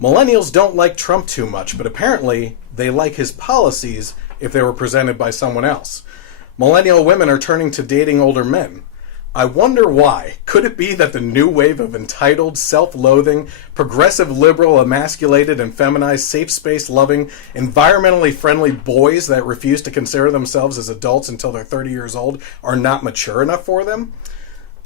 Millennials don't like Trump too much, but apparently they like his policies if they were presented by someone else. Millennial women are turning to dating older men. I wonder why. Could it be that the new wave of entitled, self-loathing, progressive liberal, emasculated, and feminized, safe space-loving, environmentally friendly boys that refuse to consider themselves as adults until they're 30 years old are not mature enough for them?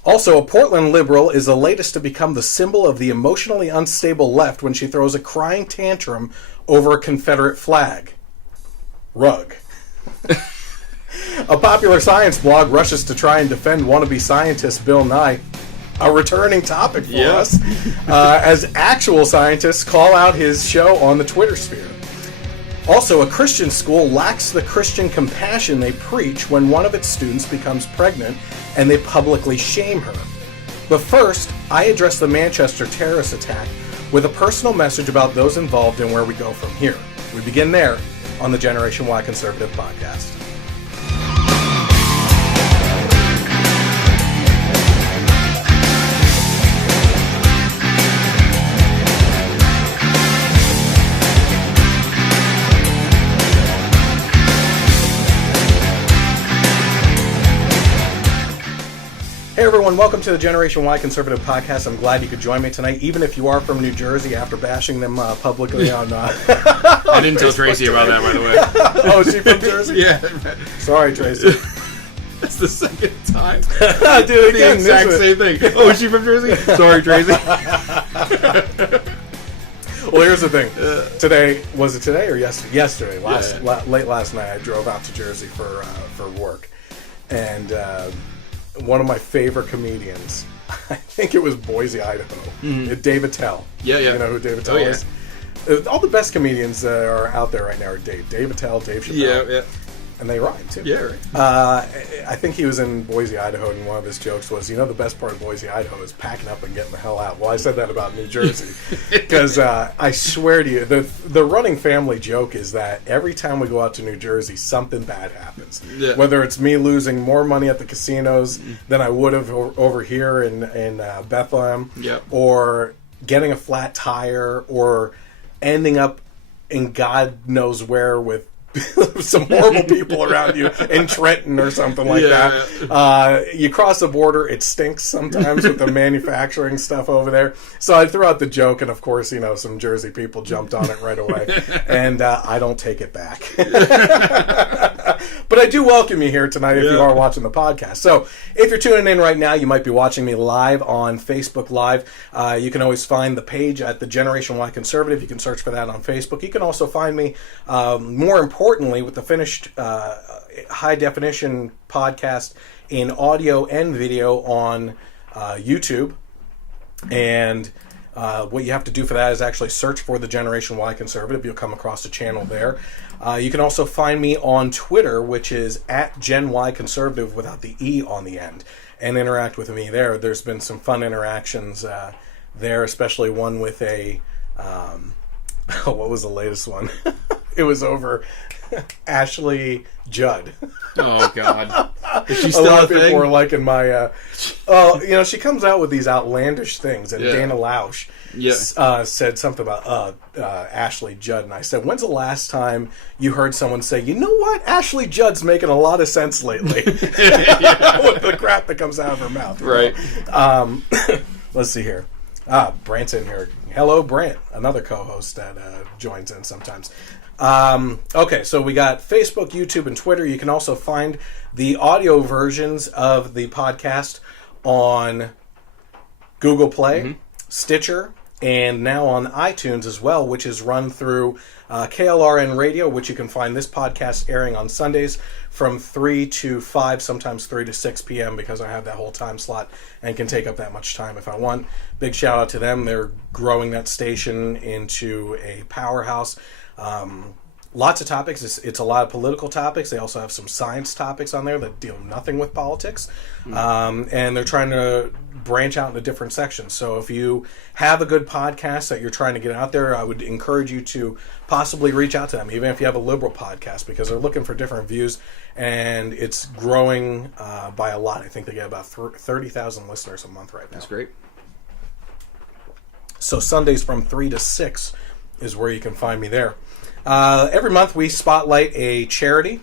Also, a Portland liberal is the latest to become the symbol of the emotionally unstable left when she throws a crying tantrum over a Confederate flag. Rug. A popular science blog rushes to try and defend wannabe scientist Bill Nye, a returning topic for us, as actual scientists call out his show on the Twitter sphere. Also, a Christian school lacks the Christian compassion they preach when one of its students becomes pregnant and they publicly shame her. But first, I address the Manchester terrorist attack with a personal message about those involved and where we go from here. We begin there on the Generation Y Conservative Podcast. Hey everyone, welcome to the Generation Y Conservative Podcast. I'm glad you could join me tonight, even if you are from New Jersey, after bashing them publicly on I didn't tell Tracy about that, by the way. Oh, is she from Jersey? Yeah. Sorry, Tracy. That's the second time. Dude, The exact same thing. Oh, is she from Jersey? Sorry, Tracy. Well, here's the thing. Today, was it today or yesterday? Late last night, I drove out to Jersey for work, and one of my favorite comedians, I think it was Boise, Idaho, Dave Attell. Yeah. You know who Dave Attell is? All the best comedians that are out there right now are Dave Attell, Dave Chappelle. Yeah. And they rhyme, too. Yeah, right. I think he was in Boise, Idaho, and one of his jokes was, the best part of Boise, Idaho is packing up and getting the hell out. Well, I said that about New Jersey. Because I swear to you, the running family joke is that every time we go out to New Jersey, something bad happens. Yeah. Whether it's me losing more money at the casinos than I would have over here in Bethlehem, or getting a flat tire, or ending up in God knows where with some horrible people around you in Trenton or something like that. You cross the border, it stinks sometimes with the manufacturing stuff over there. So I threw out the joke, and of course, some Jersey people jumped on it right away. And I don't take it back. But I do welcome you here tonight if you are watching the podcast. So if you're tuning in right now, you might be watching me live on Facebook Live. You can always find the page at the Generation Y Conservative. You can search for that on Facebook. You can also find me, more importantly, with the finished high-definition podcast in audio and video on YouTube. And what you have to do for that is actually search for the Generation Y Conservative. You'll come across the channel there. You can also find me on Twitter, which is at Gen Y Conservative without the E on the end, and interact with me there. There's been some fun interactions there, especially one with a... what was the latest one? It was over Ashley Judd. Oh, God. Is she A still lot a of people thing? were liking my... she comes out with these outlandish things, and Dana Lausch said something about Ashley Judd, and I said, when's the last time you heard someone say, you know what, Ashley Judd's making a lot of sense lately? With the crap that comes out of her mouth. Right. Let's see here. Brant's in here. Hello, Brant, another co-host that joins in sometimes. Okay, so we got Facebook, YouTube, and Twitter. You can also find the audio versions of the podcast on Google Play, Stitcher, and now on iTunes as well, which is run through KLRN Radio, which you can find this podcast airing on Sundays from 3 to 5, sometimes 3 to 6 p.m. because I have that whole time slot and can take up that much time if I want. Big shout out to them. They're growing that station into a powerhouse. Lots of topics. It's a lot of political topics. They also have some science topics on there that deal nothing with politics. And they're trying to branch out into different sections. So if you have a good podcast that you're trying to get out there, I would encourage you to possibly reach out to them, even if you have a liberal podcast, because they're looking for different views, and it's growing by a lot. I think they get about 30,000 listeners a month right now. That's great. So Sundays from 3 to 6 is where you can find me there. Every month we spotlight a charity.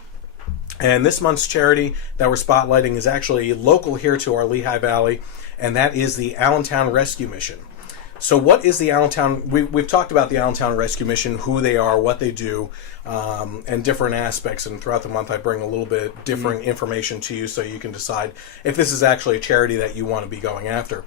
And this month's charity that we're spotlighting is actually local here to our Lehigh Valley, and that is the Allentown Rescue Mission. So what is the Allentown? We've talked about the Allentown Rescue Mission, who they are, what they do, and different aspects. And throughout the month I bring a little bit different information to you so you can decide if this is actually a charity that you want to be going after.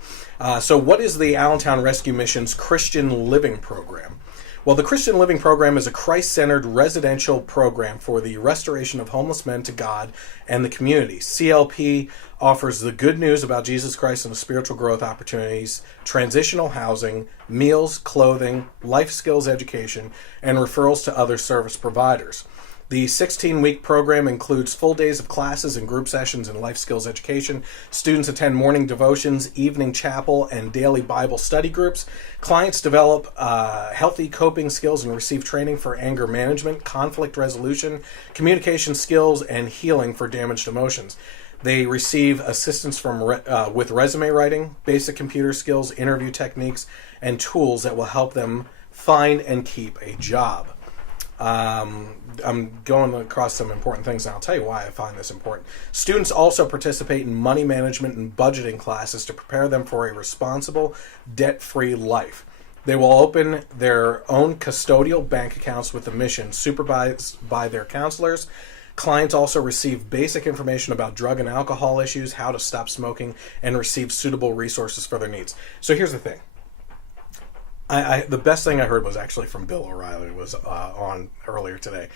So what is the Allentown Rescue Mission's Christian Living Program? Well, the Christian Living Program is a Christ-centered residential program for the restoration of homeless men to God and the community. CLP offers the good news about Jesus Christ and the spiritual growth opportunities, transitional housing, meals, clothing, life skills education, and referrals to other service providers. The 16-week program includes full days of classes and group sessions in life skills education. Students attend morning devotions, evening chapel, and daily Bible study groups. Clients develop healthy coping skills and receive training for anger management, conflict resolution, communication skills, and healing for damaged emotions. They receive assistance from with resume writing, basic computer skills, interview techniques, and tools that will help them find and keep a job. I'm going across some important things, and I'll tell you why I find this important. Students also participate in money management and budgeting classes to prepare them for a responsible, debt-free life. They will open their own custodial bank accounts with the mission, supervised by their counselors. Clients also receive basic information about drug and alcohol issues, how to stop smoking, and receive suitable resources for their needs. So here's the thing. The best thing I heard was actually from Bill O'Reilly, was on earlier today.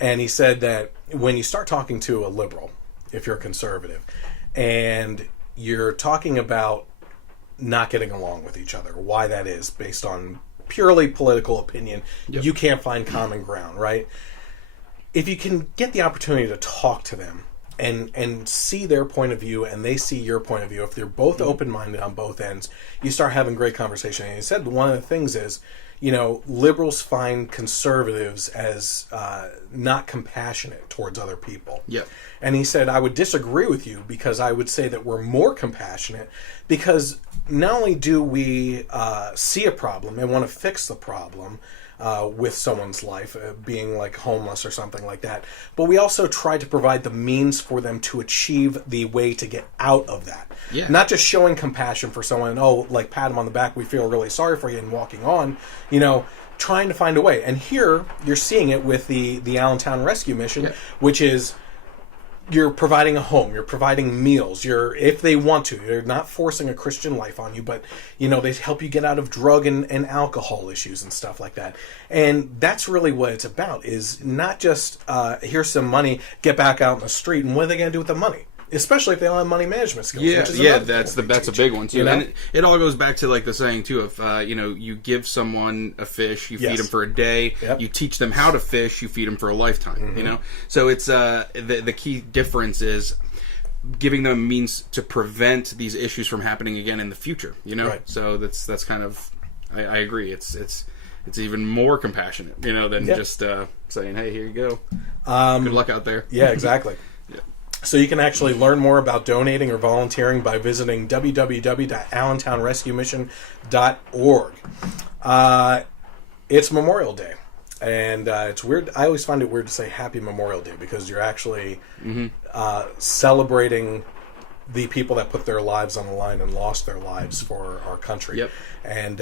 And he said that when you start talking to a liberal, if you're a conservative, and you're talking about not getting along with each other, why that is based on purely political opinion, you can't find common ground, right? If you can get the opportunity to talk to them and see their point of view and they see your point of view, if they're both open-minded on both ends, you start having great conversation. And he said one of the things is, liberals find conservatives as not compassionate towards other people. Yeah. And he said, I would disagree with you because I would say that we're more compassionate because not only do we see a problem and want to fix the problem, with someone's life, being like homeless or something like that. But we also try to provide the means for them to achieve the way to get out of that. Yeah. Not just showing compassion for someone, like pat them on the back, we feel really sorry for you, and walking on, trying to find a way. And here you're seeing it with the Allentown Rescue Mission, which is you're providing a home, you're providing meals, if they want to, they're not forcing a Christian life on you, but they help you get out of drug and alcohol issues and stuff like that. And that's really what it's about, is not just here's some money, get back out in the street, and what are they going to do with the money? Especially if they don't have money management skills. That's a big one too. And it all goes back to like the saying too of you give someone a fish, you feed them for a day, you teach them how to fish, you feed them for a lifetime. So it's the key difference is giving them a means to prevent these issues from happening again in the future. Right. So that's kind of I agree. It's even more compassionate, than just saying, hey, here you go. Good luck out there. Yeah, exactly. So you can actually learn more about donating or volunteering by visiting www.allentownrescuemission.org. It's Memorial Day, and it's weird. I always find it weird to say Happy Memorial Day because you're actually celebrating the people that put their lives on the line and lost their lives for our country. Yep. And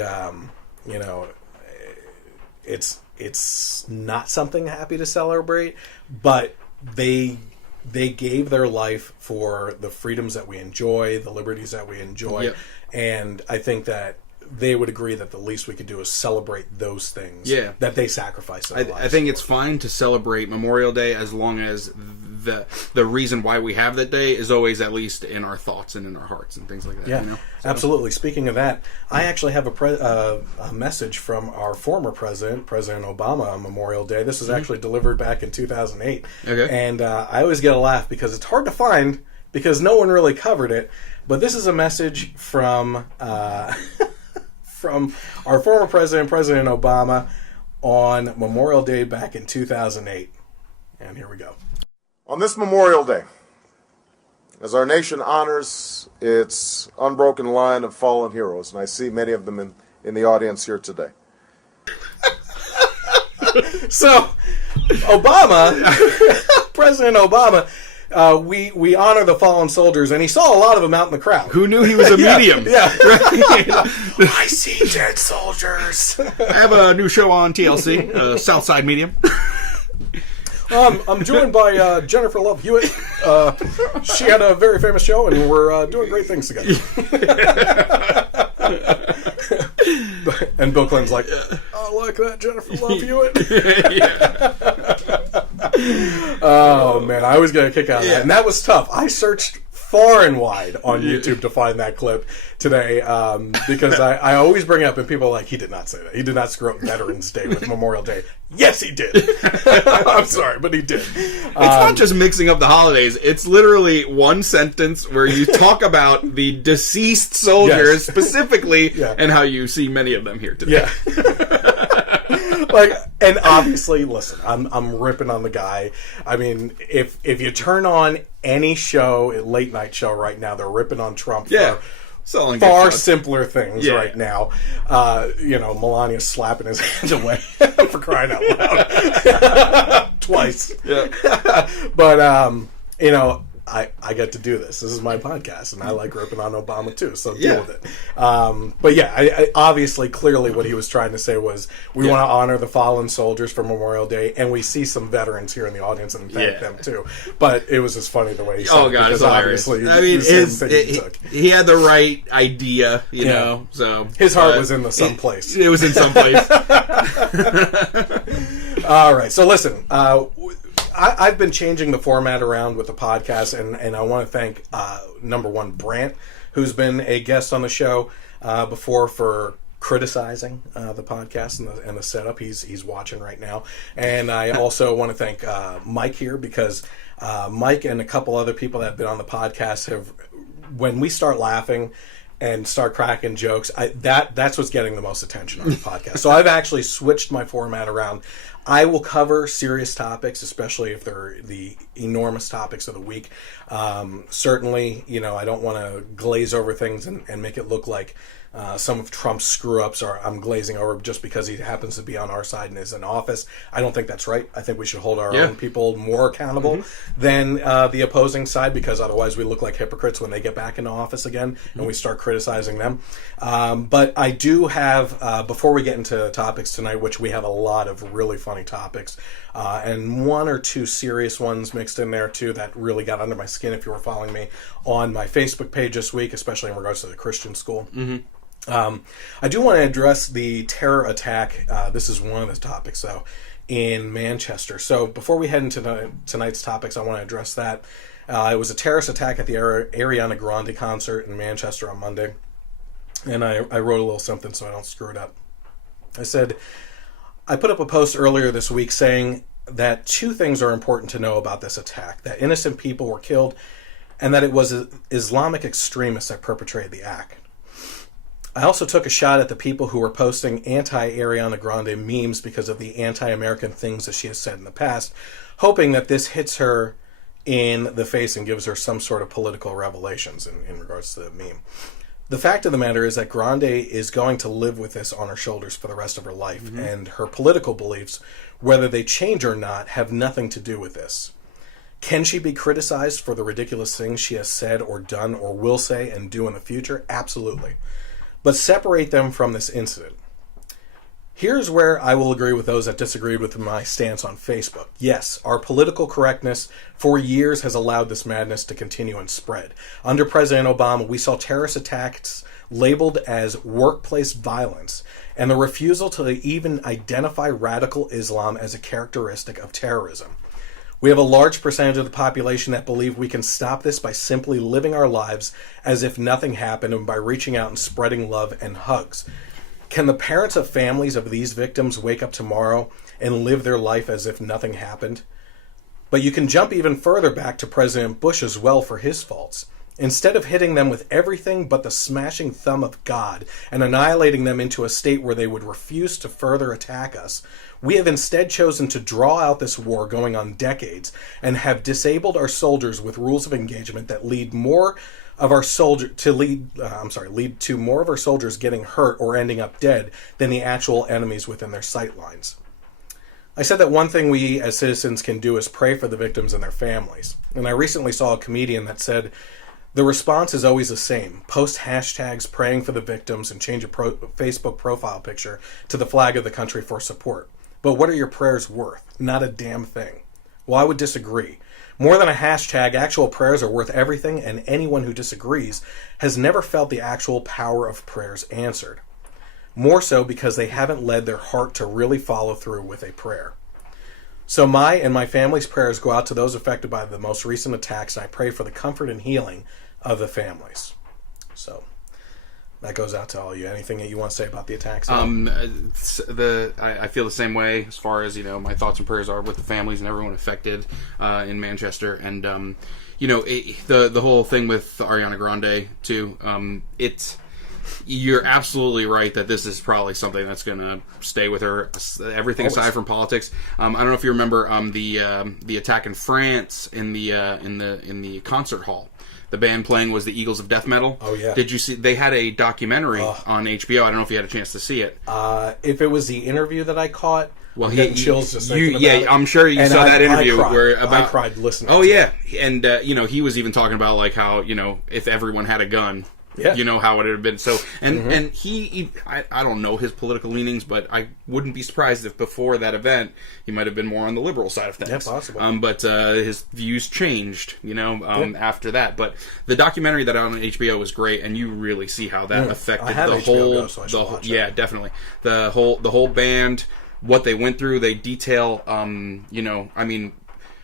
it's not something happy to celebrate, but they gave their life for the freedoms that we enjoy, the liberties that we enjoy, and I think that they would agree that the least we could do is celebrate those things that they sacrificed their lives. I think it's fine to celebrate Memorial Day as long as the reason why we have that day is always at least in our thoughts and in our hearts and things like that. Yeah, absolutely. Speaking of that, I actually have a message from our former president, President Obama, on Memorial Day. This was actually delivered back in 2008. Okay. And I always get a laugh because it's hard to find because no one really covered it. But this is a message from from our former president, President Obama, on Memorial Day back in 2008. And here we go. On this Memorial Day, as our nation honors its unbroken line of fallen heroes, and I see many of them in the audience here today. So, Obama, President Obama, we honor the fallen soldiers, and he saw a lot of them out in the crowd. Who knew he was a medium? Yeah. I see dead soldiers. I have a new show on TLC, Southside Medium. I'm joined by Jennifer Love Hewitt. She had a very famous show, and we're doing great things together. And Bill Clinton's like, I like that Jennifer Love Hewitt. Oh, man, I was going to kick out of that. And that was tough. I searched far and wide on YouTube to find that clip today because I always bring up, and people are like, he did not say that. He did not screw up Veterans Day with Memorial Day. Yes, he did. I'm sorry, but he did. It's not just mixing up the holidays. It's literally one sentence where you talk about the deceased soldiers specifically and how you see many of them here today. Yeah. And obviously, listen, I'm ripping on the guy. I mean, if you turn on any show, a late night show right now, they're ripping on Trump for far simpler things right now. Melania's slapping his hands away for crying out loud. Twice. Yeah. But, I get to do this. This is my podcast, and I like ripping on Obama too, so deal with it. But yeah, I obviously, clearly what he was trying to say was we want to honor the fallen soldiers for Memorial Day, and we see some veterans here in the audience and thank them too. But it was just funny the way he said it. God, it's hilarious. I mean, he had the right idea, you know, so... His heart was in someplace. It was in someplace. All right, so listen, I've been changing the format around with the podcast, and I want to thank, number one, Brant, who's been a guest on the show before for criticizing the podcast and the setup. He's watching right now. And I also want to thank Mike here, because Mike and a couple other people that have been on the podcast have, when we start laughing and start cracking jokes, that's what's getting the most attention on the podcast. So I've actually switched my format around. I will cover serious topics, especially if they're the enormous topics of the week. Certainly, I don't want to glaze over things and make it look like some of Trump's screw-ups I'm glazing over just because he happens to be on our side and is in office. I don't think that's right. I think we should hold our own people more accountable than the opposing side, because otherwise we look like hypocrites when they get back into office again and we start criticizing them. But I do have, before we get into topics tonight, which we have a lot of really funny topics, and one or two serious ones mixed in there too that really got under my skin if you were following me on my Facebook page this week, especially in regards to the Christian school. I do want to address the terror attack. This is one of the topics, though, in Manchester. So before we head into tonight's topics, I want to address that. It was a terrorist attack at the Ariana Grande concert in Manchester on Monday. And I wrote a little something so I don't screw it up. I said, I put up a post earlier this week saying that two things are important to know about this attack: that innocent people were killed, and that it was Islamic extremists that perpetrated the act. I also took a shot at the people who were posting anti-Ariana Grande memes because of the anti-American things that she has said in the past, hoping that this hits her in the face and gives her some sort of political revelations in regards to the meme. The fact of the matter is that Grande is going to live with this on her shoulders for the rest of her life, and her political beliefs, whether they change or not, have nothing to do with this. Can she be criticized for the ridiculous things she has said or done or will say and do in the future? Absolutely. But separate them from this incident. Here's where I will agree with those that disagreed with my stance on Facebook. Yes, our political correctness for years has allowed this madness to continue and spread. Under President Obama, we saw terrorist attacks labeled as workplace violence, and the refusal to even identify radical Islam as a characteristic of terrorism. We have a large percentage of the population that believe we can stop this by simply living our lives as if nothing happened and by reaching out and spreading love and hugs. Can the parents of families of these victims wake up tomorrow and live their life as if nothing happened? But you can jump even further back to President Bush as well for his faults. Instead of hitting them with everything but the smashing thumb of God and annihilating them into a state where they would refuse to further attack us, we have instead chosen to draw out this war going on decades and have disabled our soldiers with rules of engagement that lead more of our soldier to lead to more of our soldiers getting hurt or ending up dead than the actual enemies within their sight lines. I said that one thing we as citizens can do is pray for the victims and their families. And I recently saw a comedian that said, the response is always the same. Post hashtags praying for the victims and change a Facebook profile picture to the flag of the country for support. But what are your prayers worth? Not a damn thing. Well, I would disagree. More than a hashtag, actual prayers are worth everything, and anyone who disagrees has never felt the actual power of prayers answered. More so because they haven't led their heart to really follow through with a prayer. So my and my family's prayers go out to those affected by the most recent attacks, and I pray for the comfort and healing of the families. So that goes out to all of you. Anything that you want to say about the attacks? I feel the same way as far as, my thoughts and prayers are with the families and everyone affected in Manchester. And, the whole thing with Ariana Grande, too, you're absolutely right that this is probably something that's going to stay with her. Everything Always. Aside from politics. I don't know if you remember the attack in France in the concert hall. The band playing was the Eagles of Death Metal. Oh, yeah. Did you see? They had a documentary on HBO. I don't know if you had a chance to see it. If it was the interview that I caught, Well, I'm getting chills just thinking about it. I'm sure you And saw that interview I cried listening. Oh to yeah, it. and he was even talking about like how if everyone had a gun. Yeah. How it would have been. So, and I don't know his political leanings, but I wouldn't be surprised if before that event he might have been more on the liberal side of things. Yeah, possible. But his views changed, after that. But the documentary that on HBO was great, and you really see how that affected the whole. Go, so I should watch it. Definitely the whole band, what they went through. They detail,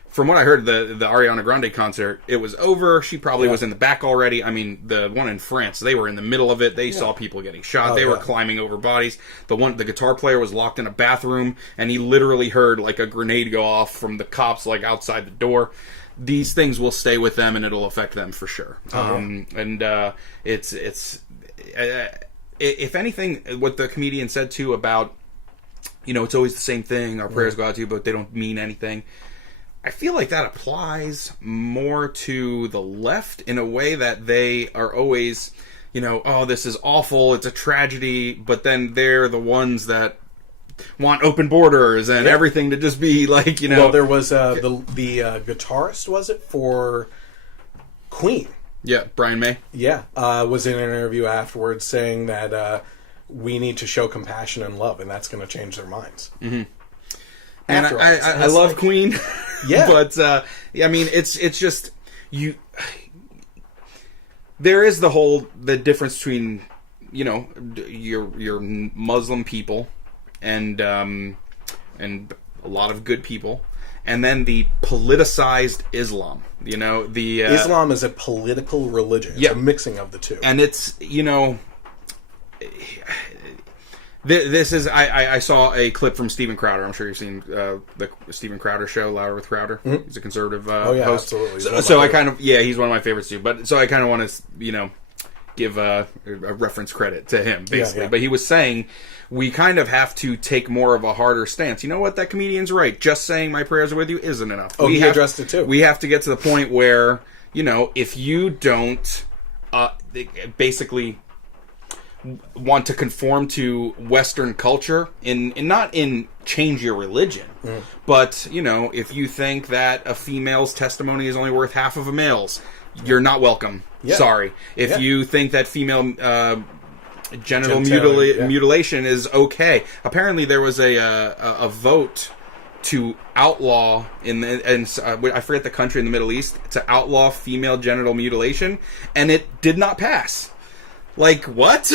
from what I heard, the Ariana Grande concert, it was over. She probably was in the back already. I mean, the one in France, they were in the middle of it. They saw people getting shot. They were climbing over bodies. The guitar player was locked in a bathroom, and he literally heard like a grenade go off from the cops like outside the door. These things will stay with them, and it'll affect them for sure. It's if anything, what the comedian said too about, it's always the same thing. Our prayers go out to you, but they don't mean anything. I feel like that applies more to the left in a way that they are always, oh, this is awful, it's a tragedy, but then they're the ones that want open borders and everything to just be like, Well, there was the guitarist, was it, for Queen? Yeah, Brian May. Yeah, was in an interview afterwards saying that we need to show compassion and love, and that's going to change their minds. Mm-hmm. And I love Queen. Yeah. But, it's just, there is the difference between, your Muslim people and a lot of good people, and then the politicized Islam, Islam is a political religion. It's a mixing of the two. And it's, this is I saw a clip from Steven Crowder. I'm sure you've seen the Steven Crowder show, Louder with Crowder. Mm-hmm. He's a conservative host. Absolutely. So I kind of he's one of my favorites too. But so I kind of want to give a reference credit to him basically. Yeah. But he was saying we kind of have to take more of a harder stance. You know what? That comedian's right. Just saying my prayers are with you isn't enough. Oh, he addressed it too. We have to get to the point where if you don't basically want to conform to Western culture not in change your religion, but if you think that a female's testimony is only worth half of a male's, you're not welcome. Yeah. Sorry. If you think that female genital mutilation is okay, apparently there was a vote to outlaw I forget the country in the Middle East, to outlaw female genital mutilation, and it did not pass. Like, what?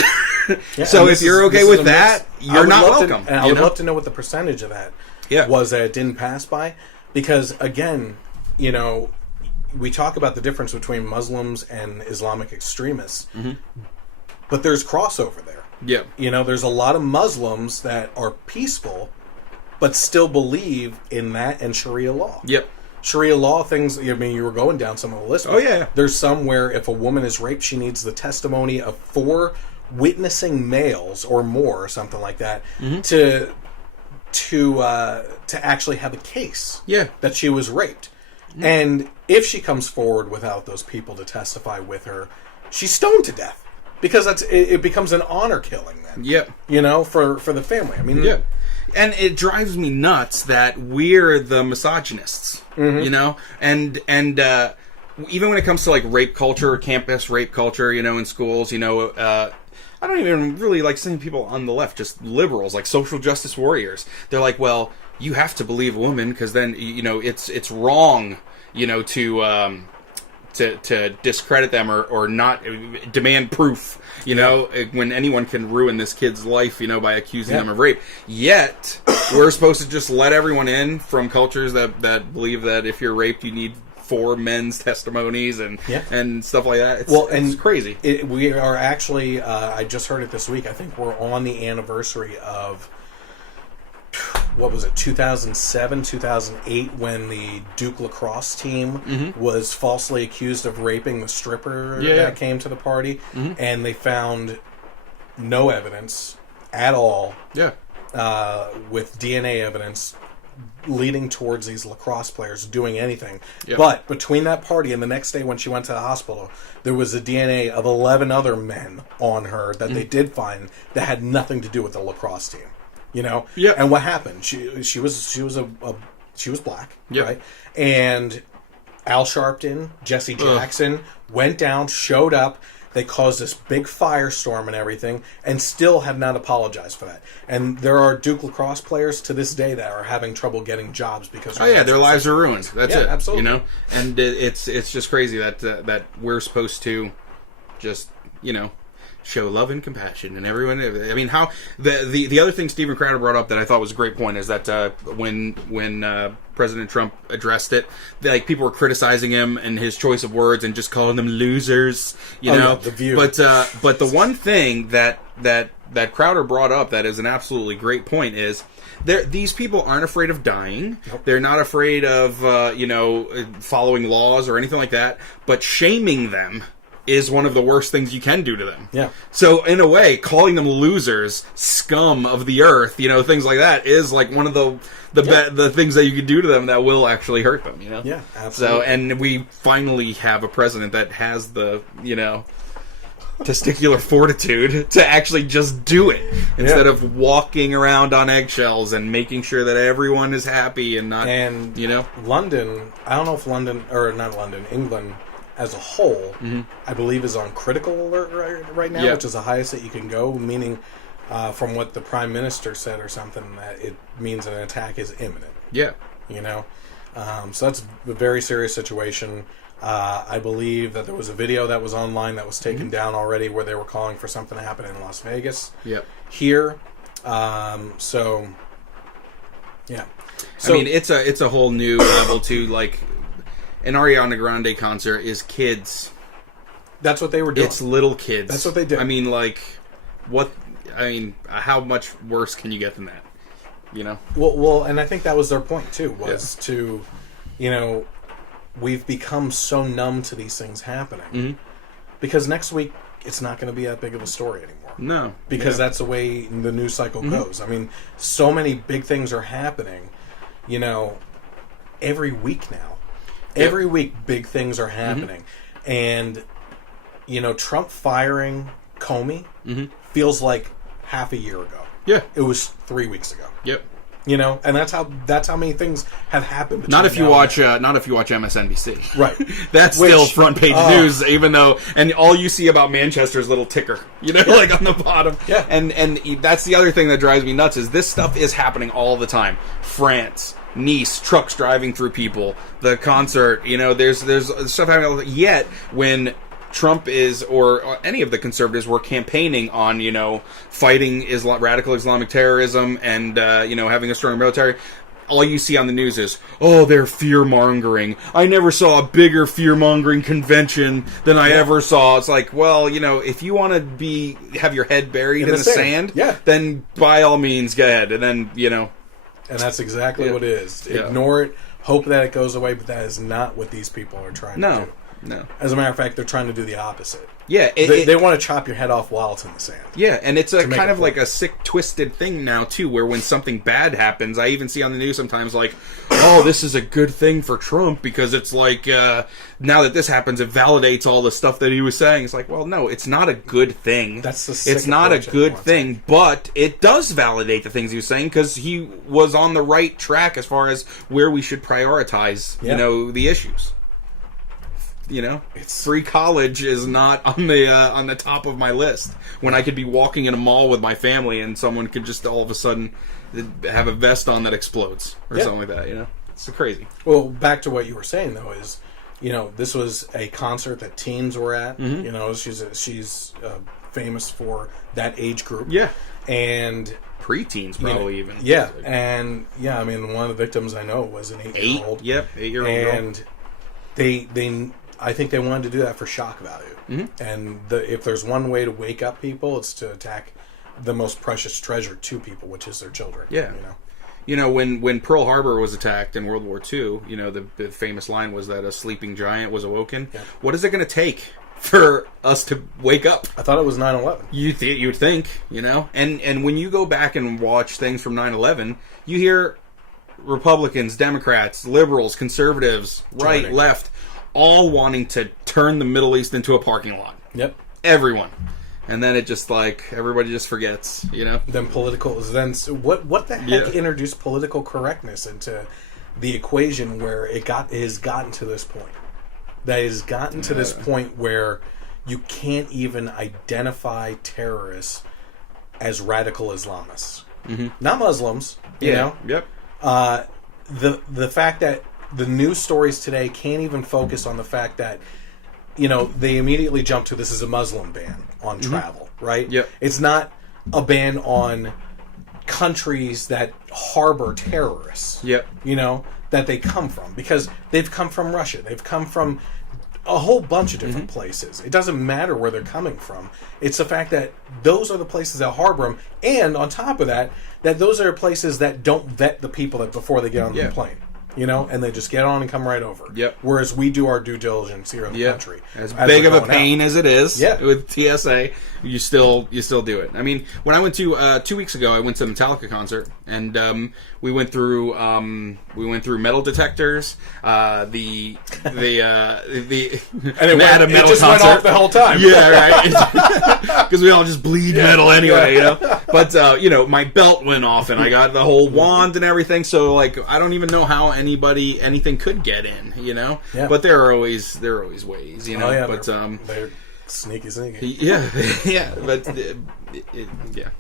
So if you're okay with that, you're not welcome. And I would love to know what the percentage of that was that it didn't pass by. Because, again, we talk about the difference between Muslims and Islamic extremists. Mm-hmm. But there's crossover there. Yeah. There's a lot of Muslims that are peaceful, but still believe in that and Sharia law. Yep. Sharia law things, you were going down some of the list. Oh, yeah. There's some where if a woman is raped, she needs the testimony of 4 witnessing males or more, or something like that, to actually have a case that she was raped. Mm-hmm. And if she comes forward without those people to testify with her, she's stoned to death because it becomes an honor killing then. Yep. You know, for the family. I mean, yeah. And it drives me nuts that we're the misogynists, you know, and even when it comes to like rape culture, campus rape culture, you know, in schools, you know, I don't even really like seeing people on the left, just liberals, like social justice warriors. They're like, well, you have to believe a woman because then, you know, it's wrong, you know, to discredit them or not demand proof, you know, when anyone can ruin this kid's life, you know, by accusing them of rape. Yet, we're supposed to just let everyone in from cultures that believe that if you're raped, you need 4 men's testimonies and stuff like that. It's crazy. We are actually, I just heard it this week, I think we're on the anniversary of, what was it, 2007, 2008, when the Duke lacrosse team was falsely accused of raping the stripper that came to the party, and they found no evidence at all with DNA evidence leading towards these lacrosse players doing anything. But between that party and the next day when she went to the hospital, there was a DNA of 11 other men on her that they did find that had nothing to do with the lacrosse team. You know, and what happened? She was black, right? And Al Sharpton, Jesse Jackson went down, showed up. They caused this big firestorm and everything, and still have not apologized for that. And there are Duke lacrosse players to this day that are having trouble getting jobs because their lives are ruined. That's it. Absolutely. You know, and it's just crazy that we're supposed to just, you know, show love and compassion and everyone. I mean, how the other thing Steven Crowder brought up that I thought was a great point is that when President Trump addressed it, like people were criticizing him and his choice of words and just calling them losers, you know. The View. But the one thing that Crowder brought up that is an absolutely great point is these people aren't afraid of dying. Nope. They're not afraid of following laws or anything like that. But shaming them is one of the worst things you can do to them. Yeah. So in a way, calling them losers, scum of the earth, you know, things like that is like one of the things that you can do to them that will actually hurt them, you know? Yeah, absolutely. So, and we finally have a president that has the, you know, testicular fortitude to actually just do it instead of walking around on eggshells and making sure that everyone is happy and not, you know? London, I don't know if England as a whole, I believe is on critical alert right now, which is the highest that you can go, meaning from what the Prime Minister said or something, that it means an attack is imminent. Yeah. You know? So that's a very serious situation. I believe that there was a video that was online that was taken down already where they were calling for something to happen in Las Vegas. Here. So, yeah. So, I mean, it's a whole new level to, like, an Ariana Grande concert is kids. That's what they were doing. It's little kids. That's what they did. I mean, like, how much worse can you get than that? You know? Well, and I think that was their point, too, was to, you know, we've become so numb to these things happening. Because next week, it's not going to be that big of a story anymore. No. Because that's the way the news cycle goes. I mean, so many big things are happening, you know, every week now. Every week, big things are happening. And, you know, Trump firing Comey feels like half a year ago. Yeah. It was 3 weeks ago. Yep. You know, and that's how many things have happened. Not if you watch MSNBC. Right. That's still front page news, even though, and all you see about Manchester's little ticker, you know, like on the bottom. Yeah. And that's the other thing that drives me nuts is this stuff is happening all the time. France, Nice, trucks driving through people, the concert, you know, there's stuff happening. Yet when Trump is, or any of the conservatives were campaigning on, you know, fighting radical Islamic terrorism and, you know, having a stronger military, all you see on the news is, oh, they're fear-mongering. I never saw a bigger fear-mongering convention than I ever saw. It's like, well, you know, if you want to have your head buried in the sand, then by all means, go ahead. And then, you know. And that's exactly what it is. Ignore it, hope that it goes away, but that is not what these people are trying to do. No. As a matter of fact, they're trying to do the opposite. Yeah, they want to chop your head off while it's in the sand. Yeah, and it's a kind of like a sick, twisted thing now, too, where when something bad happens, I even see on the news sometimes like, oh, this is a good thing for Trump because it's like, now that this happens, it validates all the stuff that he was saying. It's like, well, no, it's not a good thing. That's the sick It's not a good thing, but it does validate the things he was saying because he was on the right track as far as where we should prioritize, the issues. Free college is not on the top of my list when I could be walking in a mall with my family and someone could just all of a sudden have a vest on that explodes or something like that. It's so crazy. Well, back to what you were saying though is, this was a concert that teens were at. Mm-hmm. She's famous for that age group. Yeah, and preteens probably even. Yeah, and I mean, one of the victims I know was an 8-year-old. Yep, 8-year-old. And they I think they wanted to do that for shock value. Mm-hmm. And if there's one way to wake up people, it's to attack the most precious treasure to people, which is their children. Yeah. When Pearl Harbor was attacked in World War II, the famous line was that a sleeping giant was awoken. Yeah. What is it going to take for us to wake up? I thought it was 9/11. You'd think, And when you go back and watch things from 9/11, you hear Republicans, Democrats, liberals, conservatives, right, left, all wanting to turn the Middle East into a parking lot. Yep. Everyone. And then it just everybody just forgets, Then what the heck introduced political correctness into the equation where it has gotten to this point? That has gotten to this point where you can't even identify terrorists as radical Islamists. Mm-hmm. Not Muslims, you know? Yep. The fact that the news stories today can't even focus on the fact that, they immediately jump to this is a Muslim ban on travel, right? Yep. It's not a ban on countries that harbor terrorists, that they come from. Because they've come from Russia. They've come from a whole bunch of different places. It doesn't matter where they're coming from. It's the fact that those are the places that harbor them. And on top of that those are places that don't vet the people before they get on the plane. And they just get on and come right over. Yep. Whereas we do our due diligence here in the country. As big of a pain as it is with TSA, you still do it. I mean, when I went to 2 weeks ago, I went to the Metallica concert, and we went through metal detectors. The and it at a metal concert went off the whole time. Yeah, right. Because we all just bleed metal anyway, But my belt went off, and I got the whole wand and everything. So I don't even know how anything could get in, Yeah. But there are always ways, Oh, yeah, but they're sneaky. Yeah, yeah, but yeah.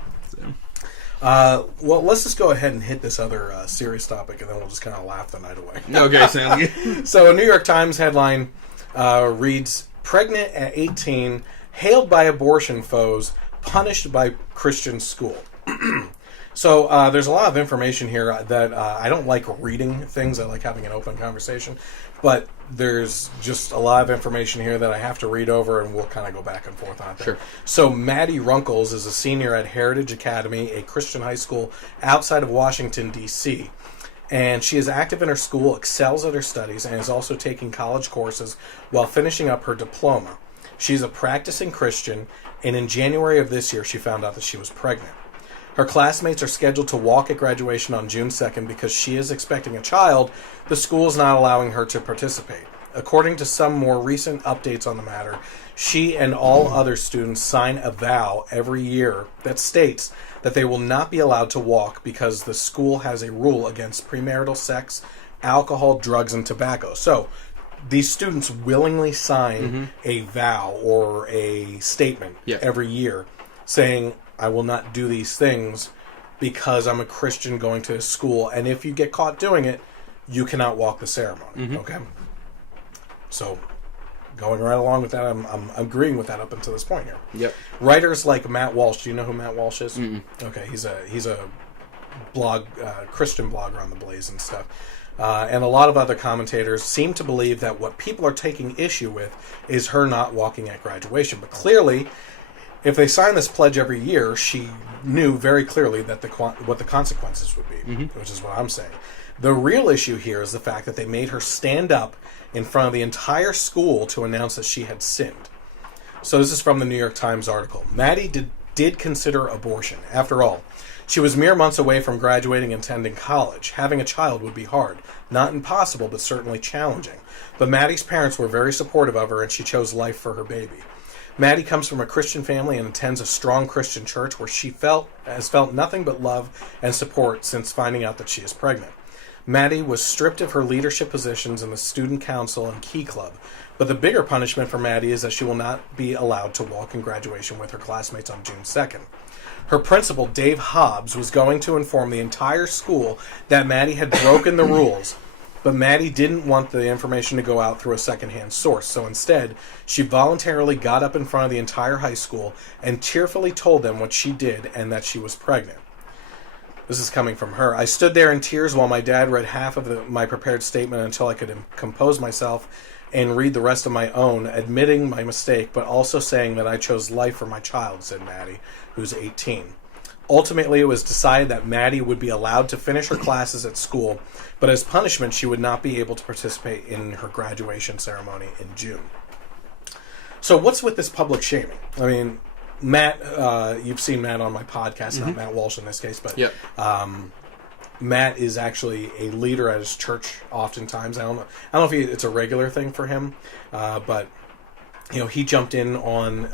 So. Well, let's just go ahead and hit this other serious topic, and then we'll just kind of laugh the night away. Okay, sounds good. So, a New York Times headline reads, "Pregnant at 18, hailed by abortion foes, punished by Christian school." So there's a lot of information here that I don't like reading things. I like having an open conversation. But there's just a lot of information here that I have to read over, and we'll kind of go back and forth on that. Sure. So Maddie Runkles is a senior at Heritage Academy, a Christian high school outside of Washington, D.C., and she is active in her school, excels at her studies, and is also taking college courses while finishing up her diploma. She's a practicing Christian, and in January of this year, she found out that she was pregnant. Her classmates are scheduled to walk at graduation on June 2nd because she is expecting a child. The school is not allowing her to participate. According to some more recent updates on the matter, she and all other students sign a vow every year that states that they will not be allowed to walk because the school has a rule against premarital sex, alcohol, drugs, and tobacco. So these students willingly sign a vow or a statement every year saying, I will not do these things because I'm a Christian going to school. And if you get caught doing it, you cannot walk the ceremony. Okay? So, going right along with that, I'm agreeing with that up until this point here. Yep. Writers like Matt Walsh. Do you know who Matt Walsh is? Okay, he's a blog, Christian blogger on the Blaze and stuff. And a lot of other commentators seem to believe that what people are taking issue with is her not walking at graduation. But clearly, If they signed this pledge every year, she knew very clearly that what the consequences would be, which is what I'm saying. The real issue here is the fact that they made her stand up in front of the entire school to announce that she had sinned. So this is from the New York Times article. Maddie did consider abortion. After all, she was mere months away from graduating and attending college. Having a child would be hard. Not impossible, but certainly challenging. But Maddie's parents were very supportive of her, and she chose life for her baby. Maddie comes from a Christian family and attends a strong Christian church where she has felt nothing but love and support since finding out that she is pregnant. Maddie was stripped of her leadership positions in the student council and Key Club, but the bigger punishment for Maddie is that she will not be allowed to walk in graduation with her classmates on June 2nd. Her principal, Dave Hobbs, was going to inform the entire school that Maddie had broken the rules, but Maddie didn't want the information to go out through a secondhand source, so instead, she voluntarily got up in front of the entire high school and tearfully told them what she did and that she was pregnant. This is coming from her. I stood there in tears while my dad read half of my prepared statement until I could compose myself and read the rest of my own, admitting my mistake, but also saying that I chose life for my child, said Maddie, who's 18. Ultimately, it was decided that Maddie would be allowed to finish her classes at school, but as punishment, she would not be able to participate in her graduation ceremony in June. So what's with this public shaming? I mean, Matt, you've seen Matt on my podcast, not Matt Walsh in this case, but Matt is actually a leader at his church oftentimes. I don't know if it's a regular thing for him, but he jumped in on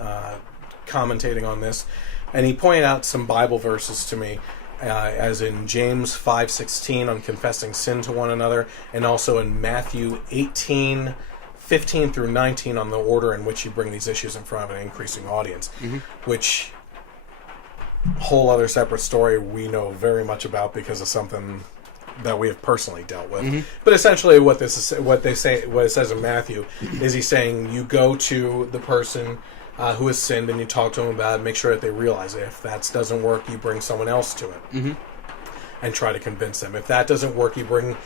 commentating on this. And he pointed out some Bible verses to me, as in James 5:16 on confessing sin to one another, and also in Matthew 18:15 through 19 on the order in which you bring these issues in front of an increasing audience, which whole other separate story we know very much about because of something that we have personally dealt with. But essentially, what it says in Matthew is he's saying you go to the person who has sinned, and you talk to them about it, make sure that they realize it. If that doesn't work, you bring someone else to it and try to convince them. If that doesn't work, you bring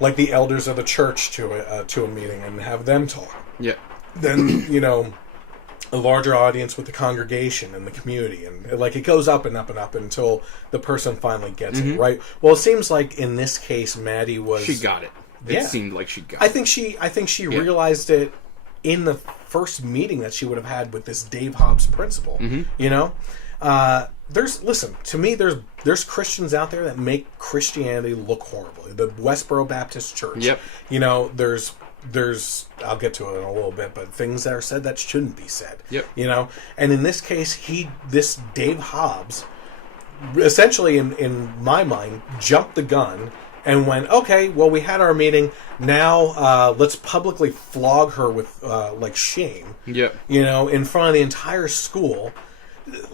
like the elders of the church to a meeting and have them talk. Yeah. Then a larger audience with the congregation and the community, and it goes up and up and up until the person finally gets it right. Well, it seems like in this case, Maddie she got it. It seemed like she got it. I think she realized it in the first meeting that she would have had with this Dave Hobbs principal. There's Christians out there that make Christianity look horrible. The Westboro Baptist Church. There's I'll get to it in a little bit, but things that are said that shouldn't be said. And in this case, this Dave Hobbs essentially in my mind jumped the gun and went, okay, well, we had our meeting. Now let's publicly flog her with shame. In front of the entire school.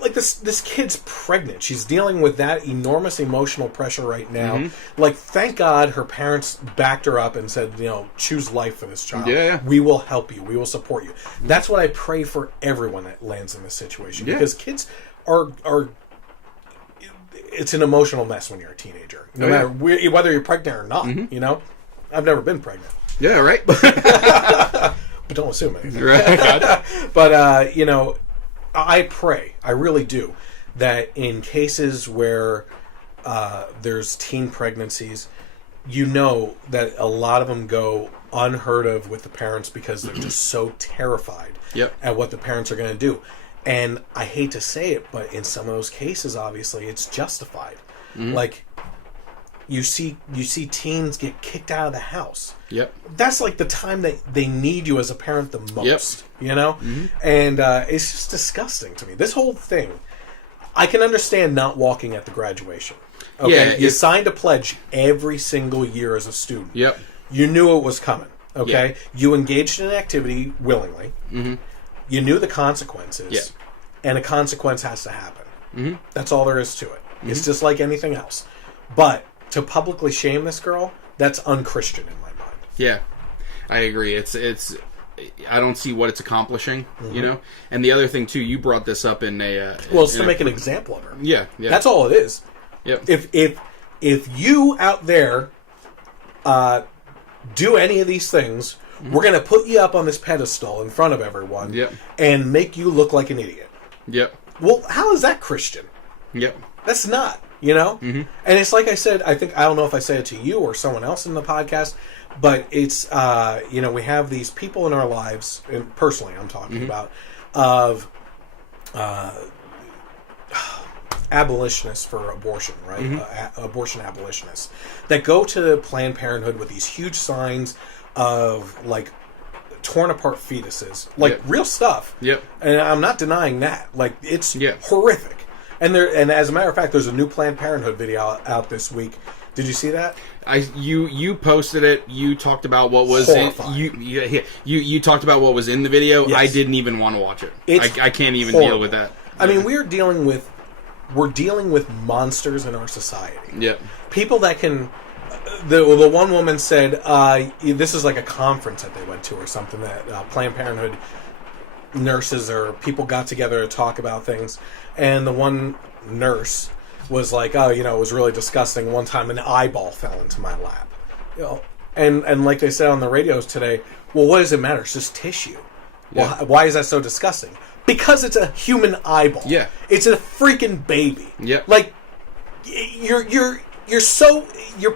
Like this kid's pregnant. She's dealing with that enormous emotional pressure right now. Thank God her parents backed her up and said, choose life for this child. We will help you. We will support you. That's what I pray for everyone that lands in this situation. Because kids are it's an emotional mess when you're a teenager. No matter whether you're pregnant or not. I've never been pregnant. Yeah, right. But don't assume anything. Right. But I really do, that in cases where there's teen pregnancies, that a lot of them go unheard of with the parents because they're just so terrified at what the parents are going to do. And I hate to say it, but in some of those cases, obviously, it's justified. You see teens get kicked out of the house. That's the time that they need you as a parent the most. And it's just disgusting to me. This whole thing, I can understand not walking at the graduation. Okay, you signed a pledge every single year as a student. You knew it was coming. Okay, you engaged in an activity willingly. You knew the consequences, and a consequence has to happen. That's all there is to it. It's just like anything else. But to publicly shame this girl, that's unchristian in my mind. Yeah, I agree. It's I don't see what it's accomplishing, And the other thing too, you brought this up in a it's to make an example of her. Yeah. That's all it is. If you out there do any of these things, we're going to put you up on this pedestal in front of everyone and make you look like an idiot. Yep. Well, how is that Christian? Yep. That's not, you know? Mm-hmm. And it's like I said, I don't know if I said it to you or someone else in the podcast, but it's, we have these people in our lives, and personally I'm talking about, of abolitionists for abortion, right? Abortion abolitionists that go to Planned Parenthood with these huge signs of, like, torn apart fetuses, like real stuff. Yep. And I'm not denying that. Like, it's horrific. And as a matter of fact, there's a new Planned Parenthood video out this week. Did you see that? You posted it. You talked about what was you talked about what was in the video. Yes. I didn't even want to watch it. I can't even deal with that. I mean, we're dealing with monsters in our society. Yep. People that can. The one woman said this is like a conference that they went to or something that Planned Parenthood nurses or people got together to talk about things, and the one nurse was like, "Oh, it was really disgusting. One time an eyeball fell into my lap." And like they said on the radios today, well, what does it matter? It's just tissue. Yeah. Well, why is that so disgusting? Because it's a human eyeball. Yeah. It's a freaking baby. Yeah. Like, you're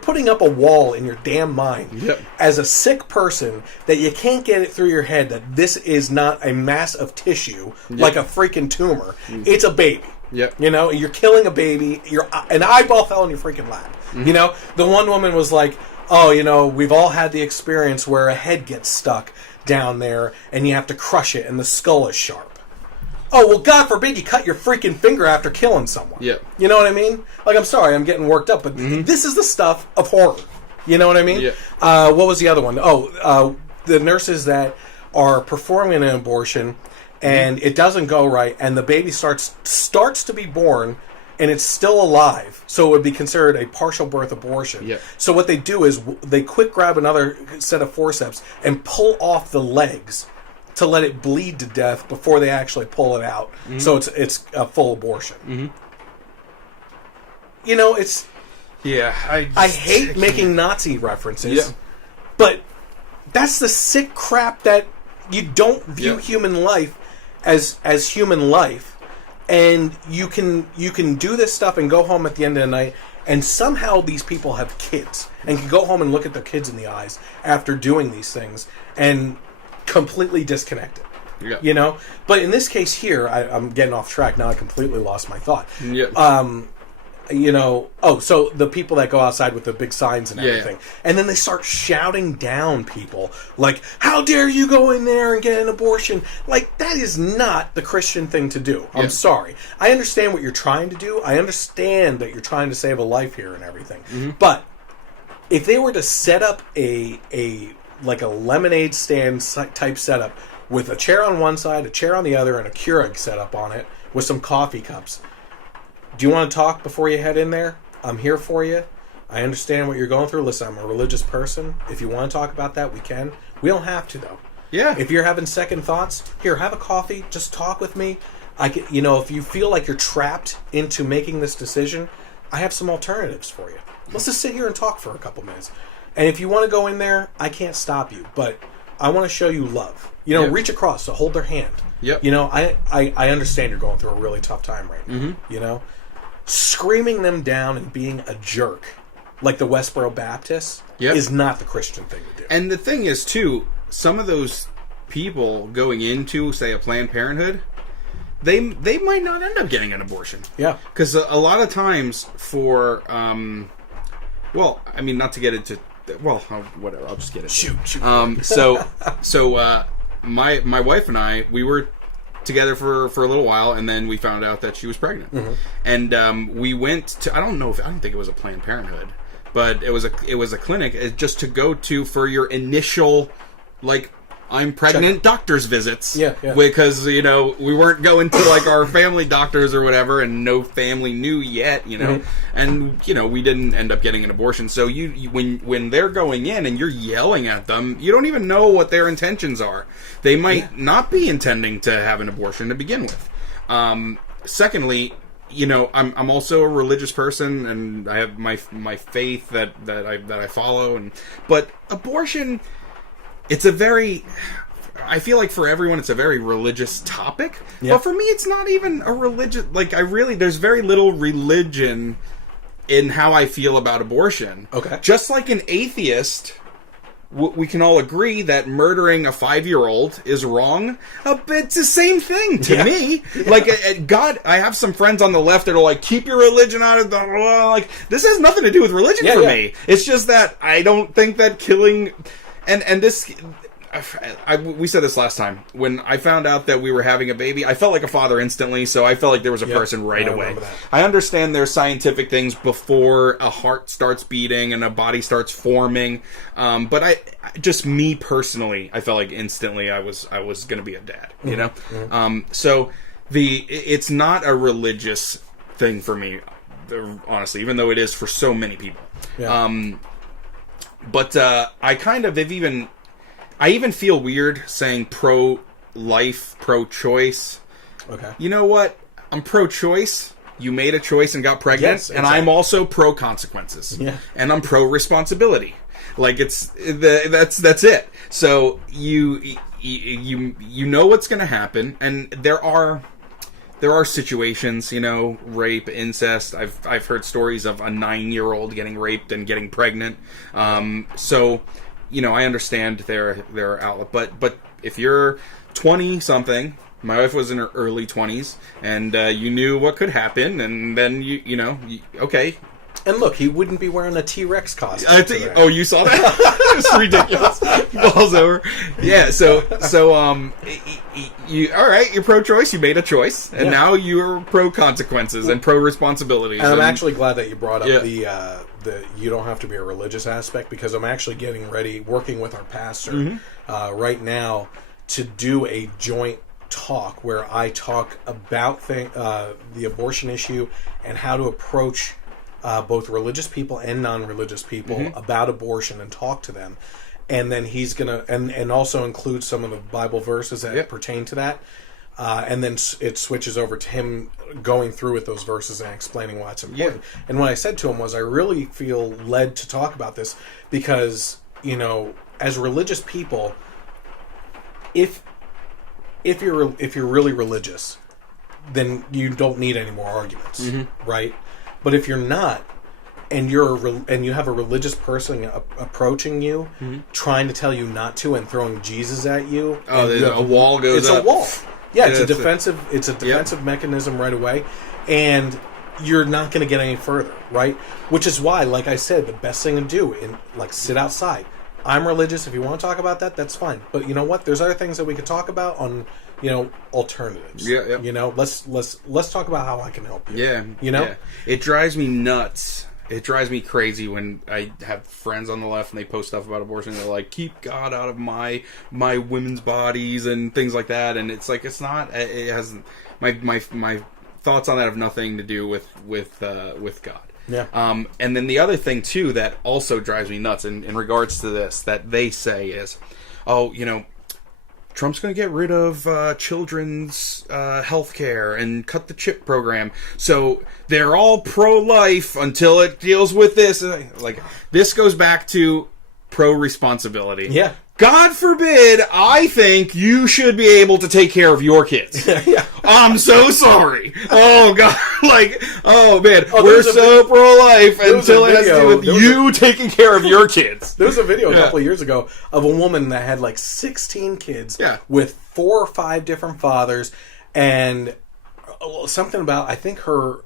putting up a wall in your damn mind as a sick person that you can't get it through your head that this is not a mass of tissue like a freaking tumor. It's a baby. Yep. You're killing a baby. An eyeball fell in your freaking lap. The one woman was like, "Oh, we've all had the experience where a head gets stuck down there and you have to crush it and the skull is sharp." Oh, well, God forbid you cut your freaking finger after killing someone. Yeah. You know what I mean? Like, I'm sorry, I'm getting worked up, but this is the stuff of horror. You know what I mean? Yeah. What was the other one? The nurses that are performing an abortion, and it doesn't go right, and the baby starts to be born, and it's still alive, so it would be considered a partial birth abortion. Yeah. So what they do is they quick grab another set of forceps and pull off the legs to let it bleed to death before they actually pull it out. So it's a full abortion. It's... Yeah, I hate making Nazi references, but that's the sick crap that you don't view human life as human life, and you can do this stuff and go home at the end of the night, and somehow these people have kids and can go home and look at their kids in the eyes after doing these things and completely disconnected. Yeah. But in this case here, I'm getting off track now. I completely lost my thought. Yeah. So the people that go outside with the big signs and everything, and then they start shouting down people like, "How dare you go in there and get an abortion?" Like, that is not the Christian thing to do. I'm sorry. I understand what you're trying to do. I understand that you're trying to save a life here and everything. But if they were to set up a lemonade stand type setup with a chair on one side, a chair on the other, and a Keurig set up on it with some coffee cups. Do you want to talk before you head in there? I'm here for you. I understand what you're going through. Listen, I'm a religious person. If you want to talk about that, we can. We don't have to, though. Yeah. If you're having second thoughts, here, have a coffee. Just talk with me. If you feel like you're trapped into making this decision, I have some alternatives for you. Let's just sit here and talk for a couple minutes. And if you want to go in there, I can't stop you. But I want to show you love. Reach across to hold their hand. Yep. I understand you're going through a really tough time right now. Screaming them down and being a jerk like the Westboro Baptists is not the Christian thing to do. And the thing is, too, some of those people going into, say, a Planned Parenthood, they might not end up getting an abortion. Yeah. Because a lot of times for, not to get into... Well, whatever, I'll just get it. Shoot. So my wife and I, we were together for a little while, and then we found out that she was pregnant. And we went to, I don't think it was a Planned Parenthood, but it was a clinic just to go to for your initial, like, I'm pregnant doctor's visits. Yeah. Because, we weren't going to, like, our family doctors or whatever, and no family knew yet, And, we didn't end up getting an abortion. So when they're going in and you're yelling at them, you don't even know what their intentions are. They might not be intending to have an abortion to begin with. Secondly, I'm also a religious person, and I have my faith that I follow, but abortion... It's a very, I feel like for everyone it's a very religious topic, yeah. but for me it's not even a religious. Like there's very little religion in how I feel about abortion. Okay, just like an atheist. We can all agree that murdering a 5-year-old is wrong. It's the same thing to me. Yeah. Like, God, I have some friends on the left that are like, keep your religion out of the... Like, this has nothing to do with religion for me. It's just that I don't think that killing... And this... we said this last time. When I found out that we were having a baby, I felt like a father instantly, so I felt like there was a person right away. I understand there's scientific things before a heart starts beating and a body starts forming, but just me personally, I felt like instantly I was going to be a dad, you know? Mm-hmm. So it's not a religious thing for me, honestly, even though it is for so many people. Yeah. But I kind of have I even feel weird saying pro-life, pro-choice. Okay. You know what? I'm pro-choice. You made a choice and got pregnant. Yes, exactly. And I'm also pro-consequences. Yeah. And I'm pro-responsibility. Like, that's it. So you know what's going to happen, and there are situations, rape, incest. I've heard stories of a 9-year-old getting raped and getting pregnant. So... I understand their outlet, but if you're 20-something, my wife was in her early 20s, and you knew what could happen, and then okay. And look, he wouldn't be wearing a T-Rex costume. You saw that? It's ridiculous. Falls over. Yeah. So you all right? You're pro-choice. You made a choice, and now you're pro-consequences and pro-responsibilities. And I'm actually glad that you brought up the you don't have to be a religious aspect, because I'm actually getting ready, working with our pastor right now, to do a joint talk where I talk about the abortion issue and how to approach both religious people and non-religious people about abortion and talk to them. And then he's gonna and also include some of the Bible verses that pertain to that. And then it switches over to him going through with those verses and explaining why it's important. Yeah. And what I said to him was, I really feel led to talk about this because, as religious people, if you're really religious, then you don't need any more arguments, right? But if you're not, and you have a religious person approaching you, trying to tell you not to, and throwing Jesus at you, a wall goes up. It's a wall. Yeah, it's a defensive mechanism right away, and you're not going to get any further, right? Which is why, like I said, the best thing to do sit outside. I'm religious. If you want to talk about that, that's fine. But you know what? There's other things that we could talk about on, alternatives. Yeah. Let's talk about how I can help you. Yeah. Yeah. It drives me nuts. It drives me crazy when I have friends on the left and they post stuff about abortion. They're like, "Keep God out of my women's bodies" and things like that. And it's like, it's not. It has my thoughts on that have nothing to do with God. Yeah. And then the other thing too that also drives me nuts in regards to this that they say is, Trump's going to get rid of children's health care and cut the chip program. So they're all pro-life until it deals with this. Like, this goes back to pro-responsibility. Yeah. God forbid, I think you should be able to take care of your kids. Yeah. I'm so sorry. Oh, God. We're so pro-life until it has to do with you taking care of your kids. There was a video a couple of years ago of a woman that had 16 kids with 4 or 5 different fathers, and something about, I think her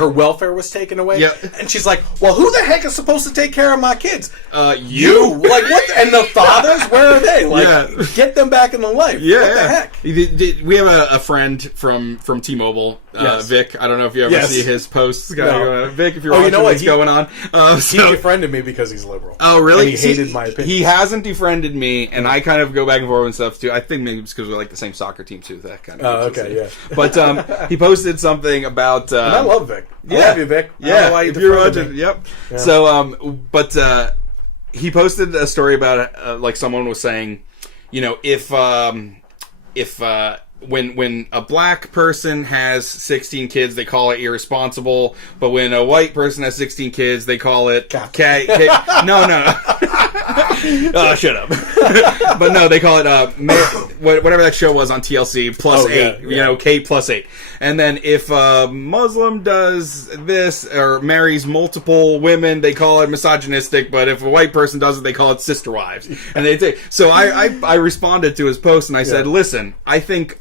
welfare was taken away. Yep. And she's like, well, who the heck is supposed to take care of my kids? You. Like, what? And the fathers, where are they? Get them back in the life. Yeah. What the heck? We have a friend from T-Mobile, Vic. I don't know if you ever see his posts. Vic, if you're watching what's going on. He defriended me because he's liberal. Oh, really? And he hated my opinion. He hasn't defriended me, and I kind of go back and forth and stuff, too. I think maybe it's because we like the same soccer team, too. That kind of okay, yeah. But, he posted something about... and I love Vic. I love you, Vic. Yeah, I don't know why if you're watching... Yep. Yeah. So, he posted a story about, someone was saying, if when a black person has 16 kids, they call it irresponsible, but when a white person has 16 kids, they call it... No. Oh, shut up. But no, they call it whatever that show was on TLC plus 8. Yeah. You know, K plus 8. And then if a Muslim does this or marries multiple women, they call it misogynistic. But if a white person does it, they call it sister wives. And they take. So I responded to his post and I said, listen, I think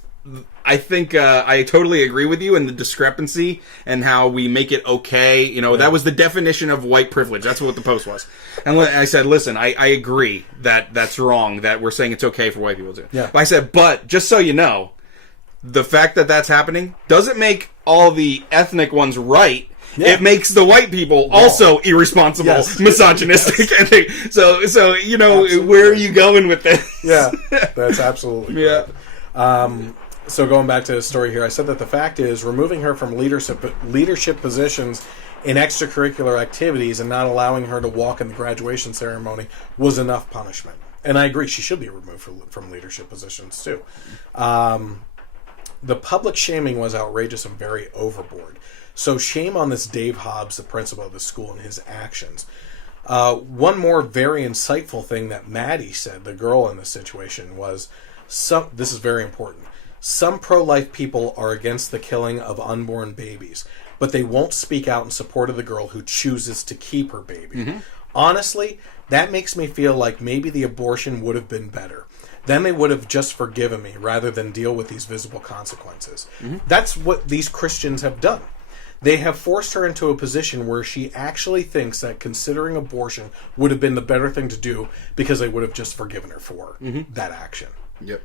I totally agree with you in the discrepancy and how we make it okay. You know, that was the definition of white privilege. That's what the post was. And I said, listen, I agree that that's wrong, that we're saying it's okay for white people to do. Yeah. But I said, but just so you know, the fact that that's happening doesn't make all the ethnic ones right. Yeah. It makes the white people also irresponsible, misogynistic. So you know, absolutely. Where are you going with this? Yeah, that's absolutely correct. So going back to the story here, I said that the fact is removing her from leadership positions in extracurricular activities and not allowing her to walk in the graduation ceremony was enough punishment. And I agree, she should be removed from leadership positions too. The public shaming was outrageous and very overboard. So shame on this Dave Hobbs, the principal of the school, and his actions. One more very insightful thing that Maddie said, the girl in this situation, was, this is very important, some pro-life people are against the killing of unborn babies, but they won't speak out in support of the girl who chooses to keep her baby. Mm-hmm. Honestly, that makes me feel like maybe the abortion would have been better. Then they would have just forgiven me rather than deal with these visible consequences. Mm-hmm. That's what these Christians have done. They have forced her into a position where she actually thinks that considering abortion would have been the better thing to do because they would have just forgiven her for that action. Yep.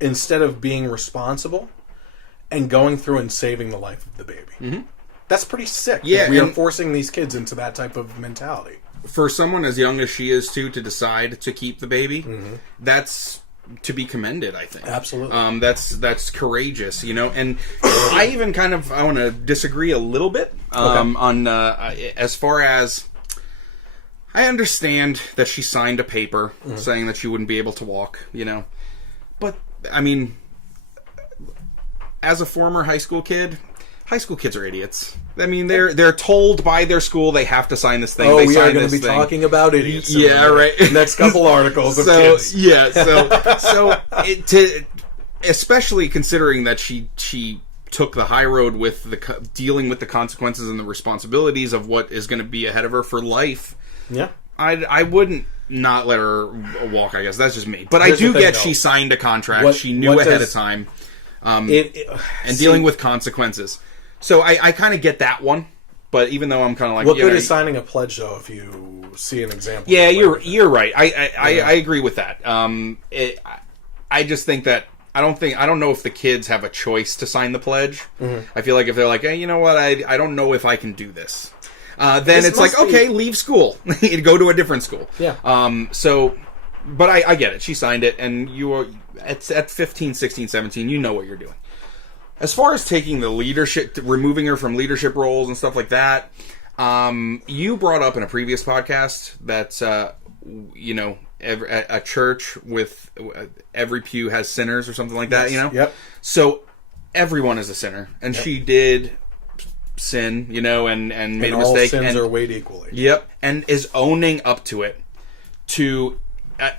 Instead of being responsible and going through and saving the life of the baby. Mm-hmm. That's pretty sick. Yeah, we are forcing these kids into that type of mentality. For someone as young as she is, too, to decide to keep the baby, that's to be commended, I think. Absolutely. That's courageous, you know. And I even I want to disagree a little bit on as far as I understand that she signed a paper saying that she wouldn't be able to walk, you know. But, I mean, as a former high school kids are idiots. I mean, they're told by their school they have to sign this thing. Oh, we are going to be talking about idiots. Yeah, right. Next couple articles of kids. Yeah, especially considering that she took the high road with dealing with the consequences and the responsibilities of what is going to be ahead of her for life. Yeah. I wouldn't not let her walk, I guess. That's just me. But I do get she signed a contract. She knew ahead of time. And dealing with consequences. So I kind of get that one. But even though I'm kind of like... What good is signing a pledge, though, if you see an example? Yeah, you're right. I agree with that. I just think that... I don't know if the kids have a choice to sign the pledge. Mm-hmm. I feel like if they're like, hey, you know what? I don't know if I can do this. Then it's like, okay, leave school. Go to a different school. Yeah. But I get it. She signed it, and at 15, 16, 17, you know what you're doing. As far as taking the leadership, removing her from leadership roles and stuff like that, you brought up in a previous podcast that, a church with every pew has sinners or something like that, you know? Yep. So everyone is a sinner, and she did sin, you know, and made a mistake. All sins are weighed equally. Yep, and is owning up to it. To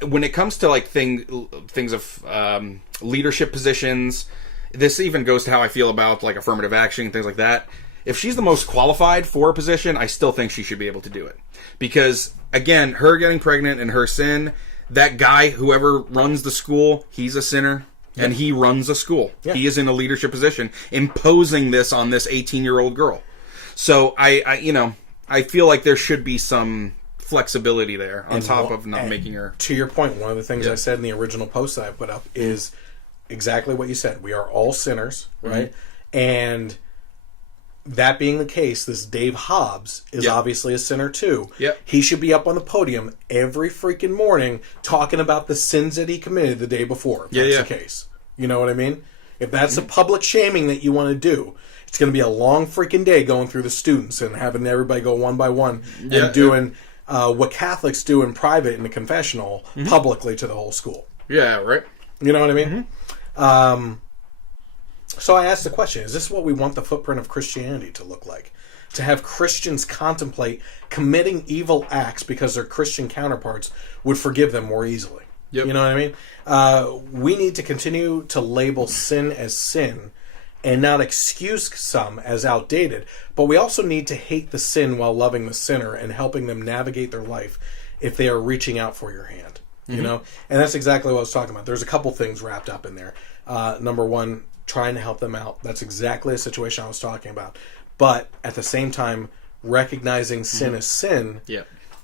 when it comes to like things of leadership positions, this even goes to how I feel about like affirmative action and things like that. If she's the most qualified for a position, I still think she should be able to do it. Because again, her getting pregnant and her sin, that guy, whoever runs the school, he's a sinner. And he runs a school. Yeah. He is in a leadership position, imposing this on this 18-year-old girl. So I feel like there should be some flexibility there on top of not making her. To your point, one of the things I said in the original post that I put up is exactly what you said. We are all sinners, right? Mm-hmm. And that being the case, this Dave Hobbs is obviously a sinner too. Yep. He should be up on the podium every freaking morning talking about the sins that he committed the day before. If that's the case. You know what I mean? If that's the public shaming that you want to do, it's going to be a long freaking day going through the students and having everybody go one by one and doing what Catholics do in private in the confessional publicly to the whole school. Yeah, right. You know what I mean? Mm-hmm. So I asked the question, is this what we want the footprint of Christianity to look like? to have Christians contemplate committing evil acts because their Christian counterparts would forgive them more easily. Yep. You know what I mean? We need to continue to label sin as sin and not excuse some as outdated, but we also need to hate the sin while loving the sinner and helping them navigate their life if they are reaching out for your hand. You know? And that's exactly what I was talking about. There's a couple things wrapped up in there. Number one, trying to help them out. That's exactly the situation I was talking about. But at the same time, recognizing sin as sin,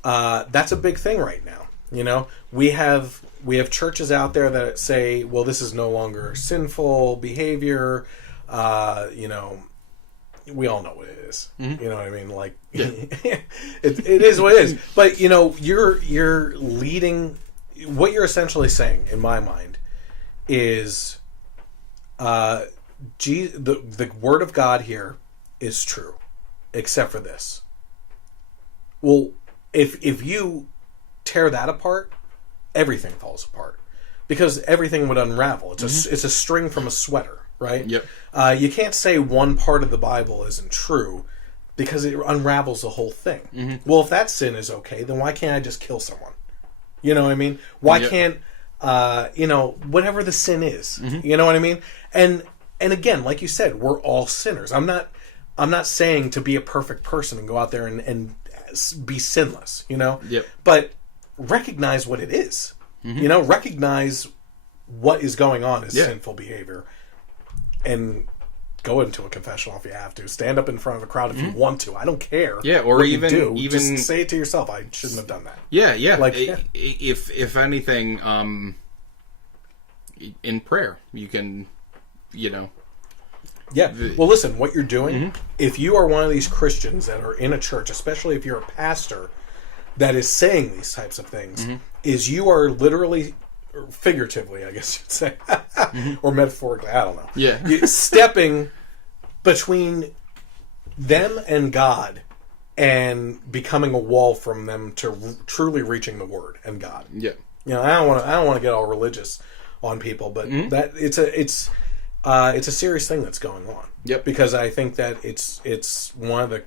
that's a big thing right now. You know, we have churches out there that say, well, this is no longer sinful behavior. You know, we all know what it is. You know what I mean? Like, it is what it is. But, you know, you're leading... What you're essentially saying, in my mind, is the Word of God here is true, except for this. Well, if you tear that apart, everything falls apart. Because everything would unravel. It's a string from a sweater, right? Yep. You can't say one part of the Bible isn't true because it unravels the whole thing. Well, if that sin is okay, then why can't I just kill someone? You know what I mean? Why can't, you know, whatever the sin is, you know what I mean? And again, like you said, we're all sinners. I'm not saying to be a perfect person and go out there and be sinless, you know? Yep. But recognize what it is, you know? Recognize what is going on as sinful behavior and go into a confessional if you have to. Stand up in front of a crowd if you want to. I don't care. Yeah, or what even you do. Just say it to yourself. I shouldn't have done that. Yeah. Like, if anything, in prayer, you can, you know. Yeah. Well, listen, what you're doing, if you are one of these Christians that are in a church, especially if you're a pastor that is saying these types of things, is you are literally... figuratively, I guess you'd say, or metaphorically, I don't know. Yeah, you're stepping between them and God, and becoming a wall from them to truly reaching the Word and God. Yeah, you know, I don't want to get all religious on people, but that it's a serious thing that's going on. Yep. Because I think that it's one of the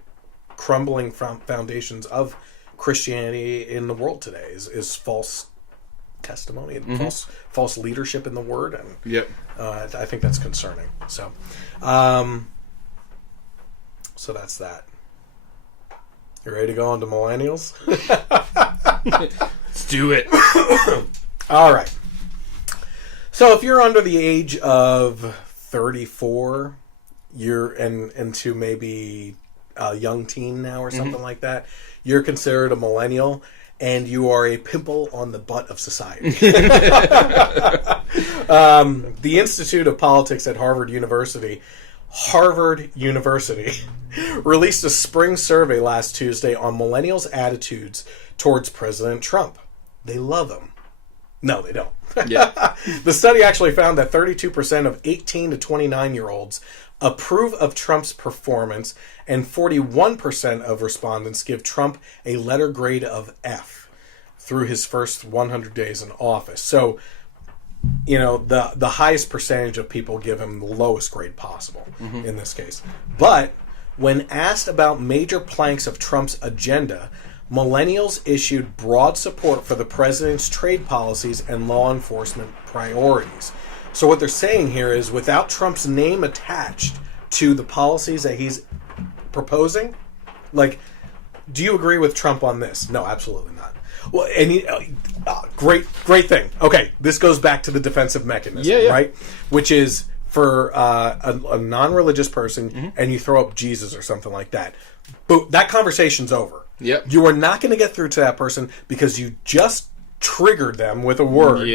crumbling foundations of Christianity in the world today is false testimony and false leadership in the Word, and I think that's concerning. So that's that. You ready to go on to Millennials? Let's do it. All right. So if you're under the age of 34, you're into maybe a young teen now or something like that, you're considered a millennial. And you are a pimple on the butt of society. The Institute of Politics at Harvard University released a spring survey last Tuesday on millennials' attitudes towards President Trump. They love him. No, they don't. Yeah. The study actually found that 32% of 18 to 29-year-olds approve of Trump's performance, and 41% of respondents give Trump a letter grade of F through his first 100 days in office. So, you know, the highest percentage of people give him the lowest grade possible in this case. But when asked about major planks of Trump's agenda, millennials issued broad support for the president's trade policies and law enforcement priorities. So what they're saying here is, without Trump's name attached to the policies that he's proposing, like, do you agree with Trump on this? No, absolutely not. Well, and great thing. Okay, this goes back to the defensive mechanism, right? Which is for a non-religious person, and you throw up Jesus or something like that. But that conversation's over. Yep. You are not going to get through to that person because you just triggered them with a word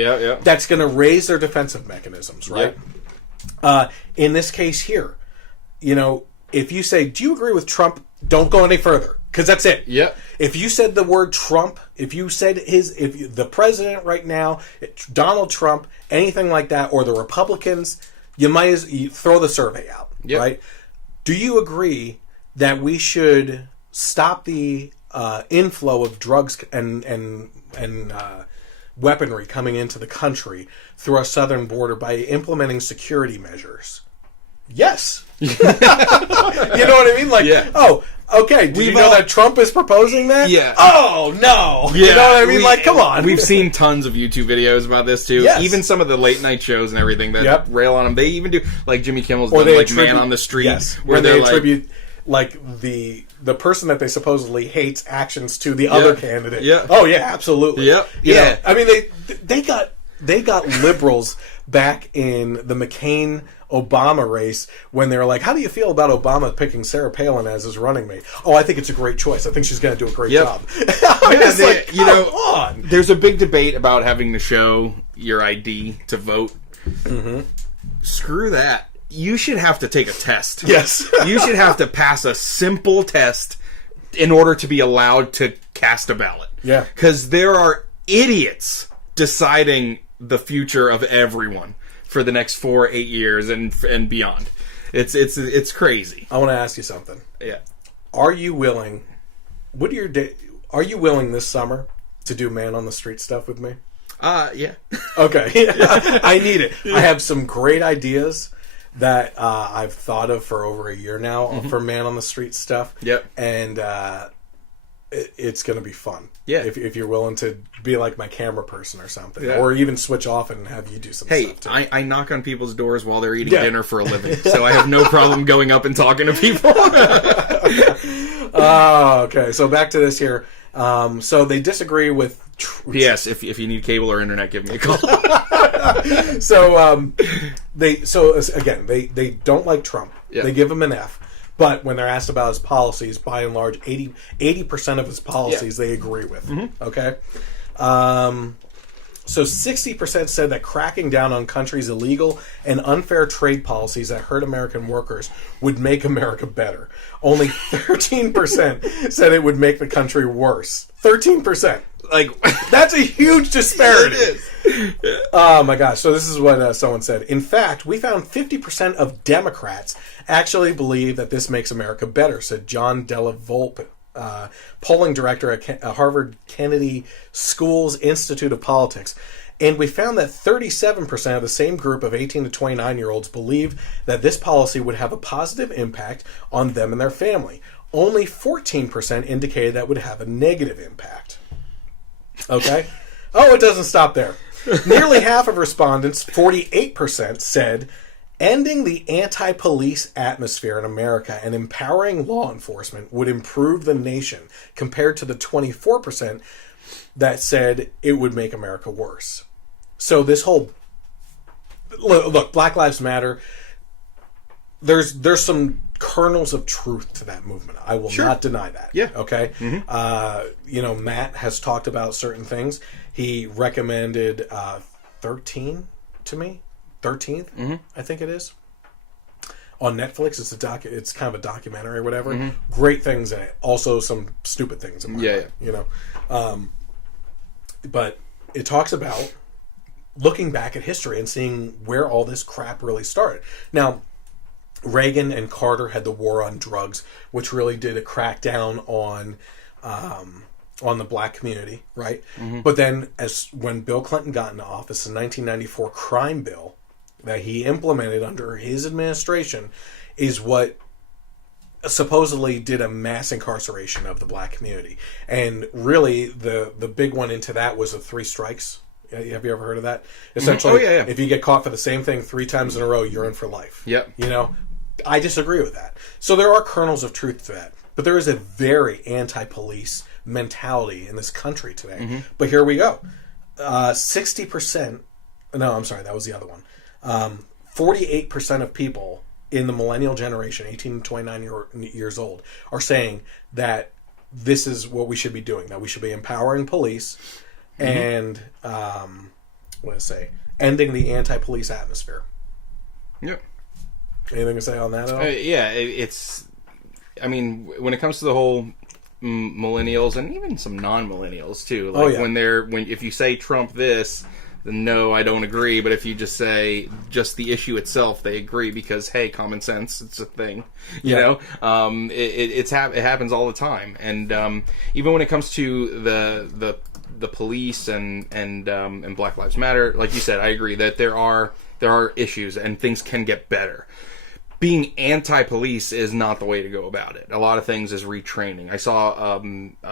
that's going to raise their defensive mechanisms, right? In this case here, you know, if you say, do you agree with Trump? Don't go any further, because that's it. Yeah. If you said the word Trump, if you said the president right now, Donald Trump, anything like that, or the Republicans, you throw the survey out, right? Do you agree that we should stop the inflow of drugs and weaponry coming into the country through our southern border by implementing security measures? Yes. You know what I mean? Like, Okay, did you know that Trump is proposing that? Yeah. Oh, no. Yeah, you know what I mean? Come on. We've seen tons of YouTube videos about this, too. Yes. Even some of the late night shows and everything that rail on him. They even do, like Jimmy Kimmel's done, like Man on the Street. Yes, where they attribute, the person that they supposedly hates actions to the other candidate. Yeah. Oh, yeah, absolutely. Yep. You know, I mean, they got liberals back in the McCain-Obama race when they were like, how do you feel about Obama picking Sarah Palin as his running mate? Oh, I think it's a great choice. I think she's going to do a great job. There's a big debate about having to show your ID to vote. Mm-hmm. Screw that. You should have to take a test. Yes. You should have to pass a simple test in order to be allowed to cast a ballot. Yeah. Because there are idiots deciding the future of everyone for the next 4 or 8 years and beyond. It's crazy. I want to ask you something. Yeah. Are you willing? Are you willing this summer to do man on the street stuff with me? Yeah. Okay. I need it. I have some great ideas that I've thought of for over a year now for man on the street stuff. Yep. And it's going to be fun. Yeah. If you're willing to be like my camera person or something. Yeah. Or even switch off and have you do some stuff too. I knock on people's doors while they're eating dinner for a living. So I have no problem going up and talking to people. Okay. So back to this here. So they disagree with... Yes, if you need cable or internet, give me a call. They don't like Trump. Yeah. They give him an F. But when they're asked about his policies, by and large, 80% of his policies they agree with. Mm-hmm. Okay? So 60% said that cracking down on countries' illegal and unfair trade policies that hurt American workers would make America better. Only 13% said it would make the country worse. 13%. Like, that's a huge disparity. It is. Oh my gosh. So this is what someone said. In fact, we found 50% of Democrats actually believe that this makes America better, said John Della Volpe, polling director at Harvard Kennedy School's Institute of Politics. And we found that 37% of the same group of 18 to 29-year-olds believe that this policy would have a positive impact on them and their family. Only 14% indicated that it would have a negative impact. Okay? Oh, it doesn't stop there. Nearly half of respondents, 48%, said ending the anti-police atmosphere in America and empowering law enforcement would improve the nation, compared to the 24% that said it would make America worse. So this whole... Look, Black Lives Matter, there's some kernels of truth to that movement. I will not deny that. Yeah. Okay? Mm-hmm. Matt has talked about certain things. He recommended 13 to me. 13th, I think it is. On Netflix, it's kind of a documentary or whatever. Mm-hmm. Great things in it. Also some stupid things in it. But it talks about looking back at history and seeing where all this crap really started. Now, Reagan and Carter had the war on drugs, which really did a crackdown on the black community, right? Mm-hmm. But then, when Bill Clinton got into office, the 1994 crime bill that he implemented under his administration is what supposedly did a mass incarceration of the black community. And really, the big one into that was the 3 strikes. Have you ever heard of that? Essentially, if you get caught for the same thing 3 times in a row, you're in for life. Yep. I disagree with that. So there are kernels of truth to that. But there is a very anti-police mentality in this country today. Mm-hmm. But here we go. 60%... No, I'm sorry, that was the other one. 48% of people in the millennial generation, 18 to 29 years old, are saying that this is what we should be doing, that we should be empowering police and, ending the anti-police atmosphere. Yep. Anything to say on that at all? It's... I mean, when it comes to the whole millennials and even some non-millennials too, like if you say Trump this, then no, I don't agree. But if you just say just the issue itself, they agree because hey, common sense, it's a thing. You know, it happens all the time. And even when it comes to the police and Black Lives Matter, like you said, I agree that there are issues and things can get better. being anti-police is not the way to go about it. A lot of things is retraining. I saw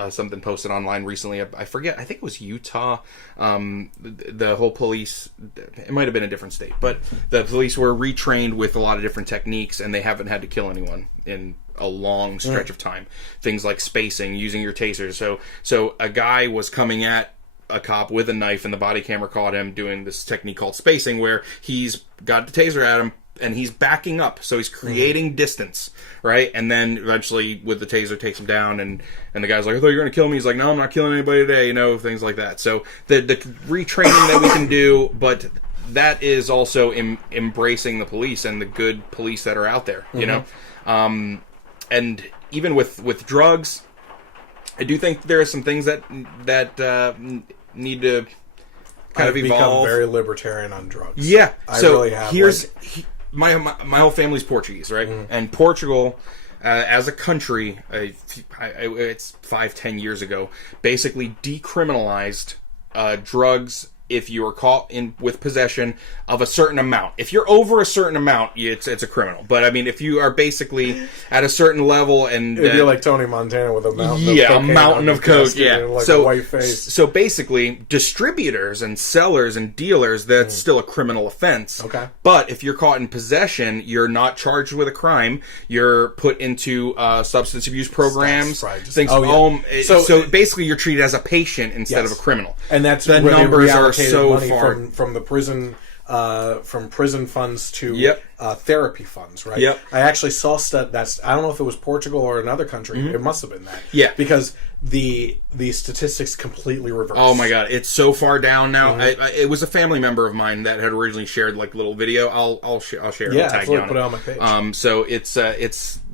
something posted online recently. I forget. I think it was Utah. The whole police. It might have been a different state, but the police were retrained with a lot of different techniques, and they haven't had to kill anyone in a long stretch of time. Things like spacing, using your taser. So a guy was coming at a cop with a knife, and the body camera caught him doing this technique called spacing, where he's got the taser at him, and he's backing up, so he's creating distance, right? And then eventually, with the taser, takes him down, and the guy's like, "I thought you were going to kill me." He's like, "No, I'm not killing anybody today," things like that. So the retraining that we can do, but that is also embracing the police and the good police that are out there, you know? And even with drugs, I do think there are some things that need to kind of evolve. I've become very libertarian on drugs. Yeah, I really have. My whole family's Portuguese, right? And Portugal, as a country, it's 5-10 years ago, basically decriminalized drugs if you are caught with possession of a certain amount. If you're over a certain amount, it's a criminal. But I mean, if you are basically at a certain level, and it'd be like Tony Montana with a mountain of cocaine, a mountain of coke, like a white face. So basically, distributors and sellers and dealers, that's still a criminal offense. Okay. But if you're caught in possession, you're not charged with a crime. You're put into substance abuse programs. So basically, you're treated as a patient instead of a criminal. And that's the numbers are so money far from the prison funds to therapy funds, right? Yep. I actually saw stuff I don't know if it was Portugal or another country. It must have been that. Yeah. Because the statistics completely reversed. Oh my god, it's so far down now. It was a family member of mine that had originally shared like a little video. I'll share it. Yeah, tag you on put it on my page. So it's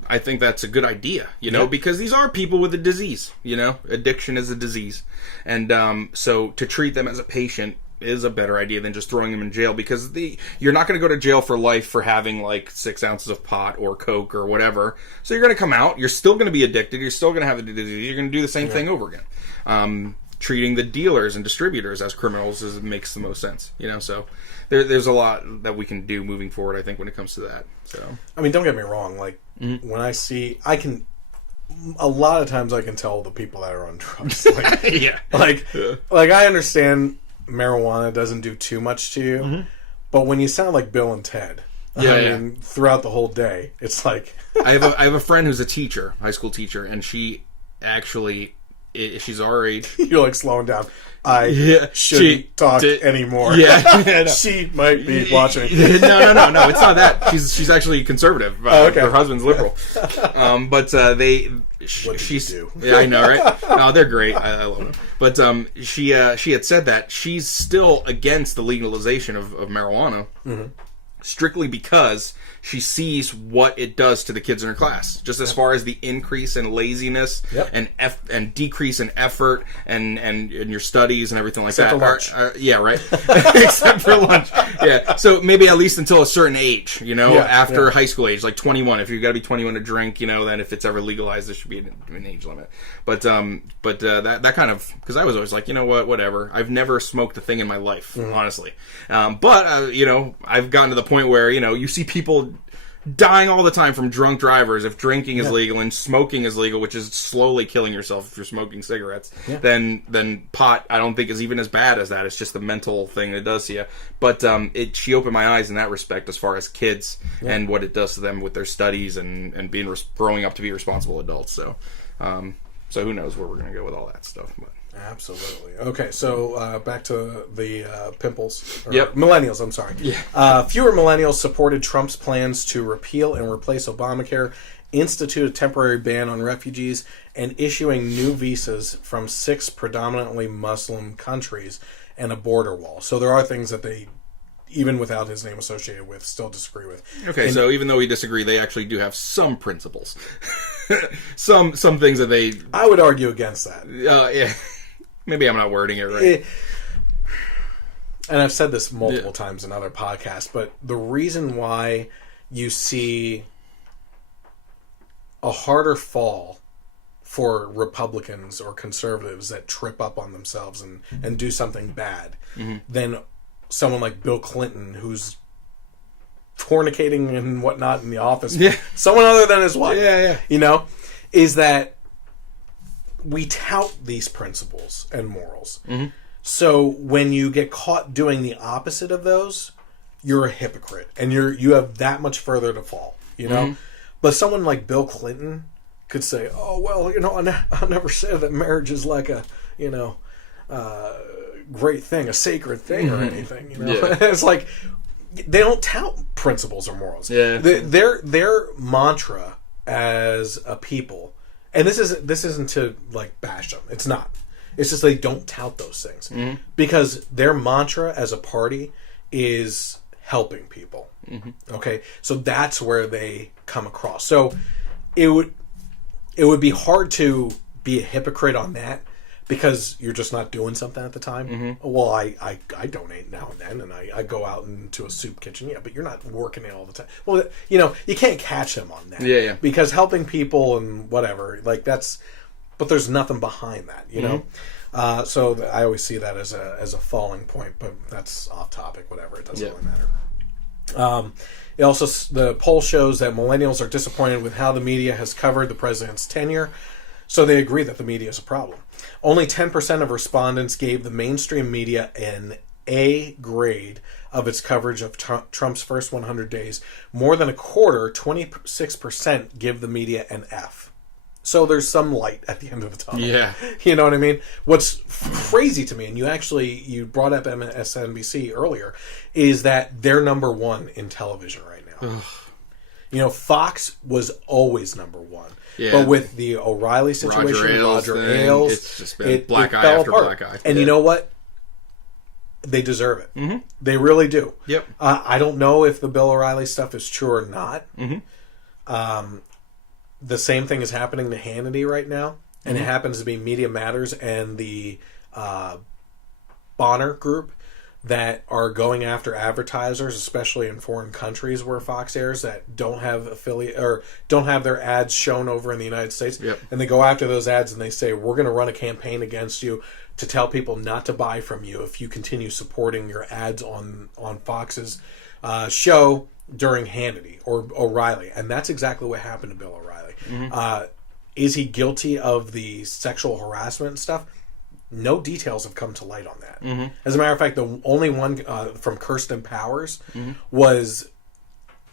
I think that's a good idea, because these are people with a disease, addiction is a disease. And so to treat them as a patient is a better idea than just throwing them in jail, because you're not going to go to jail for life for having like 6 ounces of pot or coke or whatever. So you're going to come out, you're still going to be addicted, you're still going to have the disease, you're going to do the same thing over again. Treating the dealers and distributors as criminals makes the most sense, so there's a lot that we can do moving forward, I think, when it comes to that. So I mean, don't get me wrong, like when a lot of times I can tell the people that are on drugs. Like, like I understand marijuana doesn't do too much to you, but when you sound like Bill and Ted, mean, throughout the whole day, it's like I have a friend who's a teacher, high school teacher, and she actually, she's our age. You're like slowing down. I shouldn't talk anymore. Yeah, she might be watching. No, it's not that. She's actually conservative. Okay. Her husband's liberal. But she's do? Yeah, I know, right? Oh, they're great. I love them. But she had said that she's still against the legalization of marijuana, strictly because she sees what it does to the kids in her class, just as far as the increase in laziness and decrease in effort and your studies and everything like Except that. For lunch. Yeah, right. Except for lunch. Yeah. So maybe at least until a certain age, after high school age, like 21. If you've got to be 21 to drink, then if it's ever legalized, there should be an age limit. But that kind of, because I was always like, whatever. I've never smoked a thing in my life, honestly. But I've gotten to the point where you see people dying all the time from drunk drivers. If drinking is legal and smoking is legal, which is slowly killing yourself if you're smoking cigarettes, then pot I don't think is even as bad as that. It's just the mental thing it does to you. But she opened my eyes in that respect as far as kids and what it does to them with their studies and being growing up to be responsible adults. So who knows where we're going to go with all that stuff. But. Absolutely. Okay, so back to the pimples. Yep. Millennials, I'm sorry. Yeah. Fewer millennials supported Trump's plans to repeal and replace Obamacare, institute a temporary ban on refugees, and issuing new visas from 6 predominantly Muslim countries and a border wall. So there are things that they, even without his name associated with, still disagree with. Okay, so even though we disagree, they actually do have some principles. some things that they... I would argue against that. Yeah. Maybe I'm not wording it right. And I've said this multiple times in other podcasts, but the reason why you see a harder fall for Republicans or conservatives that trip up on themselves and do something bad than someone like Bill Clinton, who's fornicating and whatnot in the office. Yeah. Someone other than his wife. Yeah. You know, is that we tout these principles and morals. Mm-hmm. So when you get caught doing the opposite of those, you're a hypocrite, and you have that much further to fall. You know, mm-hmm. But someone like Bill Clinton could say, "Oh well, you know, I never said that marriage is like a great thing, a sacred thing, or anything." You know, yeah. It's like they don't tout principles or morals. Yeah, their mantra as a people, and this isn't to like bash them. It's not. It's just they don't tout those things because their mantra as a party is helping people. Mm-hmm. Okay, so that's where they come across. So it would be hard to be a hypocrite on that because you're just not doing something at the time. Mm-hmm. Well, I donate now and then, and I go out into a soup kitchen. Yeah, but you're not working it all the time. Well, you know, you can't catch them on that. Yeah. Because helping people and whatever, like that's. But there's nothing behind that, you know. So I always see that as a falling point, but that's off topic. Whatever, it doesn't really matter. It also, the poll shows that millennials are disappointed with how the media has covered the president's tenure, so they agree that the media is a problem. Only 10% of respondents gave the mainstream media an A grade of its coverage of Trump's first 100 days. More than a quarter, 26%, give the media an F. So there's some light at the end of the tunnel. Yeah. You know what I mean? What's crazy to me, and you brought up MSNBC earlier, is that they're number one in television right now. Ugh. You know, Fox was always number one. Yeah. But with the O'Reilly situation, Roger Ailes, it's just been black eye after black eye. And you know what? They deserve it. Mm-hmm. They really do. Yep. I don't know if the Bill O'Reilly stuff is true or not. Mm-hmm. The same thing is happening to Hannity right now, and it happens to be Media Matters and the Bonner Group that are going after advertisers, especially in foreign countries where Fox airs, that don't have affiliate or don't have their ads shown over in the United States. Yep. And they go after those ads and they say, "We're going to run a campaign against you to tell people not to buy from you if you continue supporting your ads on Fox's show during Hannity or O'Reilly." And that's exactly what happened to Bill O'Reilly. Mm-hmm. Is he guilty of the sexual harassment and stuff? No details have come to light on that. Mm-hmm. As a matter of fact, the only one from Kirsten Powers was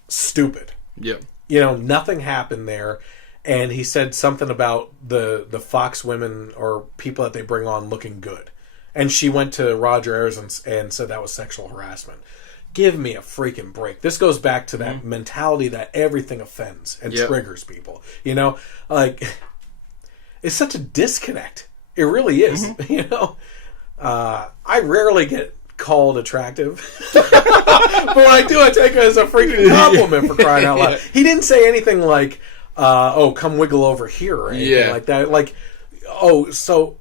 stupid. Yep. You know, nothing happened there. And he said something about the Fox women or people that they bring on looking good. And she went to Roger Ailes and said that was sexual harassment. Give me a freaking break. This goes back to that mentality that everything offends and triggers people. You know, like, it's such a disconnect. It really is. Mm-hmm. You know, I rarely get called attractive. But when I do, I take it as a freaking compliment, for crying out loud. He didn't say anything like, oh, come wiggle over here or anything like that. Like, oh, so...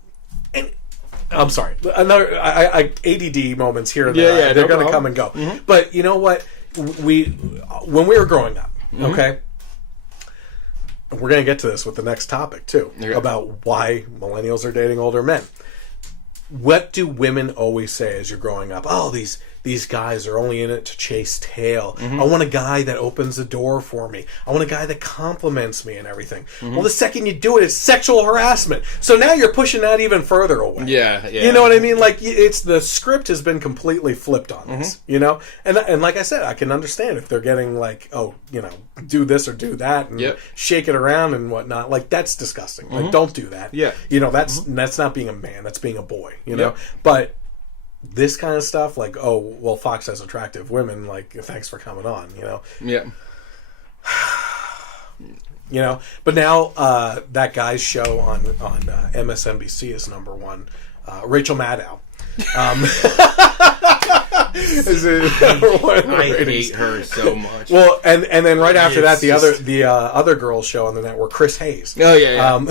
I'm sorry. Another ADD moments here and there. They're going to come and go. Mm-hmm. But you know what? When we were growing up, okay, we're going to get to this with the next topic too, about why millennials are dating older men. What do women always say as you're growing up? Oh, these guys are only in it to chase tail. Mm-hmm. I want a guy that opens the door for me. I want a guy that compliments me and everything. Mm-hmm. Well, the second you do it, it's sexual harassment. So now you're pushing that even further away. Yeah. You know what I mean? Like, it's the script has been completely flipped on this, you know? And like I said, I can understand if they're getting like, oh, you know, do this or do that and shake it around and whatnot. Like, that's disgusting. Mm-hmm. Like, don't do that. Yeah. You know, that's not being a man. That's being a boy, you know? But... this kind of stuff, like, oh, well, Fox has attractive women, like, thanks for coming on, you know? Yeah. You know? But now, that guy's show on MSNBC is number one. Rachel Maddow. I hate her so much. Well, and then right after that, the other girl show on the network, Chris Hayes. Oh, yeah.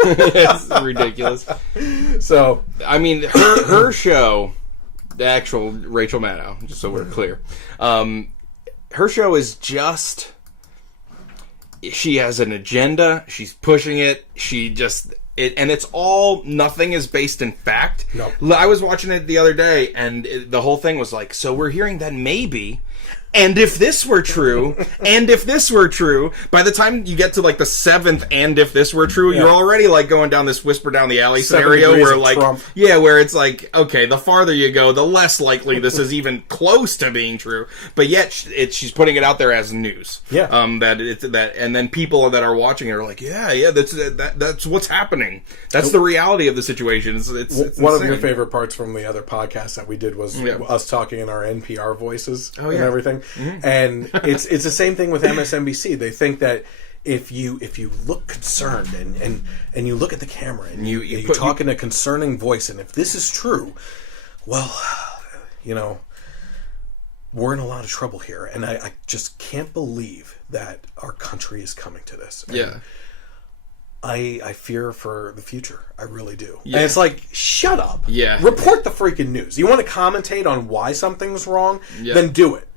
It's ridiculous. So, I mean, her show... the actual Rachel Maddow, just so we're clear. Her show is just... she has an agenda. She's pushing it. And it's all... nothing is based in fact. No. I was watching it the other day, and the whole thing was like, so we're hearing that maybe and if this were true, and if this were true, by the time you get to like the 7th, and if this were true, you're already like going down this whisper down the alley scenario where like, Trump. Where it's like, okay, the farther you go, the less likely this is even close to being true. But yet she's putting it out there as news. Yeah. And then people that are watching it are like, that's what's happening. That's the reality of the situation. It's one of your favorite parts from the other podcast that we did was us talking in our NPR voices and everything. Mm-hmm. And it's the same thing with MSNBC. They think that if you look concerned and you look at the camera and you talk in a concerning voice, and if this is true, well, we're in a lot of trouble here. And I just can't believe that our country is coming to this. And I fear for the future. I really do. Yeah. And it's like, shut up. Yeah. Report the freaking news. You want to commentate on why something's wrong? Then do it.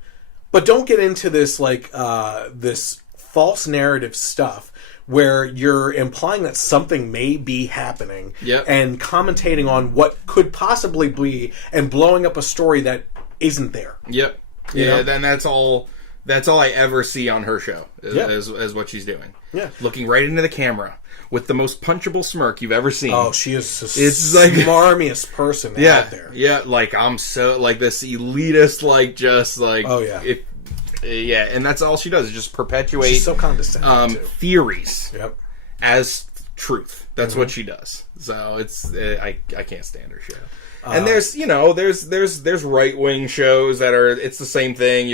But don't get into this this false narrative stuff where you're implying that something may be happening and commentating on what could possibly be and blowing up a story that isn't there. Yep. Yeah, then that's all I ever see on her show is what she's doing. Yeah. Looking right into the camera with the most punchable smirk you've ever seen. Oh, she is the smarmiest person out there. Yeah, like I'm so like this elitist, like just like and that's all she does is just perpetuate. She's so condescending theories as truth. That's what she does. So it's I can't stand her show. And there's right wing shows that are it's the same thing.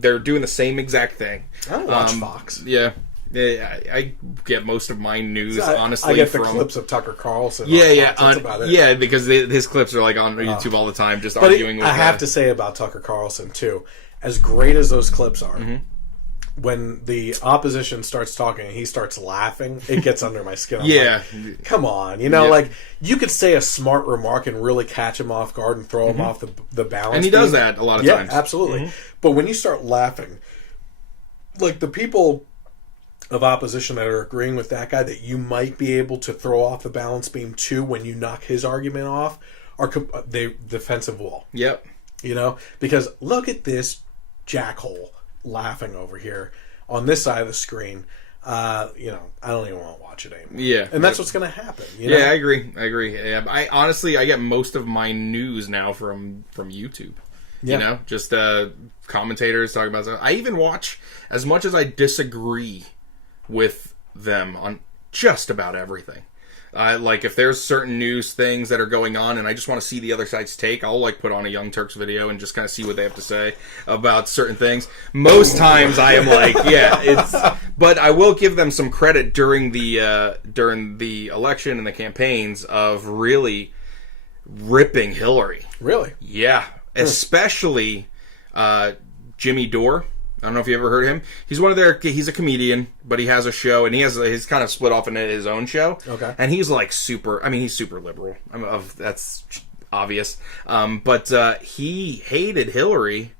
They're doing the same exact thing. I don't watch Fox. Yeah, I get most of my news honestly. I get the from clips of Tucker Carlson. That's about it. Yeah, because his clips are like on YouTube all the time, just arguing. With I have to say about Tucker Carlson too, as great as those clips are. Mm-hmm. When the opposition starts talking and he starts laughing, it gets under my skin. I'm like, come on. Like, you could say a smart remark and really catch him off guard and throw him off the balance. And he does that a lot of times. Yeah, absolutely. Mm-hmm. But when you start laughing, like the people of opposition that are agreeing with that guy that you might be able to throw off the balance beam too when you knock his argument off, are the defensive wall. Yep. Because look at this jackhole laughing over here on this side of the screen. I don't even want to watch it anymore. Yeah, and that's what's going to happen. Yeah, I agree. Yeah, I honestly get most of my news now from YouTube. Yeah. Just commentators talking about stuff. I even watch, as much as I disagree with them on just about everything. Like if there's certain news things that are going on and I just want to see the other side's take, I'll like put on a Young Turks video and just kind of see what they have to say about certain things. Most times I am like, but I will give them some credit during the election and the campaigns of really ripping Hillary. Really? Yeah. Especially Jimmy Dore. I don't know if you ever heard of him. He's a comedian, but he has a show, and he's kind of split off into his own show. Okay. And he's like he's super liberal. That's obvious. But he hated Hillary,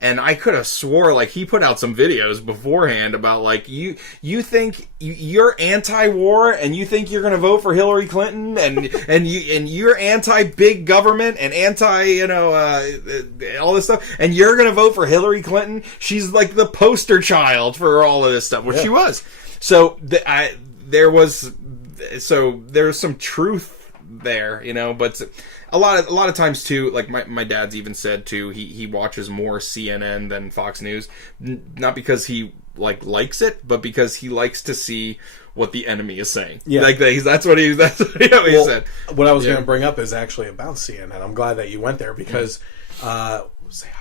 and I could have swore like he put out some videos beforehand about like you think you're anti-war and you think you're going to vote for Hillary Clinton and you're anti-big government and anti all this stuff and you're going to vote for Hillary Clinton. She's like the poster child for all of this stuff, which she was. So there's some truth there, but a lot of times too, like my dad's even said too, he watches more CNN than Fox News, not because he likes it, but because he likes to see what the enemy is saying. Yeah, that's what he said. What I was going to bring up is actually about CNN. I'm glad that you went there because say hi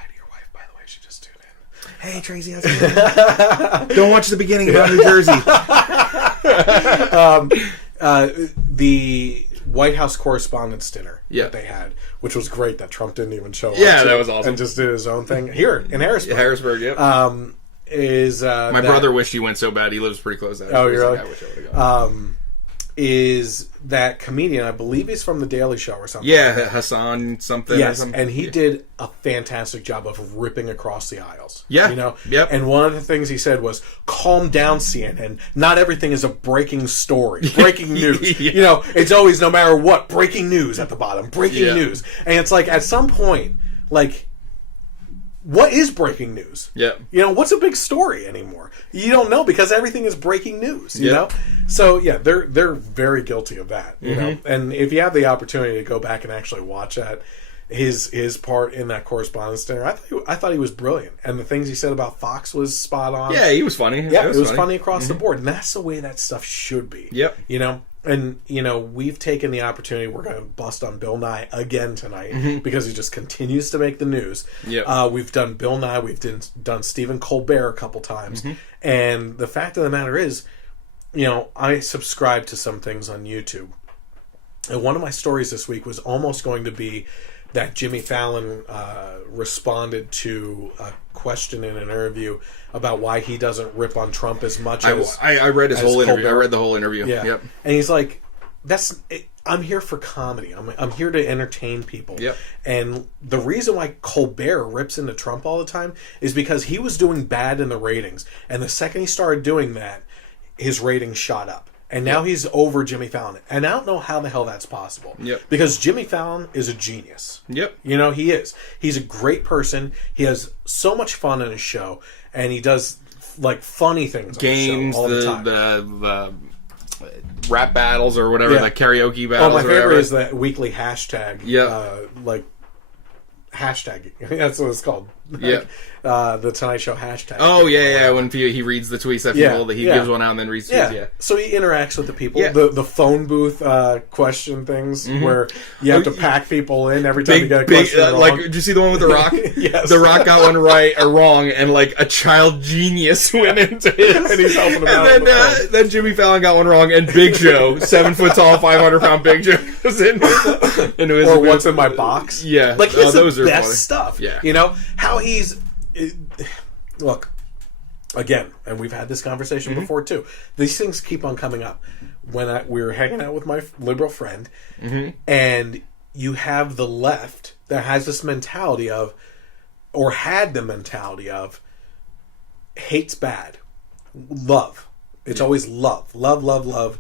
to your wife, by the way. She just tuned in. Hey Tracy, how's it going? Don't watch the beginning about New Jersey. The White House Correspondents' Dinner that they had, which was great that Trump didn't even show up. Yeah, that was awesome. And just did his own thing here in Harrisburg. Harrisburg, yep. My brother wished he went so bad. He lives pretty close to that. Oh, you're really? I wish I would have gone. Is that comedian, I believe he's from The Daily Show or something. Yeah, Hassan something. Yes, and he did a fantastic job of ripping across the aisles. Yeah. Yep. And one of the things he said was, calm down, CNN. Not everything is a breaking story, breaking news. It's always, no matter what, breaking news at the bottom, breaking news. And it's like, at some point, like, what is breaking news? Yeah. You know, what's a big story anymore? You don't know because everything is breaking news, you know? So, yeah, they're very guilty of that, you know? And if you have the opportunity to go back and actually watch that, his part in that correspondence dinner, I thought he was brilliant. And the things he said about Fox was spot on. Yeah, he was funny. Yeah, it was funny across the board. And that's the way that stuff should be. Yep. You know? And, you know, we've taken the opportunity, we're going to bust on Bill Nye again tonight because he just continues to make the news. Yep. We've done Bill Nye, we've done Stephen Colbert a couple times. And the fact of the matter is, you know, I subscribe to some things on YouTube. And one of my stories this week was almost going to be that Jimmy Fallon responded to a question in an interview about why he doesn't rip on Trump as much as I read his whole interview. Colbert. I read the whole interview. Yeah. Yep. And he's like, I'm here for comedy. I'm here to entertain people. Yep. And the reason why Colbert rips into Trump all the time is because he was doing bad in the ratings. And the second he started doing that, his ratings shot up. And now he's over Jimmy Fallon. And I don't know how the hell that's possible. Yep. Because Jimmy Fallon is a genius. Yep. You know, he is. He's a great person. He has so much fun in his show. And he does, like, funny things Games, on the show all the time. the rap battles or whatever, the karaoke battles. My or whatever. favorite is that weekly hashtag. Yeah. Hashtag. That's what it's called. Yeah. The Tonight Show hashtag. Oh, yeah. When he reads the tweets that people, that he gives one out and then reads tweets, yeah. So he interacts with the people. Yeah. The phone booth question things where you have to pack people in every time you get a question wrong. Like, did you see the one with The Rock? Yes. The Rock got one right or wrong, and like a child genius went into his. And he's helping him out. And then Jimmy Fallon got one wrong, and Big Joe, 7 foot tall, 500-pound Big Joe, was into his. Or what's in my box? Yeah. Like, it's those the are best funny stuff. Yeah. You know? How he's... Look, again, and we've had this conversation before too. These things keep on coming up. When we were hanging out with my liberal friend, and you have the left that has this mentality of, or had the mentality of, hate's bad, love. It's always love, love, love, love.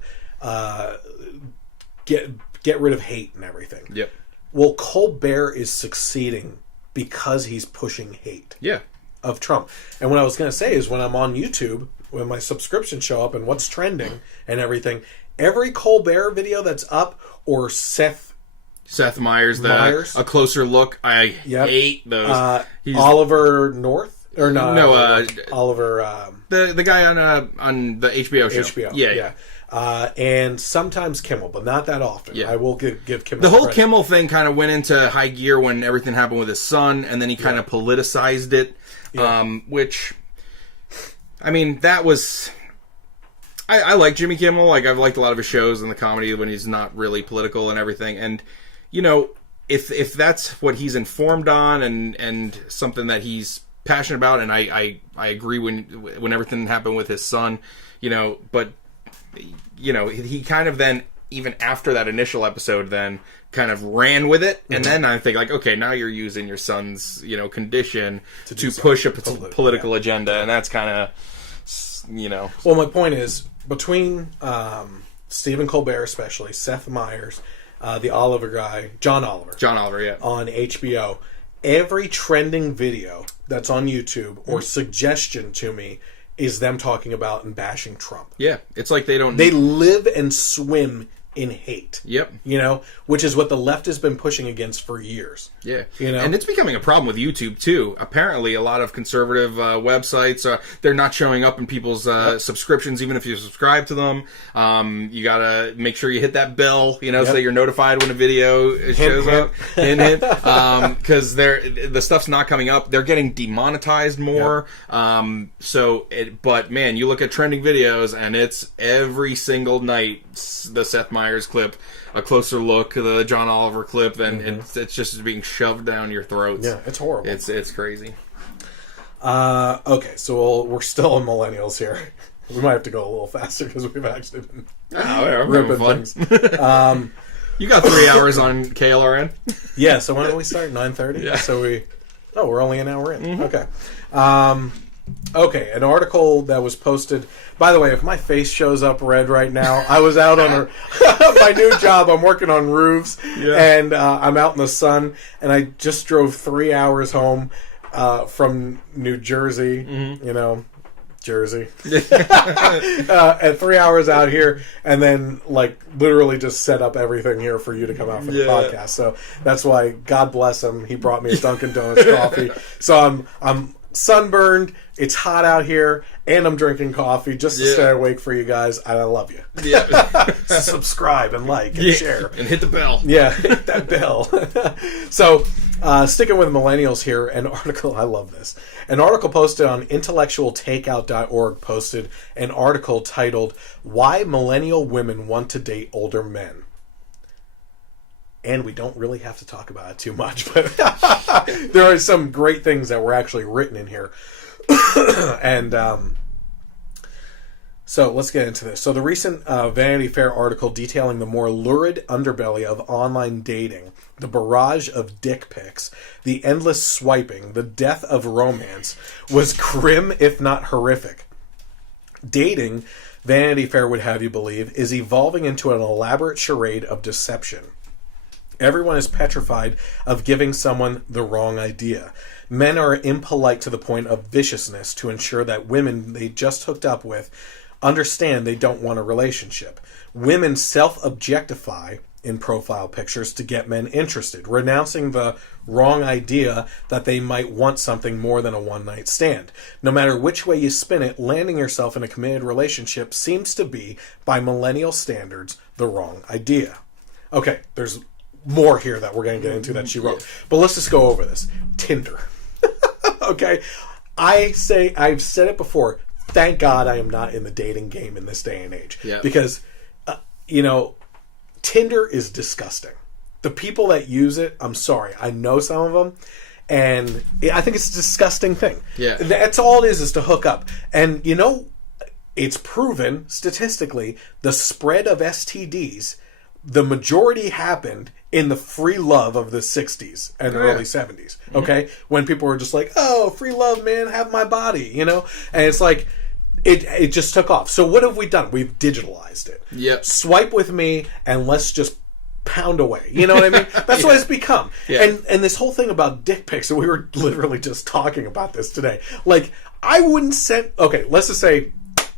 Get rid of hate and everything. Yep. Well, Colbert is succeeding because he's pushing hate. Yeah. Of Trump. And what I was going to say is when I'm on YouTube, when my subscriptions show up and what's trending and everything, every Colbert video that's up, or Seth Meyers, A Closer Look. I hate those. Oliver North? Or no, Oliver... the guy on the HBO show. HBO. Yeah. And sometimes Kimmel, but not that often. Yeah. I will give Kimmel the whole credit. Kimmel thing kind of went into high gear when everything happened with his son, and then he kind of politicized it, which, I mean, that was... I like Jimmy Kimmel. Like, I've liked a lot of his shows and the comedy when he's not really political and everything. And, you know, if that's what he's informed on and something that he's passionate about, and I agree when everything happened with his son, you know, but... You know, he kind of then, even after that initial episode, then kind of ran with it. And then I think, like, okay, now you're using your son's, you know, condition to push a political agenda. And that's kind of, you know. Well, my point is, between Stephen Colbert especially, Seth Meyers, the Oliver guy, John Oliver, on HBO, every trending video that's on YouTube or suggestion to me is them talking about and bashing Trump. Yeah, it's like they live and swim in hate. Yep. You know, which is what the left has been pushing against for years. Yeah. You know? And it's becoming a problem with YouTube, too. Apparently, a lot of conservative websites, they're not showing up in people's subscriptions, even if you subscribe to them. You gotta make sure you hit that bell, you know, so that you're notified when a video shows up. Hint. Because the stuff's not coming up. They're getting demonetized more. But, man, you look at trending videos, and it's every single night, the Seth Meyers clip, A Closer Look, the John Oliver clip, and it's just being shoved down your throats. Yeah, it's horrible. It's crazy. Okay, so we're still on Millennials here. We might have to go a little faster because we've actually been ripping things. You got 3 hours on KLRN? Yeah, so when did we start? 9:30? Yeah. So we're only an hour in. Okay. Okay, an article that was posted. By the way, if my face shows up red right now, I was out on my new job. I'm working on roofs, and I'm out in the sun, and I just drove 3 hours home from New Jersey, you know, Jersey, and 3 hours out here, and then like literally just set up everything here for you to come out for the podcast. So that's why, God bless him, he brought me a Dunkin' Donuts coffee. So I'm sunburned, it's hot out here, and I'm drinking coffee just to stay awake for you guys, and I love you. Subscribe and like and share. And hit the bell. Yeah, hit that bell. So, sticking with millennials here, an article, I love this. An article posted on intellectualtakeout.org posted an article titled, Why Millennial Women Want to Date Older Men. And we don't really have to talk about it too much, but there are some great things that were actually written in here. And so let's get into this. So the recent Vanity Fair article detailing the more lurid underbelly of online dating, the barrage of dick pics, the endless swiping, the death of romance, was grim if not horrific. Dating, Vanity Fair would have you believe, is evolving into an elaborate charade of deception. Everyone is petrified of giving someone the wrong idea. Men are impolite to the point of viciousness to ensure that women they just hooked up with understand they don't want a relationship. Women self-objectify in profile pictures to get men interested, renouncing the wrong idea that they might want something more than a one-night stand. No matter which way you spin it, landing yourself in a committed relationship seems to be, by millennial standards, the wrong idea. Okay, there's more here that we're going to get into that she wrote. But let's just go over this. Tinder. Okay? I've said it before. Thank God I am not in the dating game in this day and age. Yeah. Because, Tinder is disgusting. The people that use it, I'm sorry. I know some of them. And I think it's a disgusting thing. Yeah. That's all it is to hook up. And, it's proven statistically the spread of STDs, the majority happened in the free love of the 60s and early 70s, okay? When people were just like, oh, free love, man, have my body, And it's like, it just took off. So what have we done? We've digitalized it. Yep. Swipe with me and let's just pound away. You know what I mean? That's what it's become. Yeah. And this whole thing about dick pics, and we were literally just talking about this today. Like, I wouldn't send... Okay, let's just say,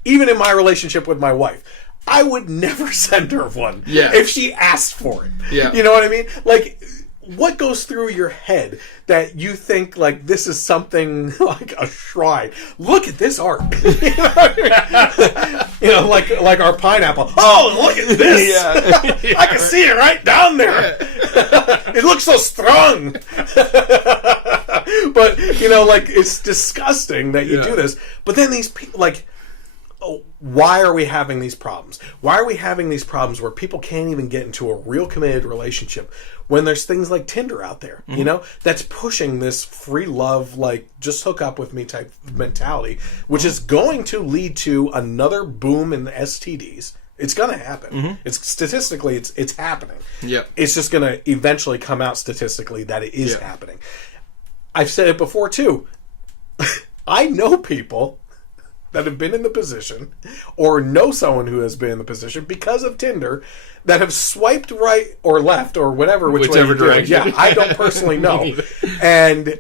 even in my relationship with my wife, I would never send her one if she asked for it. Yeah. You know what I mean? Like, what goes through your head that you think, like, this is something like a shrine? Look at this art. You know what I mean? Like our pineapple. Oh, look at this. Yeah. I can see it right down there. It looks so strong. But, it's disgusting that you do this. But then these people, like... Oh, why are we having these problems? Why are we having these problems where people can't even get into a real committed relationship when there's things like Tinder out there, that's pushing this free love, like, just hook up with me type mentality, which is going to lead to another boom in the STDs. It's going to happen. It's statistically, it's happening. Yeah. It's just going to eventually come out statistically that it is happening. I've said it before too. I know people that have been in the position, or know someone who has been in the position because of Tinder, that have swiped right or left or whichever direction. Yeah, I don't personally know, and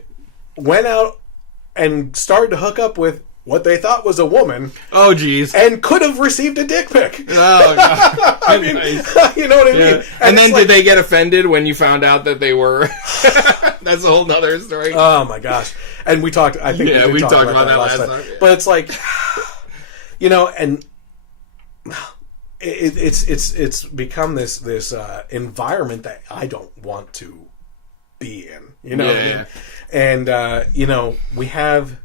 went out and started to hook up with what they thought was a woman. Oh, geez. And could have received a dick pic. Oh, God. I mean, you know what I mean? And then did they get offended when you found out that they were... That's a whole nother story. Oh, my gosh. And we talked... I think we talked about that last time. Yeah. But it's like... and... It's become this environment that I don't want to be in. You know what I mean? And, we have...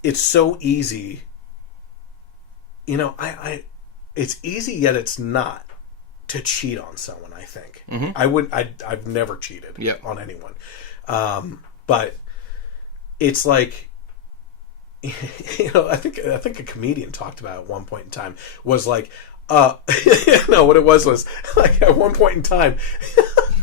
It's so easy. It's easy, yet it's not to cheat on someone, I think. I've never cheated on anyone. But it's like, I think a comedian talked about at one point in time was like, no, what it was like at one point in time,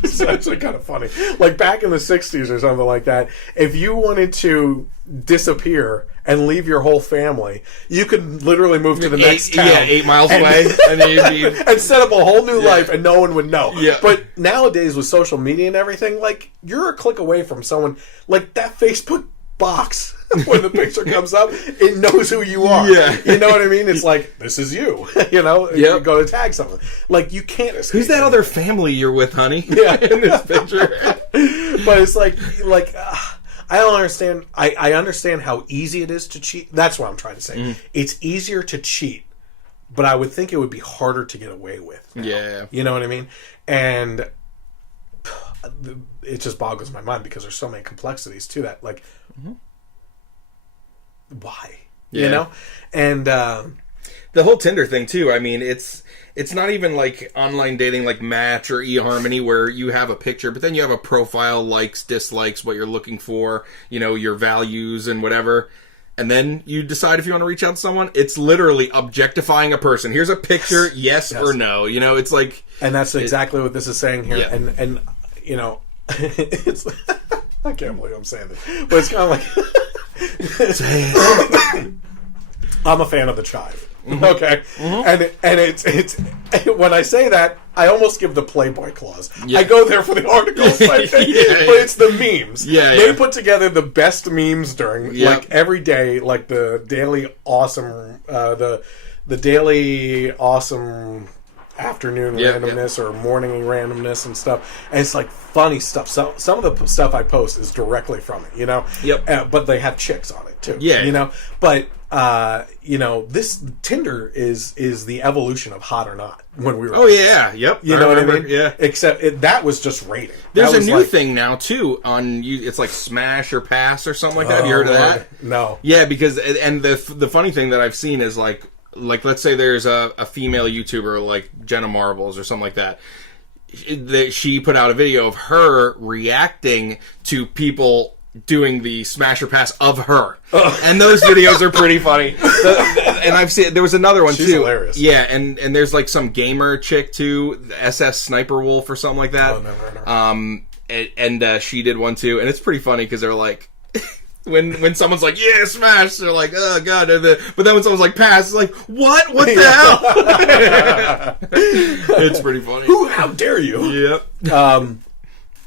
It's actually kind of funny. Like back in the 60s or something like that, if you wanted to disappear and leave your whole family, you could literally move to the next town. Yeah, 8 miles away. And then you'd be... and set up a whole new life and no one would know. Yeah. But nowadays with social media and everything, like, you're a click away from someone. Like, that Facebook box, when the picture comes up, it knows who you are. Yeah. You know what I mean? It's like, this is you. You know? Yep. You go to tag someone. Like, you can't escape. Who's that other family you're with, honey? Yeah. In this picture. But it's like I don't understand. I understand how easy it is to cheat. That's what I'm trying to say. Mm. It's easier to cheat, but I would think it would be harder to get away with now. Yeah. You know what I mean? And it just boggles my mind because there's so many complexities to that. Like, why? Yeah. You know? And the whole Tinder thing too. I mean, it's not even like online dating like Match or eHarmony where you have a picture, but then you have a profile, likes, dislikes, what you're looking for, you know, your values and whatever. And then you decide if you want to reach out to someone. It's literally objectifying a person. Here's a picture, yes or no. You know, it's like... And that's exactly what this is saying here. Yeah. And you know, it's... I can't believe I'm saying this. But it's kind of like... I'm a fan of the chive. Mm-hmm. Okay? Mm-hmm. And it's when I say that, I almost give the Playboy clause. Yeah. I go there for the articles, but it's the memes. Yeah, they put together the best memes during, like, every day, like the daily awesome, the daily awesome afternoon randomness or morning randomness and stuff. And it's like funny stuff. So some of the stuff I post is directly from it, you know? Yep. But they have chicks on it too. Yeah. You know? But you know, this Tinder is the evolution of Hot or Not when we were. Oh yeah, yep. You know what I mean? Yeah. Except that was just rating. There's a new thing now too on you. It's like Smash or Pass or something like that. Have you heard of that? No. Yeah, because and the funny thing that I've seen is like let's say there's a female YouTuber like Jenna Marbles or something like that. She put out a video of her reacting to people doing the Smash or Pass of her. And those videos are pretty funny. And I've seen, there was another one She's too. Hilarious. Yeah, and there's like some gamer chick too, SS Sniper Wolf or something like that. Oh, never heard of her. And she did one too, and it's pretty funny because they're like, when someone's like, yeah, Smash, they're like, oh god, but then when someone's like, Pass, it's like, what the hell? It's pretty funny. How dare you? Yep.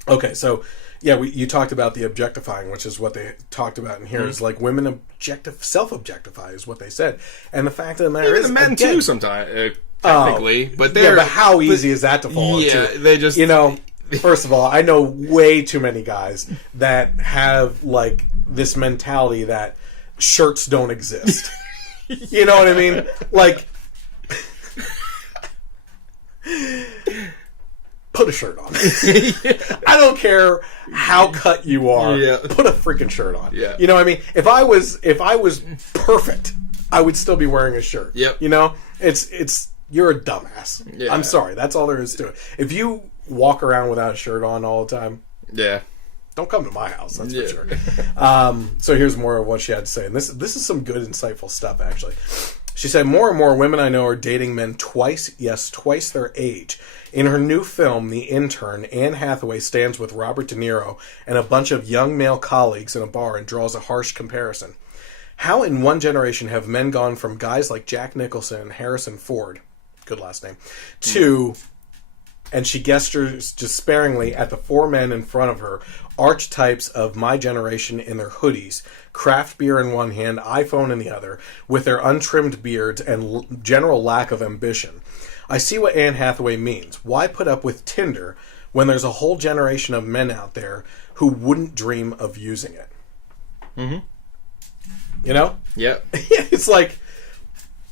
Okay, so yeah, you talked about the objectifying, which is what they talked about in here. Is like women self-objectify is what they said, and the fact of the matter is, the men too sometimes technically, but they're but how easy is that to fall into? Yeah, they just, you know. First of all, I know way too many guys that have like this mentality that shirts don't exist. You know what I mean? Like, put a shirt on. I don't care how cut you are. Yeah. Put a freaking shirt on. Yeah. You know what I mean? If I was perfect, I would still be wearing a shirt. Yep. You know? It's you're a dumbass. Yeah. I'm sorry. That's all there is to it. If you walk around without a shirt on all the time, don't come to my house. That's for sure. So here's more of what she had to say, and this is some good, insightful stuff. Actually, she said, "More and more women I know are dating men twice their age. In her new film, The Intern, Anne Hathaway stands with Robert De Niro and a bunch of young male colleagues in a bar and draws a harsh comparison. How in one generation have men gone from guys like Jack Nicholson and Harrison Ford, good last name, to..." And she gestures despairingly at the four men in front of her, archetypes of my generation in their hoodies, craft beer in one hand, iPhone in the other, with their untrimmed beards and general lack of ambition. I see what Anne Hathaway means. Why put up with Tinder when there's a whole generation of men out there who wouldn't dream of using it? Mm-hmm. You know? Yep. It's like,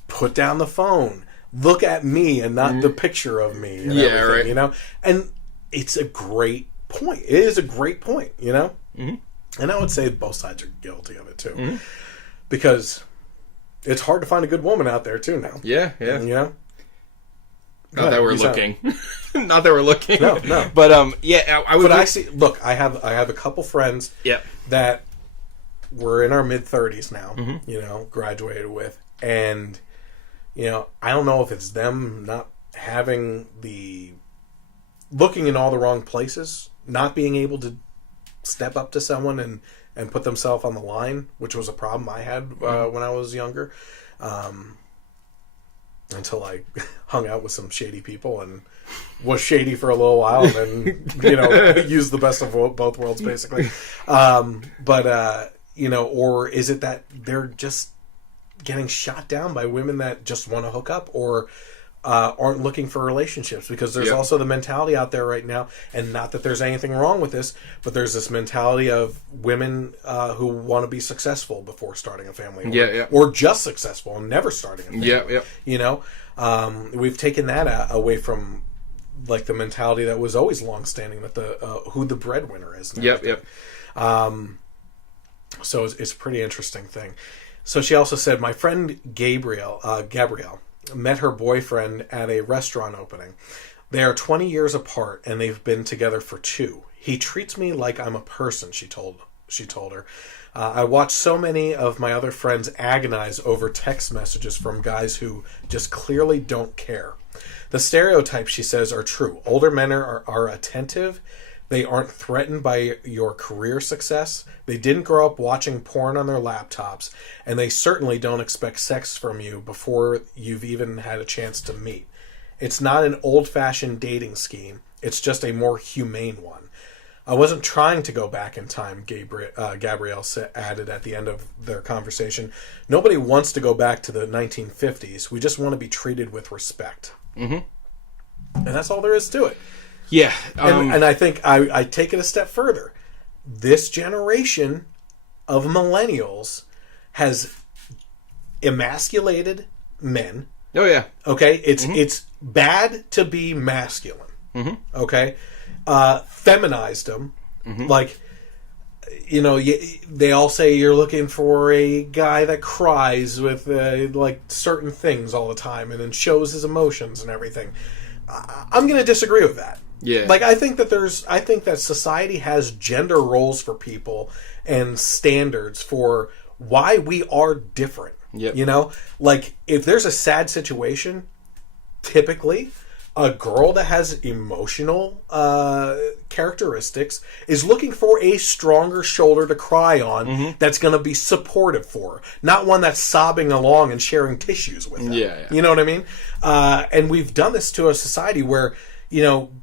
put down the phone. Look at me and not the picture of me. And everything, right. You know? And it's a great point. It is a great point, you know? Mm-hmm. And I would say both sides are guilty of it, too. Mm-hmm. Because it's hard to find a good woman out there, too, now. Yeah. You know? Not that we're looking. Not that we're looking. No. But, I would... But I see... Look, I have a couple friends that were in our mid-30s now, you know, graduated with, and... You know, I don't know if it's them not having the looking in all the wrong places, not being able to step up to someone and put themselves on the line, which was a problem I had when I was younger, until I hung out with some shady people and was shady for a little while, and then used the best of both worlds, basically. Or is it that they're just getting shot down by women that just want to hook up, or aren't looking for relationships? Because there's also the mentality out there right now, and not that there's anything wrong with this, but there's this mentality of women who want to be successful before starting a family, or just successful and never starting a family. We've taken that away from like the mentality that was always long-standing, that who the breadwinner is. So it's a pretty interesting thing. So she also said, my friend Gabrielle met her boyfriend at a restaurant opening. They are 20 years apart, and they've been together for 2. He treats me like I'm a person, she told her. I watch so many of my other friends agonize over text messages from guys who just clearly don't care. The stereotypes, she says, are true. Older men are attentive. They aren't threatened by your career success. They didn't grow up watching porn on their laptops, and they certainly don't expect sex from you before you've even had a chance to meet. It's not an old-fashioned dating scheme. It's just a more humane one. I wasn't trying to go back in time, Gabrielle added at the end of their conversation. Nobody wants to go back to the 1950s. We just want to be treated with respect. Mm-hmm. And that's all there is to it. Yeah. And I think I take it a step further. This generation of millennials has emasculated men. Oh, yeah. Okay? It's bad to be masculine. Mm-hmm. Okay? Feminized them. Mm-hmm. Like, they all say you're looking for a guy that cries with, like, certain things all the time and then shows his emotions and everything. I'm going to disagree with that. Yeah. Like, I think that society has gender roles for people and standards for why we are different. Yep. Like, if there's a sad situation, typically a girl that has emotional characteristics is looking for a stronger shoulder to cry on that's going to be supportive for her. Not one that's sobbing along and sharing tissues with them. Yeah. You know what I mean? And we've done this to a society where,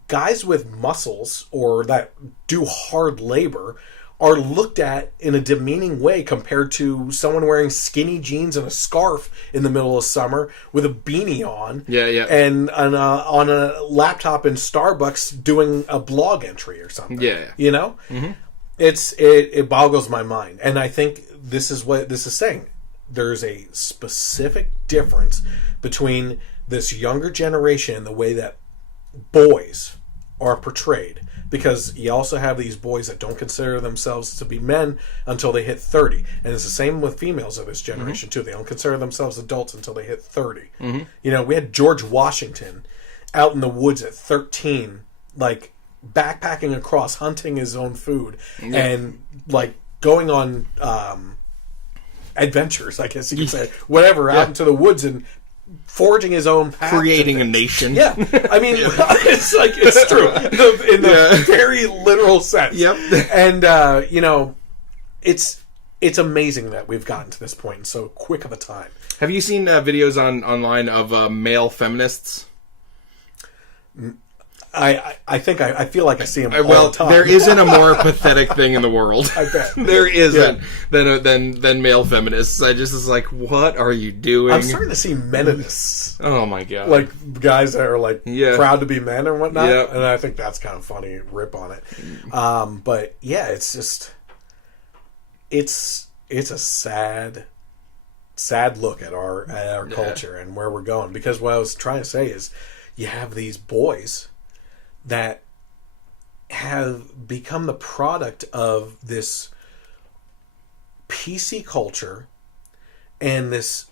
guys with muscles or that do hard labor are looked at in a demeaning way compared to someone wearing skinny jeans and a scarf in the middle of summer with a beanie on. Yeah. And on a laptop in Starbucks doing a blog entry or something. Yeah. Mm-hmm. It boggles my mind. And I think this is what this is saying. There's a specific difference between this younger generation and the way that boys are portrayed, because you also have these boys that don't consider themselves to be men until they hit 30, and it's the same with females of this generation too. They don't consider themselves adults until they hit 30. We had George Washington out in the woods at 13, like backpacking across, hunting his own food, and like going on adventures, I guess you could say, whatever, out into the woods and forging his own path, creating a nation. Yeah, I mean, it's true in the very literal sense. Yep. And it's amazing that we've gotten to this point in so quick of a time. Have you seen videos online of male feminists? I think I feel like I see them all the time. There isn't a more pathetic thing in the world. I bet there isn't than male feminists. I just is like, what are you doing? I'm starting to see meninists. Oh my god! Like guys that are like proud to be men and whatnot. Yeah. And I think that's kind of funny rip on it. But yeah, it's just it's a sad look at our culture and where we're going. Because what I was trying to say is, you have these boys that have become the product of this PC culture and this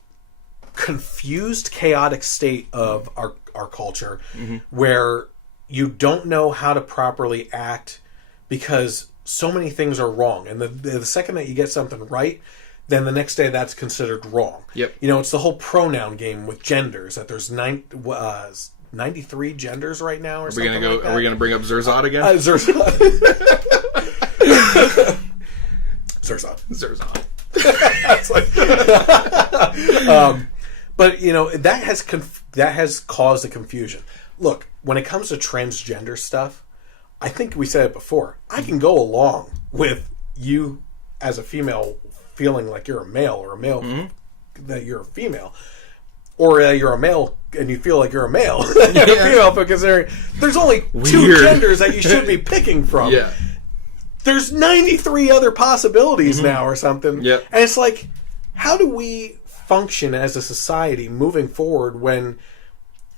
confused, chaotic state of our culture, where you don't know how to properly act because so many things are wrong. And the second that you get something right, then the next day that's considered wrong. Yep. It's the whole pronoun game with genders, that there's 93 genders right now, or Are we something gonna go? like that. Are we gonna bring up Zerzot again? Zerzot. Zerzot. But that has caused a confusion. Look, when it comes to transgender stuff, I think we said it before. I can go along with you as a female feeling like you're a male, or a male that you're a female, or you're a male and you feel like you're a male and you're a female, but considering there's only two genders that you should be picking from. Yeah. There's 93 other possibilities now or something. Yep. And it's like, how do we function as a society moving forward when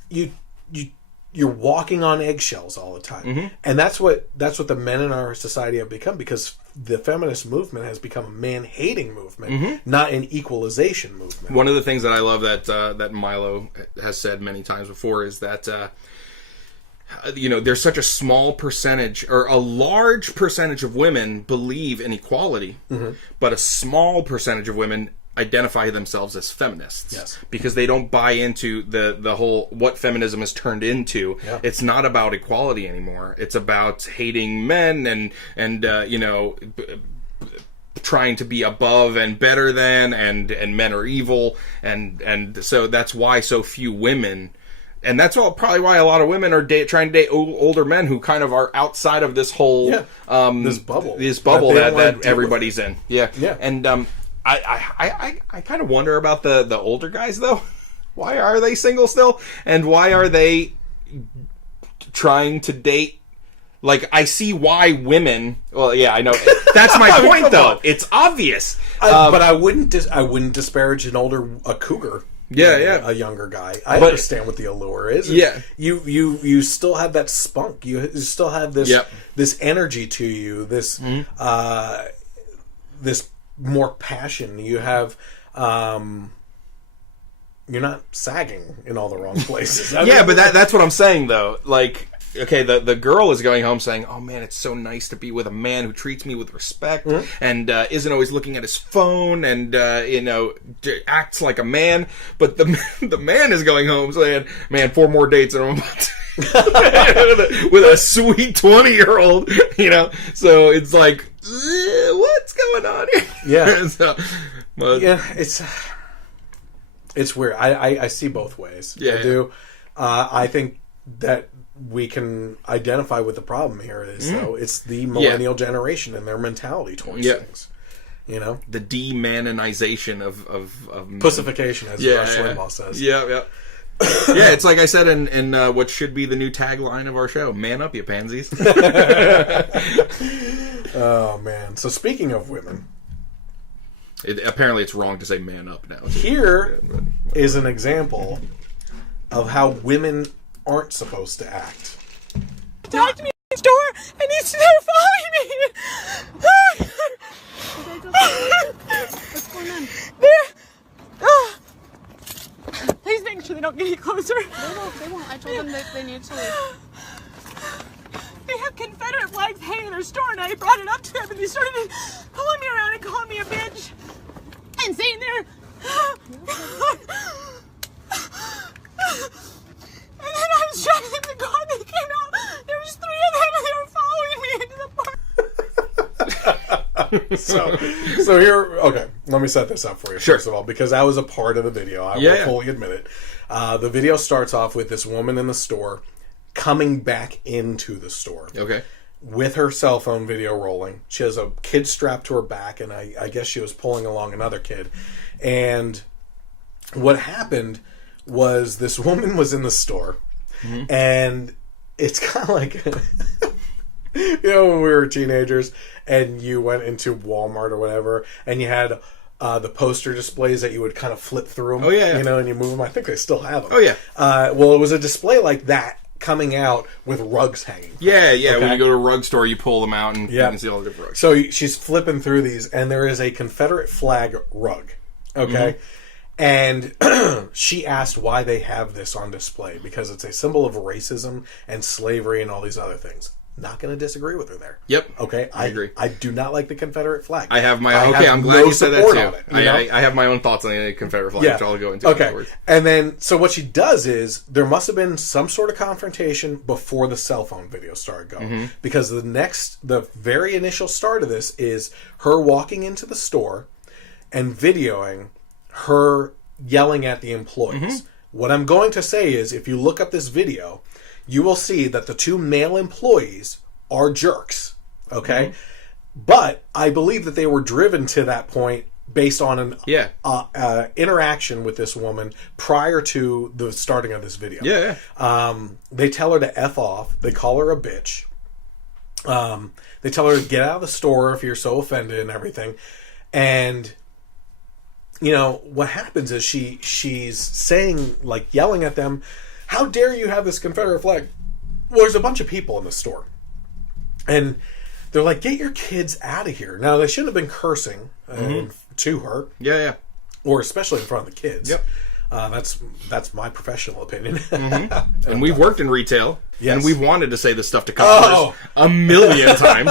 you're walking on eggshells all the time? And that's what the men in our society have become, because the feminist movement has become a man-hating movement, not an equalization movement. One of the things that I love that Milo has said many times before is that there's such a small percentage, or a large percentage of women believe in equality, but a small percentage of women identify themselves as feminists. Yes. Because they don't buy into the whole what feminism has turned into. Yeah. It's not about equality anymore. It's about hating men and trying to be above and better than, and men are evil, and so that's why so few women. And that's probably why a lot of women are trying to date older men who kind of are outside of this whole this bubble that everybody's in. Yeah. And I kind of wonder about the older guys though. Why are they single still? And why are they trying to date? Like, I see why women. Well, yeah, I know. That's my point though. It's obvious. But I wouldn't disparage a cougar. Yeah. A younger guy. I understand what the allure is. Yeah. You still have that spunk. You still have this this energy to you. This this more passion. You have you're not sagging in all the wrong places. But that's what I'm saying though. Like, okay, the girl is going home saying, "Oh man, it's so nice to be with a man who treats me with respect and isn't always looking at his phone and acts like a man." But the man is going home saying, "Man, 4 more dates and I'm about to." with a sweet 20-year-old, So it's like, what's going on here? Yeah. Yeah, it's weird. I see both ways. Yeah, I do. I think that we can identify with the problem here is though it's the millennial generation and their mentality towards things. The demanization of pussification, as Rush Limbaugh says. Yeah. Yeah, it's like I said in what should be the new tagline of our show: "Man up, you pansies." Oh man! So speaking of women, apparently it's wrong to say "man up" now. Here is an example of how women aren't supposed to act. Talk to me next door. I need to know following me. What's going on? Please make sure they don't get any closer. They won't. I told them that they need to leave. They have Confederate flags hanging in their store, and I brought it up to them, and they started pulling me around and calling me a bitch and saying they're. And then I was driving in the car, and they came out. There was 3 of them, and they were following me into the park. So here, okay, let me set this up for you, Sure. first of all, because that was a part of the video. I will fully admit it. The video starts off with this woman in the store coming back into the store. Okay. With her cell phone video rolling. She has a kid strapped to her back, and I guess she was pulling along another kid. And what happened was this woman was in the store, and it's kind of like... when we were teenagers and you went into Walmart or whatever and you had the poster displays that you would kind of flip through them, and you move them. I think they still have them. Oh, yeah. Well, it was a display like that coming out with rugs hanging. Yeah. Okay? When you go to a rug store, you pull them out and you can see all the different rugs. So she's flipping through these, and there is a Confederate flag rug. Okay? And she asked why they have this on display, because it's a symbol of racism and slavery and all these other things. not going to disagree with her there. Yep. Okay, I agree. I do not like the Confederate flag. I have my I'm glad you said that too. I have my own thoughts on the Confederate flag, which I'll go into afterwards. And then, so what she does is, there must have been some sort of confrontation before the cell phone video started going. Because the very initial start of this is her walking into the store and videoing her yelling at the employees. What I'm going to say is, if you look up this video, you will see that the two male employees are jerks, okay? But I believe that they were driven to that point based on an interaction with this woman prior to the starting of this video. They tell her to F off. They call her a bitch. They tell her to get out of the store if you're so offended and everything. And, you know, what happens is she's saying, like, yelling at them, how dare you have this Confederate flag? Well, there's a bunch of people in the store. And they're like, get your kids out of here. Now, they shouldn't have been cursing to her. Or especially in front of the kids. That's my professional opinion. And we've worked in retail. And we've wanted to say this stuff to customers a million times.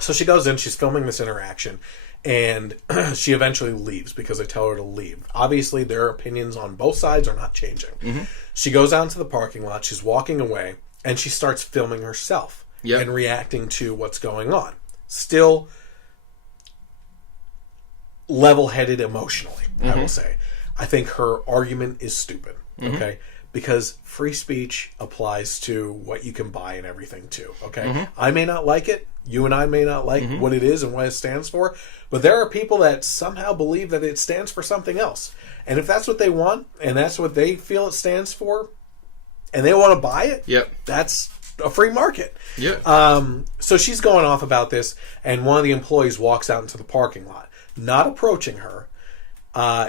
So she goes in, she's filming this interaction, and she eventually leaves because they tell her to leave. Obviously, their opinions on both sides are not changing. She goes out into the parking lot, she's walking away, and she starts filming herself and reacting to what's going on. Still level-headed emotionally, I will say. I think her argument is stupid, okay? Because free speech applies to what you can buy and everything too, okay? I may not like it, you and I may not like what it is and what it stands for, but there are people that somehow believe that it stands for something else. And if that's what they want, and that's what they feel it stands for, and they want to buy it, that's a free market. So she's going off about this, and one of the employees walks out into the parking lot, not approaching her.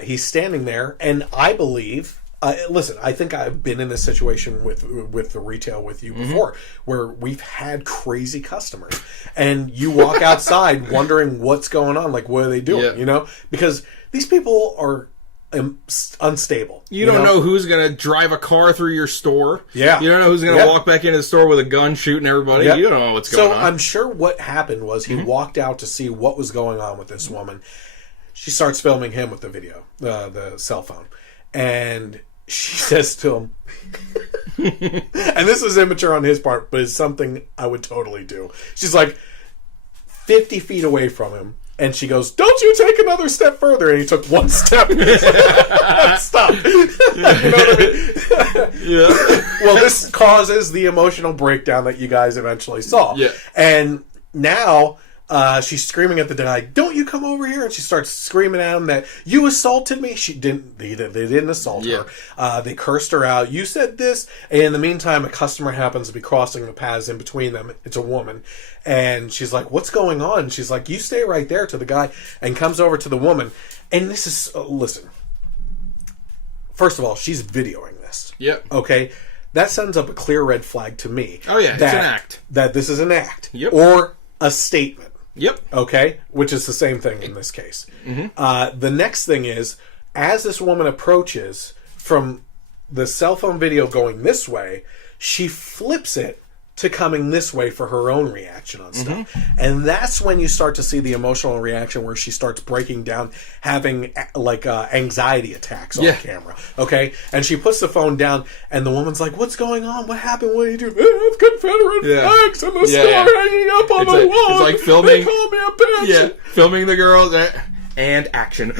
He's standing there, and I believe... listen, I think I've been in this situation with the retail with you before, where we've had crazy customers, and you walk outside wondering what's going on, like what are they doing, you know? Because these people are unstable. You don't know who's going to drive a car through your store. You don't know who's going to walk back into the store with a gun shooting everybody. You don't know what's going on. So I'm sure what happened was he walked out to see what was going on with this woman. She starts filming him with the video, the cell phone, and she says to him, and this is immature on his part, but it's something I would totally do. She's like 50 feet away from him, and she goes, don't you take another step further. And he took one step. Stop. You know what I mean? Well, this causes the emotional breakdown that you guys eventually saw. And now... she's screaming at the guy, don't you come over here? And she starts screaming at him that you assaulted me. She didn't. They didn't assault her. They cursed her out. You said this. And in the meantime, a customer happens to be crossing the paths in between them. It's a woman. And she's like, what's going on? And she's like, you stay right there, to the guy, and comes over to the woman. And this is, listen. First of all, she's videoing this. Okay? That sends up a clear red flag to me. It's an act. That this is an act. Or a statement. Okay? Which is the same thing in this case. The next thing is, as this woman approaches from the cell phone video going this way, she flips it to coming this way for her own reaction on stuff. And that's when you start to see the emotional reaction where she starts breaking down, having like anxiety attacks on camera. Okay? And she puts the phone down, and the woman's like, what's going on? What happened? What did you do? It's Confederate flags in the store hanging up on the wall. It's like filming. They call me a bitch. Filming the girl and action.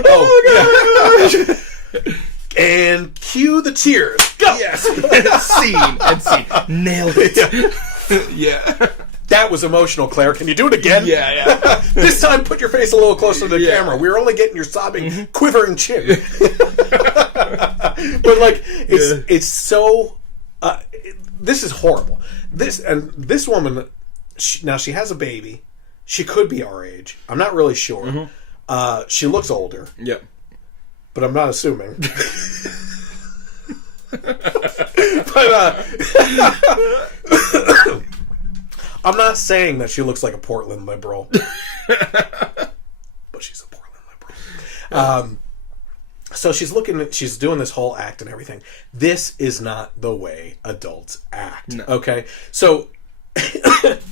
And cue the tears. Go! Scene. Nailed it. That was emotional, Claire. Can you do it again? This time, put your face a little closer to the camera. We're only getting your sobbing, quivering chin. But like, it's so. This is horrible. This woman. Now she has a baby. She could be our age. I'm not really sure. She looks older. But I'm not assuming. I'm not saying that she looks like a Portland liberal. But she's a Portland liberal. So she's doing this whole act and everything. This is not the way adults act. No. Okay? So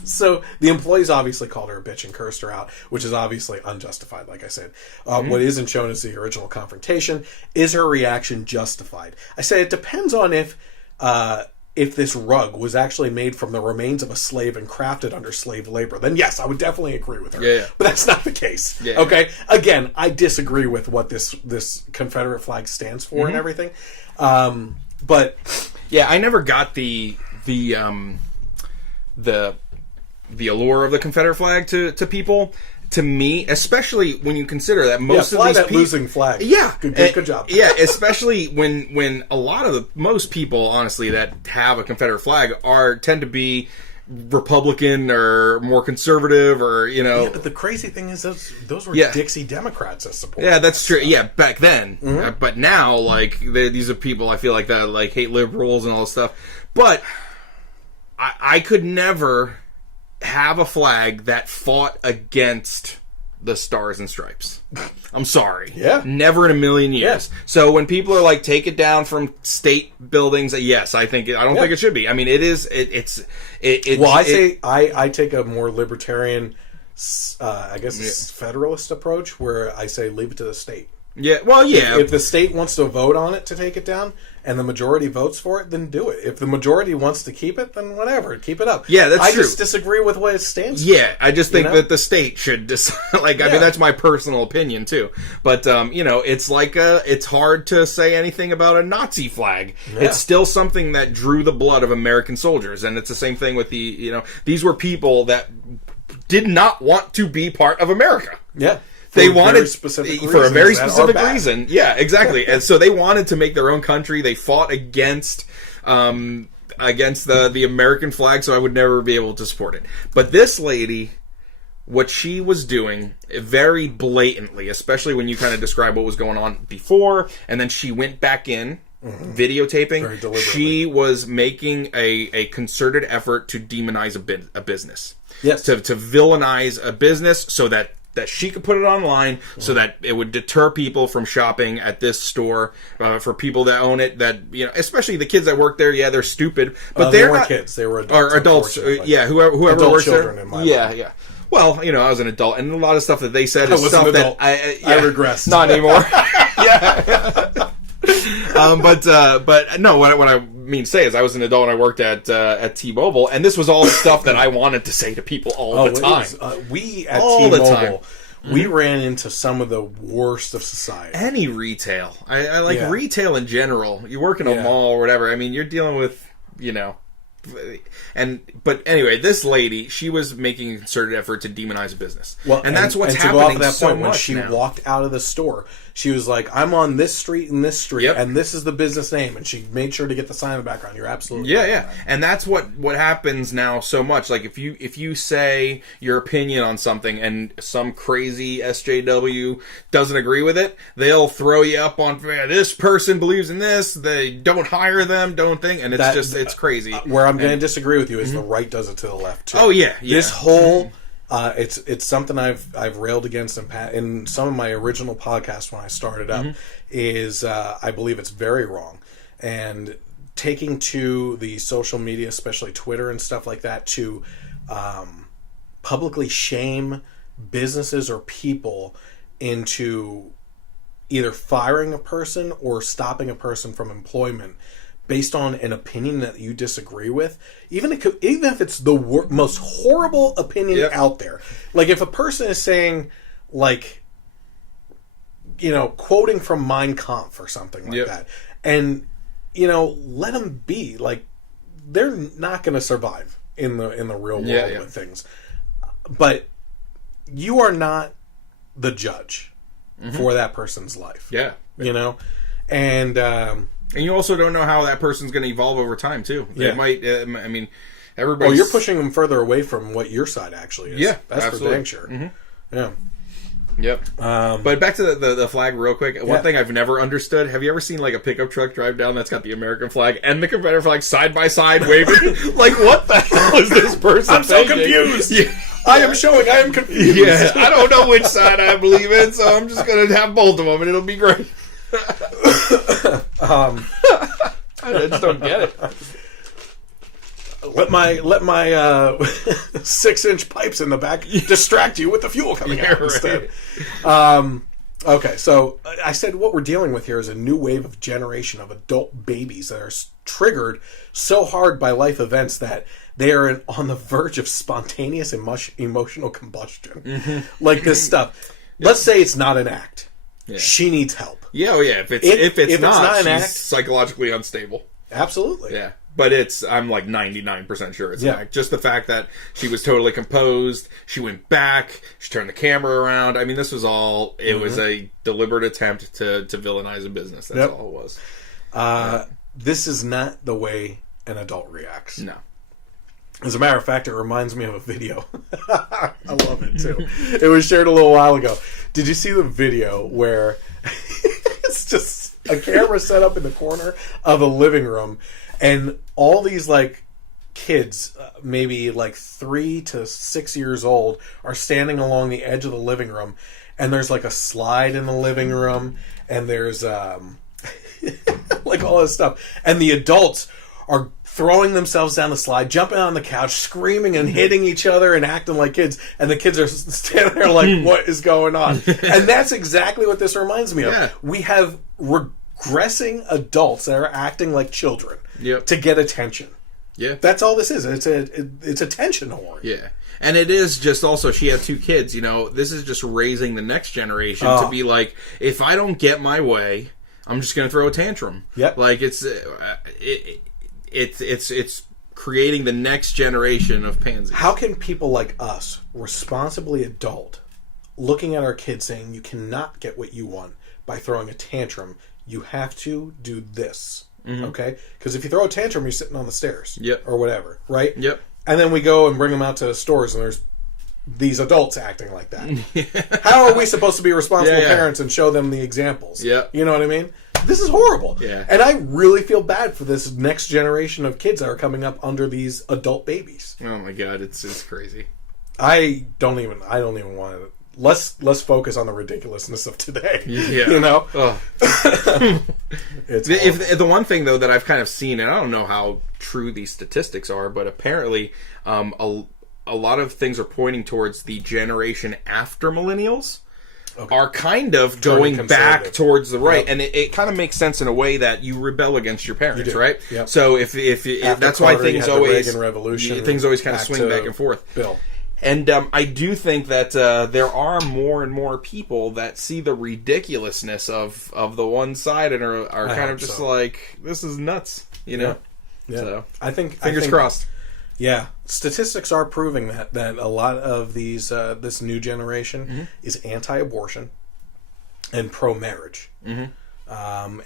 so the employees obviously called her a bitch and cursed her out, which is obviously unjustified, like I said. What isn't shown is the original confrontation. Is her reaction justified? I say it depends on if this rug was actually made from the remains of a slave and crafted under slave labor. Then yes, I would definitely agree with her. Yeah. But that's not the case. Yeah. Okay? Again, I disagree with what this Confederate flag stands for and everything. But yeah, I never got the allure of the Confederate flag to people. To me, especially when you consider that most of these people, losing flag. Yeah, good job. Yeah, especially when a lot of most people, honestly, that have a Confederate flag tend to be Republican or more conservative, or Yeah, but the crazy thing is those were Dixie Democrats that supported. Yeah, that's true. Yeah, back then, but now, like these are people I feel like that like hate liberals and all this stuff. But I could never have a flag that fought against the Stars and Stripes. I'm sorry. Yeah. Never in a million years. Yeah. So when people are like, take it down from state buildings, yes, I don't think it should be. I mean, it is. I take a more libertarian, federalist approach where I say leave it to the state. Yeah. Well, yeah. If the state wants to vote on it to take it down, and the majority votes for it, then do it. If the majority wants to keep it, then whatever, keep it up. Yeah, that's true. I just disagree with what it stands for. Yeah, I just think that the state should decide. I mean, that's my personal opinion too. But it's like it's hard to say anything about a Nazi flag. Yeah. It's still something that drew the blood of American soldiers, and it's the same thing with these were people that did not want to be part of America. Yeah. They wanted for a very specific reason. Yeah, exactly. And so they wanted to make their own country. They fought against the American flag, so I would never be able to support it. But this lady, what she was doing very blatantly, especially when you kind of describe what was going on before, and then she went back in, videotaping. Very deliberately. She was making a concerted effort to demonize a business. Yes. To villainize a business so that she could put it online so that it would deter people from shopping at this store. For people that own it, that especially the kids that work there, they're stupid, but they they're weren't not kids. They were adults. Or adults. Whoever adult works children there. In my mind. Yeah. Well, I was an adult, and a lot of stuff that they said is stuff that I regressed. Not anymore. Yeah. But no, what I mean to say is I was an adult and I worked at T-Mobile, and this was all stuff that I wanted to say to people all the time. We at T-Mobile, we ran into some of the worst of society. Any retail. I like retail in general. You work in a mall or whatever. I mean, you're dealing with, but anyway, this lady, she was making a concerted effort to demonize a business. Well, and that's what's happening to go off of that so point, much when she now. walked out of the store, she was like, I'm on this street and this street, and this is the business name, and she made sure to get the sign in the background. You're absolutely right. Yeah. And that's what happens now so much. Like if you say your opinion on something and some crazy SJW doesn't agree with it, they'll throw you up on this person believes in this, they don't hire them, don't think, and it's crazy. Where I'm going to disagree with you is the right does it to the left too. Oh yeah. This whole it's something I've railed against in some of my original podcasts when I started up is I believe it's very wrong, and taking to the social media, especially Twitter and stuff like that, to publicly shame businesses or people into either firing a person or stopping a person from employment based on an opinion that you disagree with, even if it's the most horrible opinion out there. Like if a person is saying, like, quoting from Mein Kampf or something like that, and let them be. Like, they're not going to survive in the real world with things. But you are not the judge for that person's life. Yeah, And you also don't know how that person's going to evolve over time, too. They might, everybody. Well, you're pushing them further away from what your side actually is. Yeah, that's absolutely. for dang sure. Yeah. Yep. But back to the flag real quick. One thing I've never understood. Have you ever seen like a pickup truck drive down that's got the American flag and the Confederate flag side by side waving? Like, what the hell is this person I'm so confused. Yeah. I am confused. Yeah, I don't know which side I believe in, so I'm just going to have both of them and it'll be great. I just don't get it. Let my 6-inch pipes in the back distract you with the fuel coming out instead. Okay, so I said what we're dealing with here is a new wave of generation of adult babies that are triggered so hard by life events that they are on the verge of spontaneous emotional combustion. Like this stuff. Let's say it's not an act. Yeah. She needs help. Yeah, oh yeah. If it's not an act, psychologically unstable. Absolutely. Yeah. But I'm like 99% sure it's an act. Just the fact that she was totally composed, she went back, she turned the camera around. I mean, this was all, it was a deliberate attempt to villainize a business. That's all it was. This is not the way an adult reacts. No. As a matter of fact, it reminds me of a video. I love it, too. It was shared a little while ago. Did you see the video where it's just a camera set up in the corner of a living room, and all these, like, kids, maybe, like, 3 to 6 years old, are standing along the edge of the living room, and there's, like, a slide in the living room, and there's, like, all this stuff. And the adults are throwing themselves down the slide, jumping on the couch, screaming and hitting each other and acting like kids. And the kids are standing there like, what is going on? And that's exactly what this reminds me of. Yeah. We have regressing adults that are acting like children to get attention. Yeah. That's all this is. It's attention whore. Yeah. And it is just also, she had 2 kids, you know, this is just raising the next generation to be like, if I don't get my way, I'm just going to throw a tantrum. Yep. Like, it's creating the next generation of pansies. How can people like us, responsibly adult, looking at our kids saying, you cannot get what you want by throwing a tantrum, you have to do this, okay? Because if you throw a tantrum, you're sitting on the stairs, or whatever, right? Yep. And then we go and bring them out to stores, and there's these adults acting like that. How are we supposed to be responsible parents and show them the examples? Yeah. You know what I mean? This is horrible. Yeah. And I really feel bad for this next generation of kids that are coming up under these adult babies. Oh my god, it's crazy. I don't even want to. Let's focus on the ridiculousness of today. Yeah. You know? If the one thing though that I've kind of seen, and I don't know how true these statistics are, but apparently a lot of things are pointing towards the generation after millennials. Okay. Are kind of going back towards the right, and it kind of makes sense in a way that you rebel against your parents, right? Yep. So if that's why things always kind of swing back and forth. Bill. And I do think that there are more and more people that see the ridiculousness of the one side and are kind of just like, this is nuts, you know? Yeah. So I think fingers crossed. Yeah, statistics are proving that a lot of these this new generation is anti-abortion and pro-marriage, and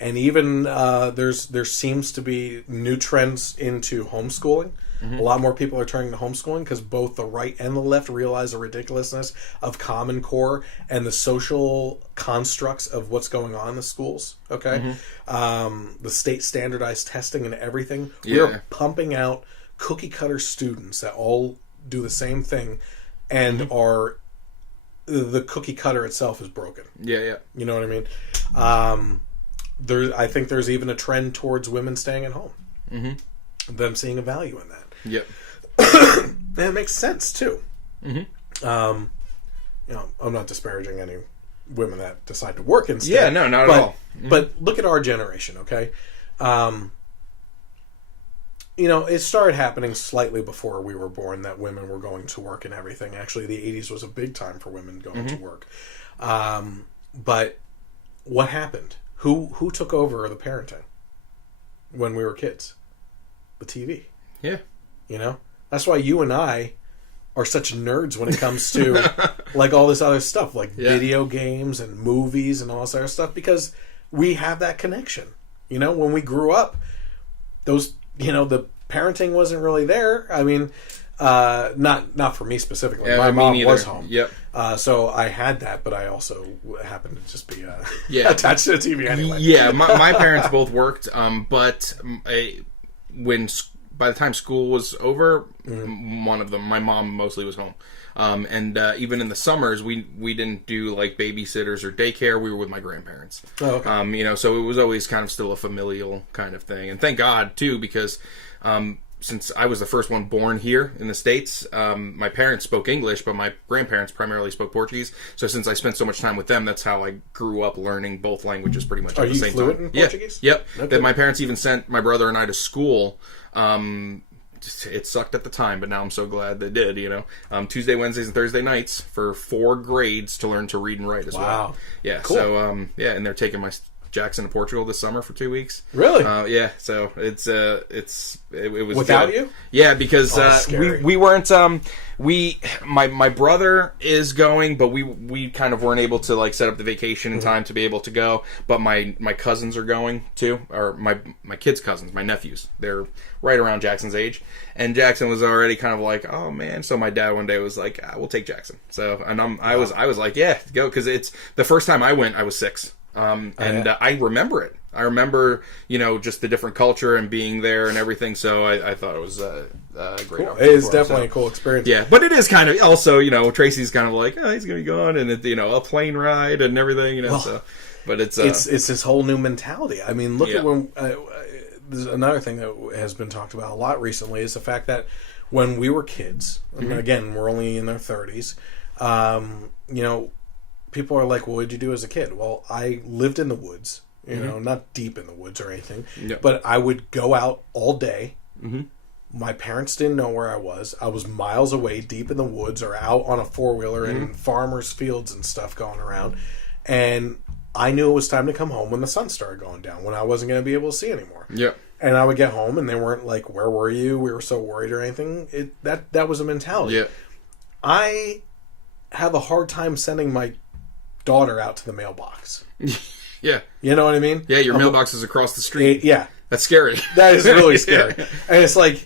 even there seems to be new trends into homeschooling. A lot more people are turning to homeschooling because both the right and the left realize the ridiculousness of Common Core and the social constructs of what's going on in the schools. Okay, the state standardized testing and everything. We're pumping out cookie cutter students that all do the same thing and are the cookie cutter itself is broken. You know what I mean? I think there's even a trend towards women staying at home. Them seeing a value in that. And it makes sense too. You know, I'm not disparaging any women that decide to work instead. Not at all. But look at our generation, okay? You know, it started happening slightly before we were born that women were going to work and everything. Actually, the 80s was a big time for women going to work. But what happened? Who took over the parenting when we were kids? The TV. Yeah. You know? That's why you and I are such nerds when it comes to like all this other stuff, like video games and movies and all this other stuff, because we have that connection. You know, when we grew up, those, you know, the parenting wasn't really there. I mean, not for me specifically. My mom was home. So I had that, but I also happened to just be attached to the TV anyway. My parents both worked, but when by the time school was over, one of them, my mom mostly was home. And even in the summers, we didn't do like babysitters or daycare. We were with my grandparents. Oh, okay. So it was always kind of still a familial kind of thing. And thank God too, because since I was the first one born here in the States, my parents spoke English, but my grandparents primarily spoke Portuguese. So since I spent so much time with them, that's how I grew up learning both languages pretty much at the same time. Are you fluent in Portuguese? Yep. Okay. That my parents even sent my brother and I to school. It sucked at the time, but now I'm so glad they did, Tuesday, Wednesdays, and Thursday nights for 4 grades to learn to read and write as well. Wow. Yeah, cool. So, and they're taking my Jackson to Portugal this summer for 2 weeks. Really? Yeah, so it was without good. you? Yeah, because we weren't my brother is going, but we kind of weren't able to like set up the vacation in time to be able to go. But my cousins are going too, or my kids' cousins, my nephews. They're right around Jackson's age, and Jackson was already kind of like, oh man. So my dad one day was like, we'll take Jackson. So and I was like, yeah, go, because it's the first time I went, I was 6. I remember it. I remember, just the different culture and being there and everything. So I thought it was a great. Cool. It is definitely a cool experience. Yeah, but it is kind of also, Tracy's kind of like, oh, he's gonna be gone, and it, a plane ride and everything, Well, So, but it's this whole new mentality. I mean, look at when. There's another thing that has been talked about a lot recently is the fact that when we were kids, I mean, again, we're only in our 30s. People are like, well, what did you do as a kid? Well, I lived in the woods, not deep in the woods or anything, but I would go out all day. My parents didn't know where I was. I was miles away, deep in the woods, or out on a 4-wheeler in farmers' fields and stuff going around. And I knew it was time to come home when the sun started going down, when I wasn't going to be able to see anymore. Yep. And I would get home, and they weren't like, where were you? We were so worried or anything. That was a mentality. Yeah. I have a hard time sending my daughter out to the mailbox. Yeah. You know what I mean? Yeah, your mailbox is across the street. Yeah. That's scary. That is really scary. And it's like,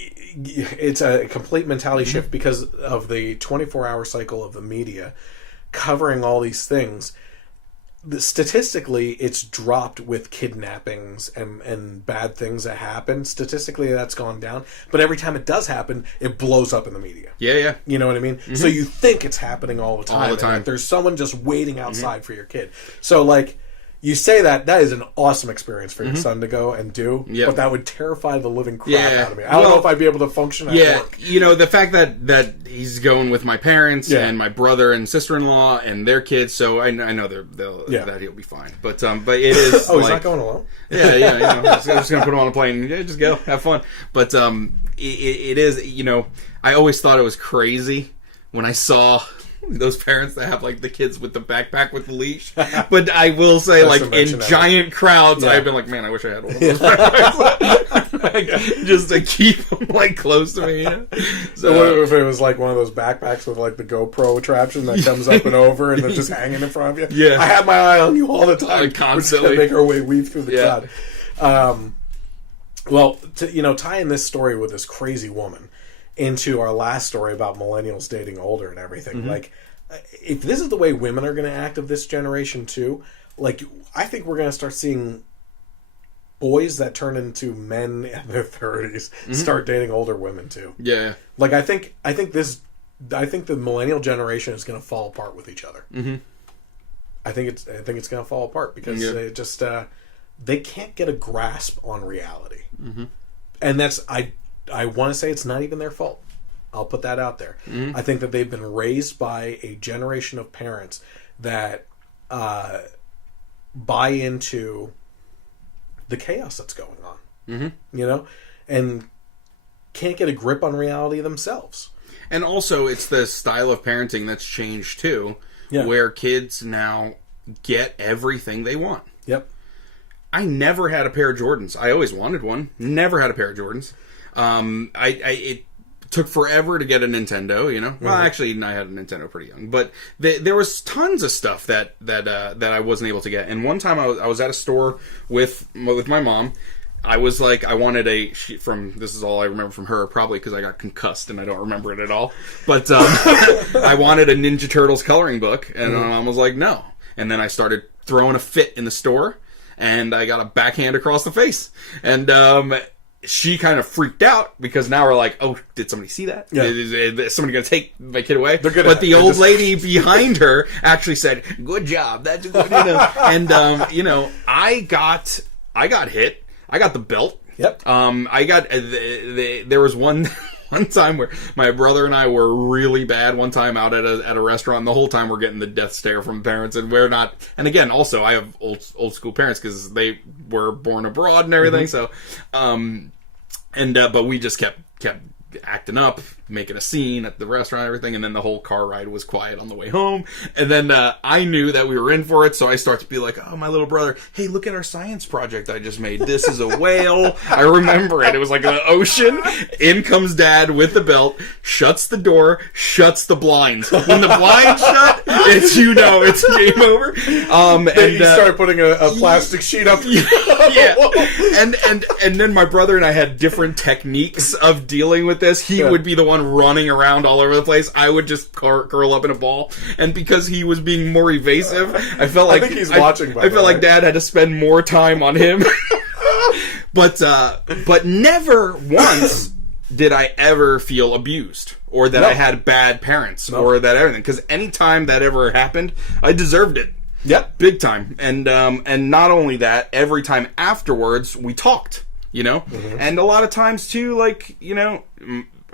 it's a complete mentality shift because of the 24-hour cycle of the media covering all these things. Statistically, it's dropped with kidnappings and bad things that happen. Statistically, that's gone down. But every time it does happen, it blows up in the media. Yeah. You know what I mean? So you think it's happening all the time. All the time. And there's someone just waiting outside for your kid. So, like, you say that is an awesome experience for your son to go and do, but that would terrify the living crap out of me. I don't know if I'd be able to function at work. The fact that he's going with my parents and my brother and sister-in-law and their kids, so I know that he'll be fine. But it is. He's not going alone? Yeah. I'm just going to put him on a plane. Yeah, just go. Have fun. But it is, I always thought it was crazy when I saw those parents that have like the kids with the backpack with the leash. But I will say, like, in giant crowds, I've been like, man, I wish I had one of those backpacks. Just to keep them like close to me. So what if it was like one of those backpacks with like the GoPro attraction that comes up and over and then just hanging in front of you? Yeah. I have my eye on you all the time. Constantly. We're just gonna make our way weave through the crowd. Well, tying this story with this crazy woman into our last story about millennials dating older and everything, like, if this is the way women are going to act of this generation too, like, I think we're going to start seeing boys that turn into men in their 30s start dating older women too. Yeah. Like, I think the millennial generation is going to fall apart with each other. I think it's going to fall apart because they just they can't get a grasp on reality. And that's I want to say it's not even their fault. I'll put that out there. I think that they've been raised by a generation of parents that buy into the chaos that's going on. And can't get a grip on reality themselves. And also, it's the style of parenting that's changed too, where kids now get everything they want. Yep. I never had a pair of Jordans. I always wanted one. Never had a pair of Jordans. It took forever to get a Nintendo, Well, actually, I had a Nintendo pretty young, but there was tons of stuff that I wasn't able to get. And one time I was at a store with my mom. I was like, I wanted this is all I remember from her, probably because I got concussed and I don't remember it at all. But I wanted a Ninja Turtles coloring book, and my mom was like, no. And then I started throwing a fit in the store, and I got a backhand across the face. And she kind of freaked out because now we're like, oh, did somebody see that? Yeah. Is somebody going to take my kid away? But the old lady behind her actually said, good job. That's good. And, I got hit. I got the belt. Yep. There was one time where my brother and I were really bad one time out at a restaurant, and the whole time we're getting the death stare from parents, and we're not. And again, also I have old school parents because they were born abroad and everything. So, but we just kept acting up, making a scene at the restaurant and everything, and then the whole car ride was quiet on the way home. And then I knew that we were in for it, so I start to be like, oh, my little brother, hey, look at our science project I just made. This is a whale. I remember it. It was like an ocean. In comes Dad with the belt, shuts the door, shuts the blinds. When the blinds shut, it's game over. Then you start putting a plastic sheet up. Yeah. And then my brother and I had different techniques of dealing with this. He would be the one running around all over the place. I would just curl up in a ball. And because he was being more evasive, I felt like I think he's watching. I felt like Dad had to spend more time on him. But never once did I ever feel abused or that I had bad parents or that everything. Because anytime that ever happened, I deserved it. Yep. Big time. And not only that, every time afterwards we talked, and a lot of times too, like,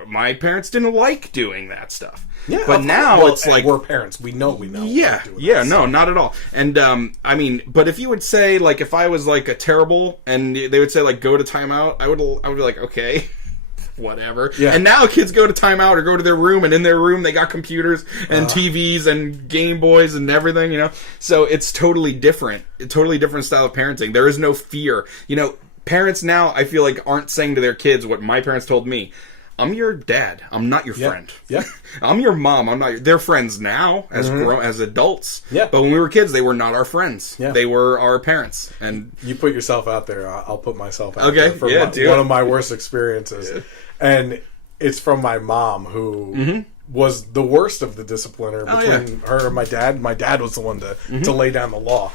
my parents didn't like doing that stuff. Yeah. But now it's like, we're parents. We know. Yeah. No, not at all. And, but if you would say, like, if I was like a terrible and they would say like, go to timeout, I would be like, okay. Whatever. Yeah. And now kids go to timeout or go to their room, and in their room they got computers and TVs and Game Boys and everything, So it's totally different. A totally different style of parenting. There is no fear. Parents now, I feel like, aren't saying to their kids what my parents told me. I'm your dad. I'm not your friend. Yeah. I'm your mom. I'm not they're friends now as adults. Yeah. But when we were kids, they were not our friends. Yeah. They were our parents. And you put yourself out there. I'll put myself out there for one of my worst experiences. Yeah. And it's from my mom, who was the worst of the discipliner between her and my dad. My dad was the one to lay down the law.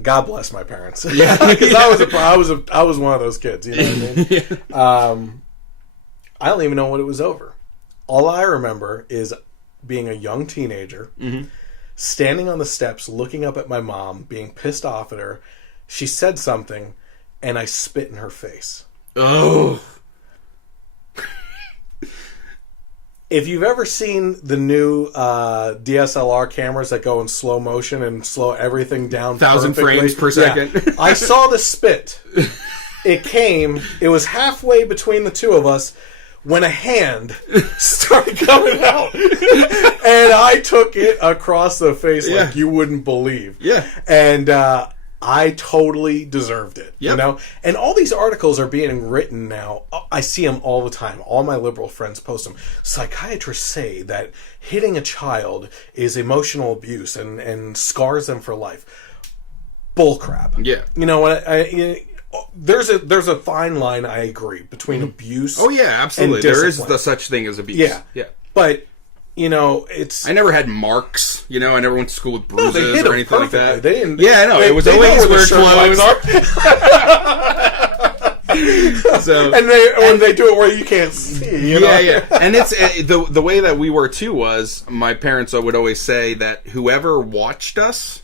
God bless my parents. Yeah, because I was one of those kids. You know what I mean? I don't even know what it was over. All I remember is being a young teenager, standing on the steps, looking up at my mom, being pissed off at her. She said something, and I spit in her face. Oh. If you've ever seen the new DSLR cameras that go in slow motion and slow everything down 1,000 frames per second. I saw the spit. It was halfway between the two of us when a hand started coming out. And I took it across the face like you wouldn't believe. Yeah. And I totally deserved it, And all these articles are being written now. I see them all the time. All my liberal friends post them. Psychiatrists say that hitting a child is emotional abuse and scars them for life. Bullcrap. Yeah. You know what? There's a fine line, I agree, between abuse. Oh yeah, absolutely. And there is the such thing as abuse. Yeah. But it's... I never had marks, I never went to school with bruises or anything like that. They didn't... Yeah, I know. It was always wear clothes. And they do it where you can't see, Yeah. And it's the way that we were, too, was my parents would always say that whoever watched us...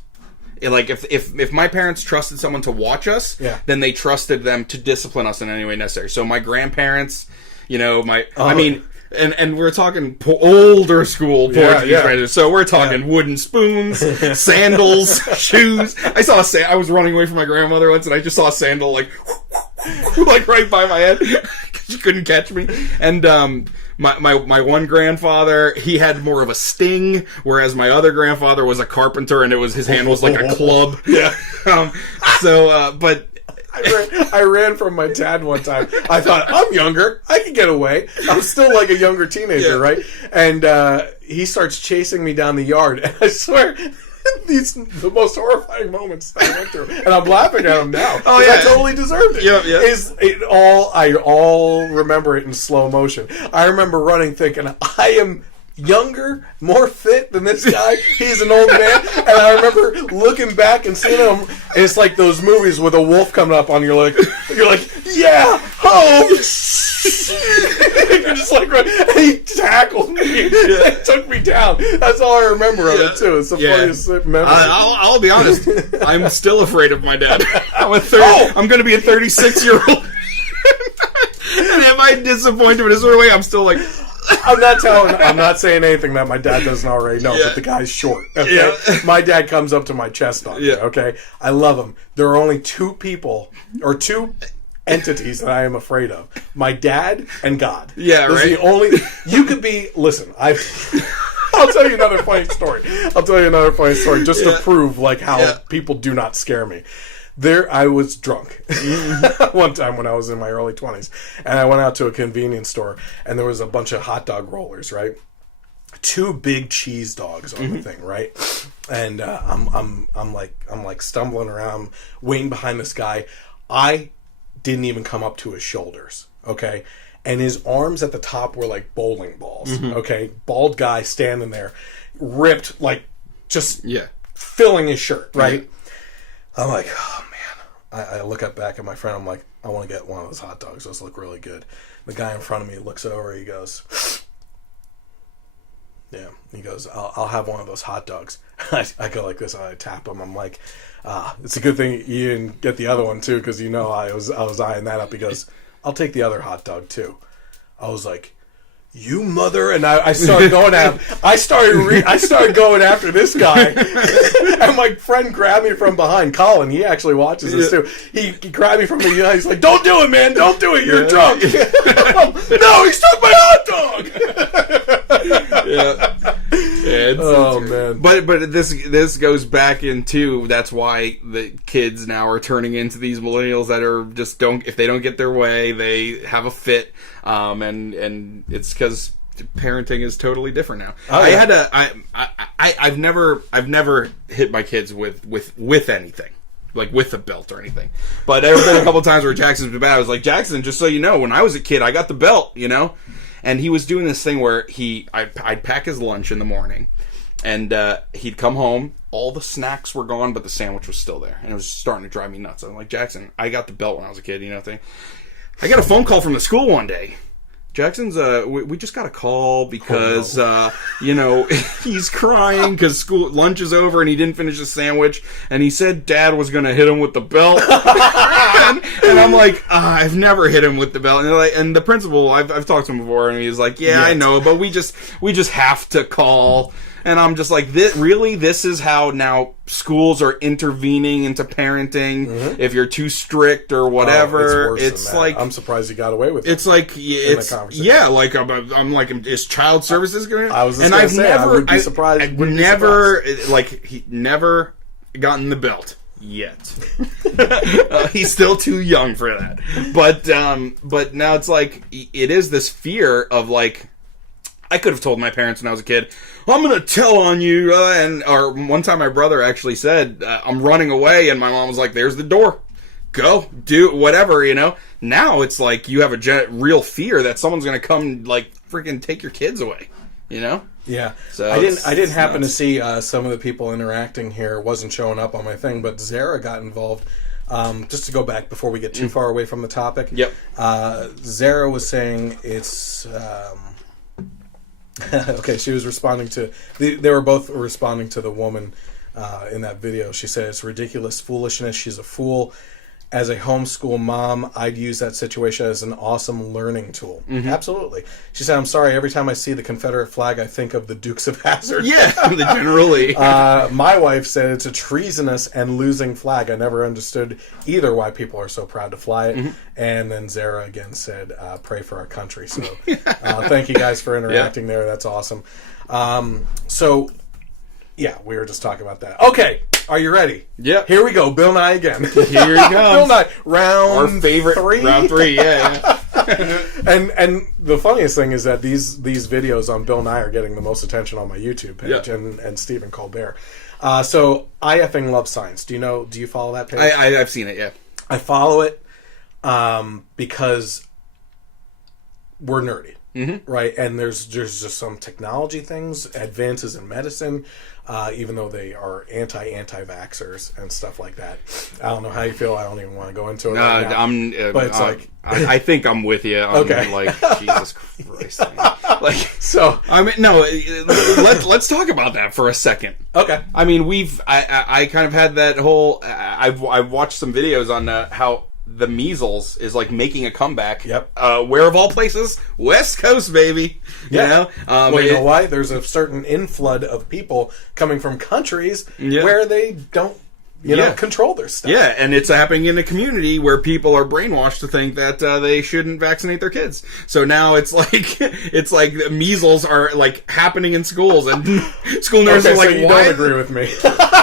Like, if my parents trusted someone to watch us, then they trusted them to discipline us in any way necessary. So my grandparents, And we're talking older school Portuguese traditions. So we're talking wooden spoons, sandals, shoes. I was running away from my grandmother once, and I just saw a sandal like right by my head. She couldn't catch me. And my one grandfather, he had more of a sting, whereas my other grandfather was a carpenter, and his hand was like a club. Yeah. But. I ran from my dad one time. I thought, I'm younger. I can get away. I'm still like a younger teenager, right? And he starts chasing me down the yard. And I swear, the most horrifying moments I went through. And I'm laughing at him now. Oh, yeah. I totally deserved it. Yeah. I all remember it in slow motion. I remember running thinking, I am younger, more fit than this guy. He's an old man. And I remember looking back and seeing him. And it's like those movies with a wolf coming up on you. You're like, yeah, home. You're just like, and he tackled me. It took me down. That's all I remember of it, too. It's the funniest memory. I'll be honest. I'm still afraid of my dad. I'm going to be a 36-year-old. And if I disappoint him in a sort of way, I'm still like... I'm not saying anything that my dad doesn't already know, but the guy's short. Okay? Yeah. My dad comes up to my chest on me, okay? I love him. There are only two people, or two entities that I am afraid of. My dad and God. Yeah, Those right? are the only... You could be... Listen, I'll tell you another funny story. Just to prove, like, how people do not scare me. I was drunk one time when I was in my early 20s, and I went out to a convenience store, and there was a bunch of hot dog rollers, right? 2 big cheese dogs on the thing, right? And I'm like stumbling around, waiting behind this guy. I didn't even come up to his shoulders, okay? And his arms at the top were like bowling balls, okay? Bald guy standing there, ripped, like just filling his shirt, right? Yeah. I'm like, oh man. I look up back at my friend. I'm like, I want to get one of those hot dogs. Those look really good. The guy in front of me looks over. He goes, yeah. He goes, I'll have one of those hot dogs. I go like this. And I tap him. I'm like, it's a good thing you didn't get the other one too, because you know I was eyeing that up. He goes, I'll take the other hot dog too. I was like, you mother, and I started going after. I started going after this guy, and my friend grabbed me from behind. Colin, he actually watches this too. He grabbed me from behind. He's like, "Don't do it, man! Don't do it! You're drunk." No, he took my hot dog. Man! But this goes back into that's why the kids now are turning into these millennials that are just if they don't get their way, they have a fit. And it's because parenting is totally different now. Oh, yeah. I've never hit my kids with anything, like with a belt or anything. But there have been a couple times where Jackson's been bad. I was like, Jackson, just so you know, when I was a kid, I got the belt, you know? And he was doing this thing where I'd pack his lunch in the morning, and he'd come home, all the snacks were gone, but the sandwich was still there. And it was starting to drive me nuts. I'm like, Jackson, I got the belt when I was a kid, you know thing. I got a phone call from the school one day. Jackson's, we just got a call because, you know, he's crying because school lunch is over and he didn't finish his sandwich. And he said Dad was going to hit him with the belt. and I'm like, I've never hit him with the belt. And the principal, I've talked to him before, and he's like, yeah, I know, but we just have to call. And I'm just like, this is how now schools are intervening into parenting. Mm-hmm. If you're too strict or whatever, it's like, I'm surprised you got away with it. It's like, like I'm like, is child services going to? I was just going to say, I would be surprised. I've never, he never gotten the belt yet. He's still too young for that. But now it's like, it is this fear of like, I could have told my parents when I was a kid, I'm going to tell on you. Or one time my brother actually said, I'm running away. And my mom was like, there's the door. Go. Do whatever, you know. Now it's like you have a real fear that someone's going to come like freaking take your kids away, you know? Yeah. So I didn't happen to see some of the people interacting here. It wasn't showing up on my thing. But Zara got involved. Just to go back before we get too far away from the topic. Yep. Zara was saying it's... okay, she was responding to... They were both responding to the woman in that video. She said, it's ridiculous foolishness. She's a fool. As a homeschool mom, I'd use that situation as an awesome learning tool. Mm-hmm. Absolutely. She said, I'm sorry, every time I see the Confederate flag, I think of the Dukes of Hazzard. Yeah, generally. My wife said it's a treasonous and losing flag. I never understood either why people are so proud to fly it. Mm-hmm. And then Zara again said, pray for our country. So thank you guys for interacting there. That's awesome. So, yeah, we were just talking about that. Okay. Are you ready? Yep. Here we go. Bill Nye again. Here he comes. Bill Nye. Round Our favorite 3. Round 3, yeah. And the funniest thing is that these videos on Bill Nye are getting the most attention on my YouTube page and Stephen Colbert. So I effing love science. Do you follow that page? I've seen it, yeah. I follow it because we're nerdy. Right, and there's just some technology things, advances in medicine, even though they are anti-vaxxers and stuff like that. I don't know how you feel. I don't even want to go into it right now. But it's like... I think I'm with you. Okay. Like, Jesus Christ. Man. Like, so... I mean, no, let's talk about that for a second. Okay. I mean, I kind of had that whole... I've watched some videos on how... the measles is like making a comeback. Yep. Where of all places? West Coast, baby. Yeah. You know? Well, you know why? There's a certain inflood of people coming from countries where they don't, you know, control their stuff. Yeah, and it's happening in a community where people are brainwashed to think that they shouldn't vaccinate their kids. So now it's like measles are like happening in schools, and school nurses are like, so you why? don't agree with me.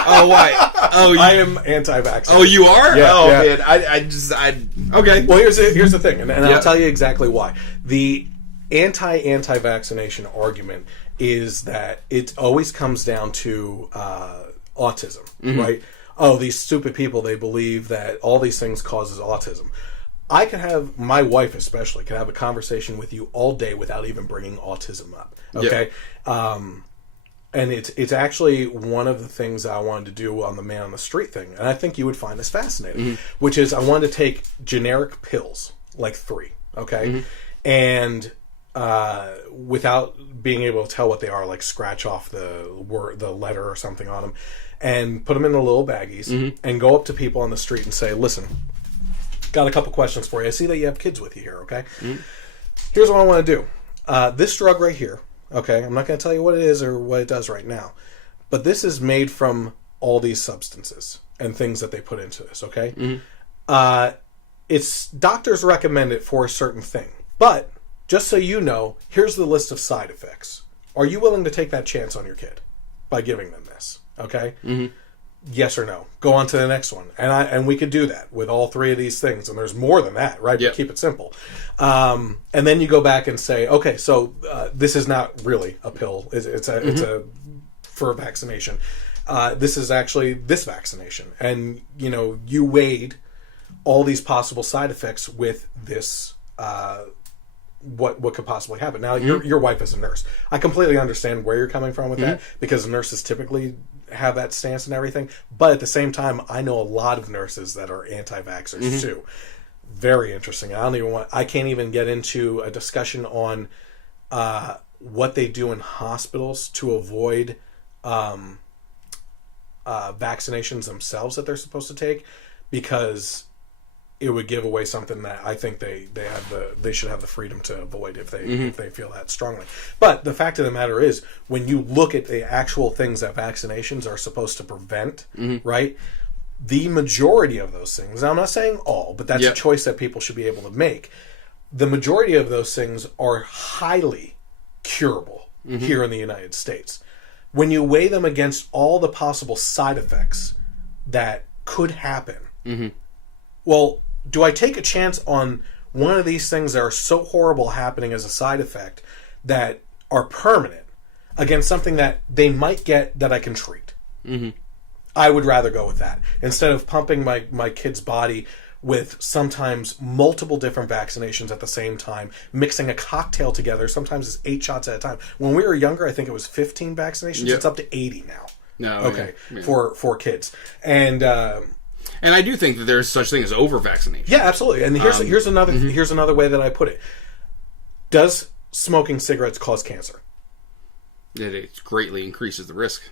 Oh, why? Oh, I am anti-vax. Oh, you are? Yeah, oh, yeah. man. I okay. Well, here's the thing, and I'll tell you exactly why. The anti-vaccination argument is that it always comes down to autism, right? Oh, these stupid people, they believe that all these things causes autism. I can have, my wife especially, can have a conversation with you all day without even bringing autism up, okay? And it's actually one of the things I wanted to do on the man on the street thing, and I think you would find this fascinating, which is I wanted to take generic pills, like 3, okay? And without being able to tell what they are, like scratch off the letter or something on them, and put them in the little baggies, and go up to people on the street and say, listen, got a couple questions for you. I see that you have kids with you here, okay? Here's what I want to do. This drug right here, okay, I'm not going to tell you what it is or what it does right now, but this is made from all these substances and things that they put into this, okay? It's doctors recommend it for a certain thing, but just so you know, here's the list of side effects. Are you willing to take that chance on your kid by giving them this? Okay? Yes or no. Go on to the next one. And we could do that with all 3 of these things. And there's more than that, right? But keep it simple. And then you go back and say, okay, so this is not really a pill. It's a for a vaccination. This is actually this vaccination. And, you know, you weighed all these possible side effects with this what could possibly happen. Now, your wife is a nurse. I completely understand where you're coming from with that, because nurses typically have that stance and everything. But at the same time, I know a lot of nurses that are anti-vaxxers too. Very interesting. I can't even get into a discussion on what they do in hospitals to avoid vaccinations themselves that they're supposed to take, because it would give away something that I think they should have the freedom to avoid if they feel that strongly. But the fact of the matter is, when you look at the actual things that vaccinations are supposed to prevent, right? The majority of those things, I'm not saying all, but that's a choice that people should be able to make. The majority of those things are highly curable here in the United States. When you weigh them against all the possible side effects that could happen, well, do I take a chance on one of these things that are so horrible happening as a side effect that are permanent against something that they might get that I can treat? I would rather go with that instead of pumping my kid's body with sometimes multiple different vaccinations at the same time, mixing a cocktail together. Sometimes it's 8 shots at a time. When we were younger, I think it was 15 vaccinations. It's up to 80 now. No, okay, for kids. And I do think that there's such thing as over vaccination. Yeah, absolutely. And here's another way that I put it. Does smoking cigarettes cause cancer? It greatly increases the risk.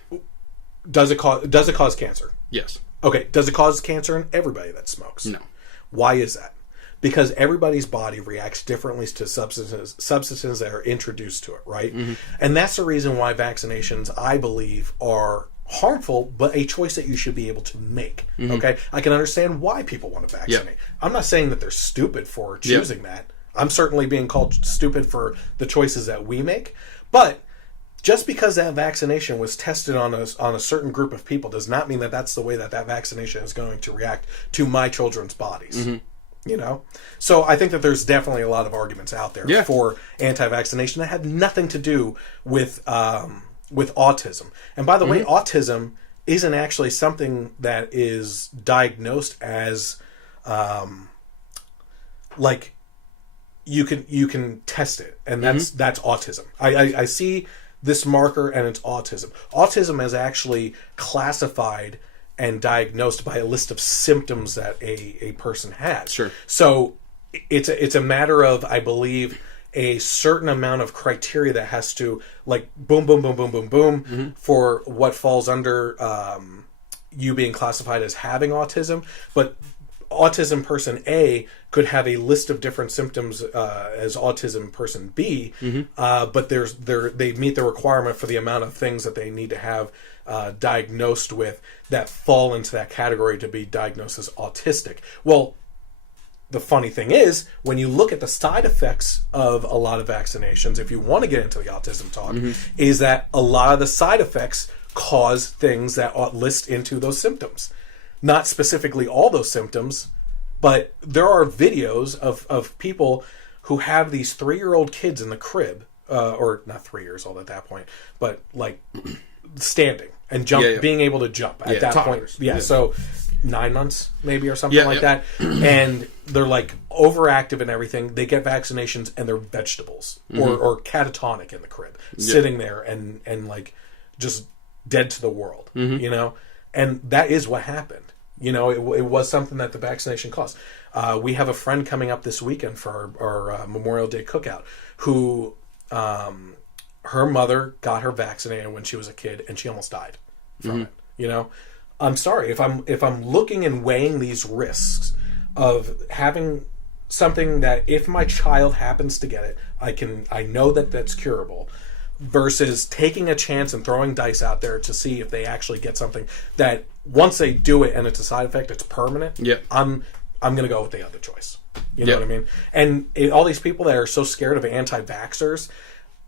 Does it cause cancer? Yes. Okay. Does it cause cancer in everybody that smokes? No. Why is that? Because everybody's body reacts differently to substances that are introduced to it, right? And that's the reason why vaccinations, I believe, are harmful, but a choice that you should be able to make. Okay, I can understand why people want to vaccinate. I'm not saying that they're stupid for choosing that. I'm certainly being called stupid for the choices that we make, but just because that vaccination was tested on a certain group of people does not mean that that's the way that vaccination is going to react to my children's bodies. You know? So I think that there's definitely a lot of arguments out there for anti-vaccination that have nothing to do with autism. And by the way, autism isn't actually something that is diagnosed as like you can test it, and that's autism. I see this marker, and it's autism. Autism is actually classified and diagnosed by a list of symptoms that a person has. Sure. So it's a matter of, I believe, a certain amount of criteria that has to, like, boom, boom, boom, boom, boom, boom, for what falls under you being classified as having autism. But autism person A could have a list of different symptoms as autism person B, but they meet the requirement for the amount of things that they need to have diagnosed with that fall into that category to be diagnosed as autistic. Well, the funny thing is, when you look at the side effects of a lot of vaccinations, if you want to get into the autism talk, is that a lot of the side effects cause things that list into those symptoms. Not specifically all those symptoms, but there are videos of people who have these 3-year-old kids in the crib, or not 3 years old at that point, but like standing and being able to jump at that toddlers. point. So 9 months maybe or something like that. And they're like overactive and everything. They get vaccinations and they're vegetables or catatonic in the crib, sitting there and like just dead to the world, you know? And that is what happened. You know, it was something that the vaccination caused. We have a friend coming up this weekend for our Memorial Day cookout who her mother got her vaccinated when she was a kid and she almost died from it. You know, I'm sorry if I'm looking and weighing these risks of having something that if my child happens to get it, I know that that's curable, versus taking a chance and throwing dice out there to see if they actually get something that once they do it and it's a side effect, it's permanent. I'm going to go with the other choice. You know what I mean? And all these people that are so scared of anti-vaxxers,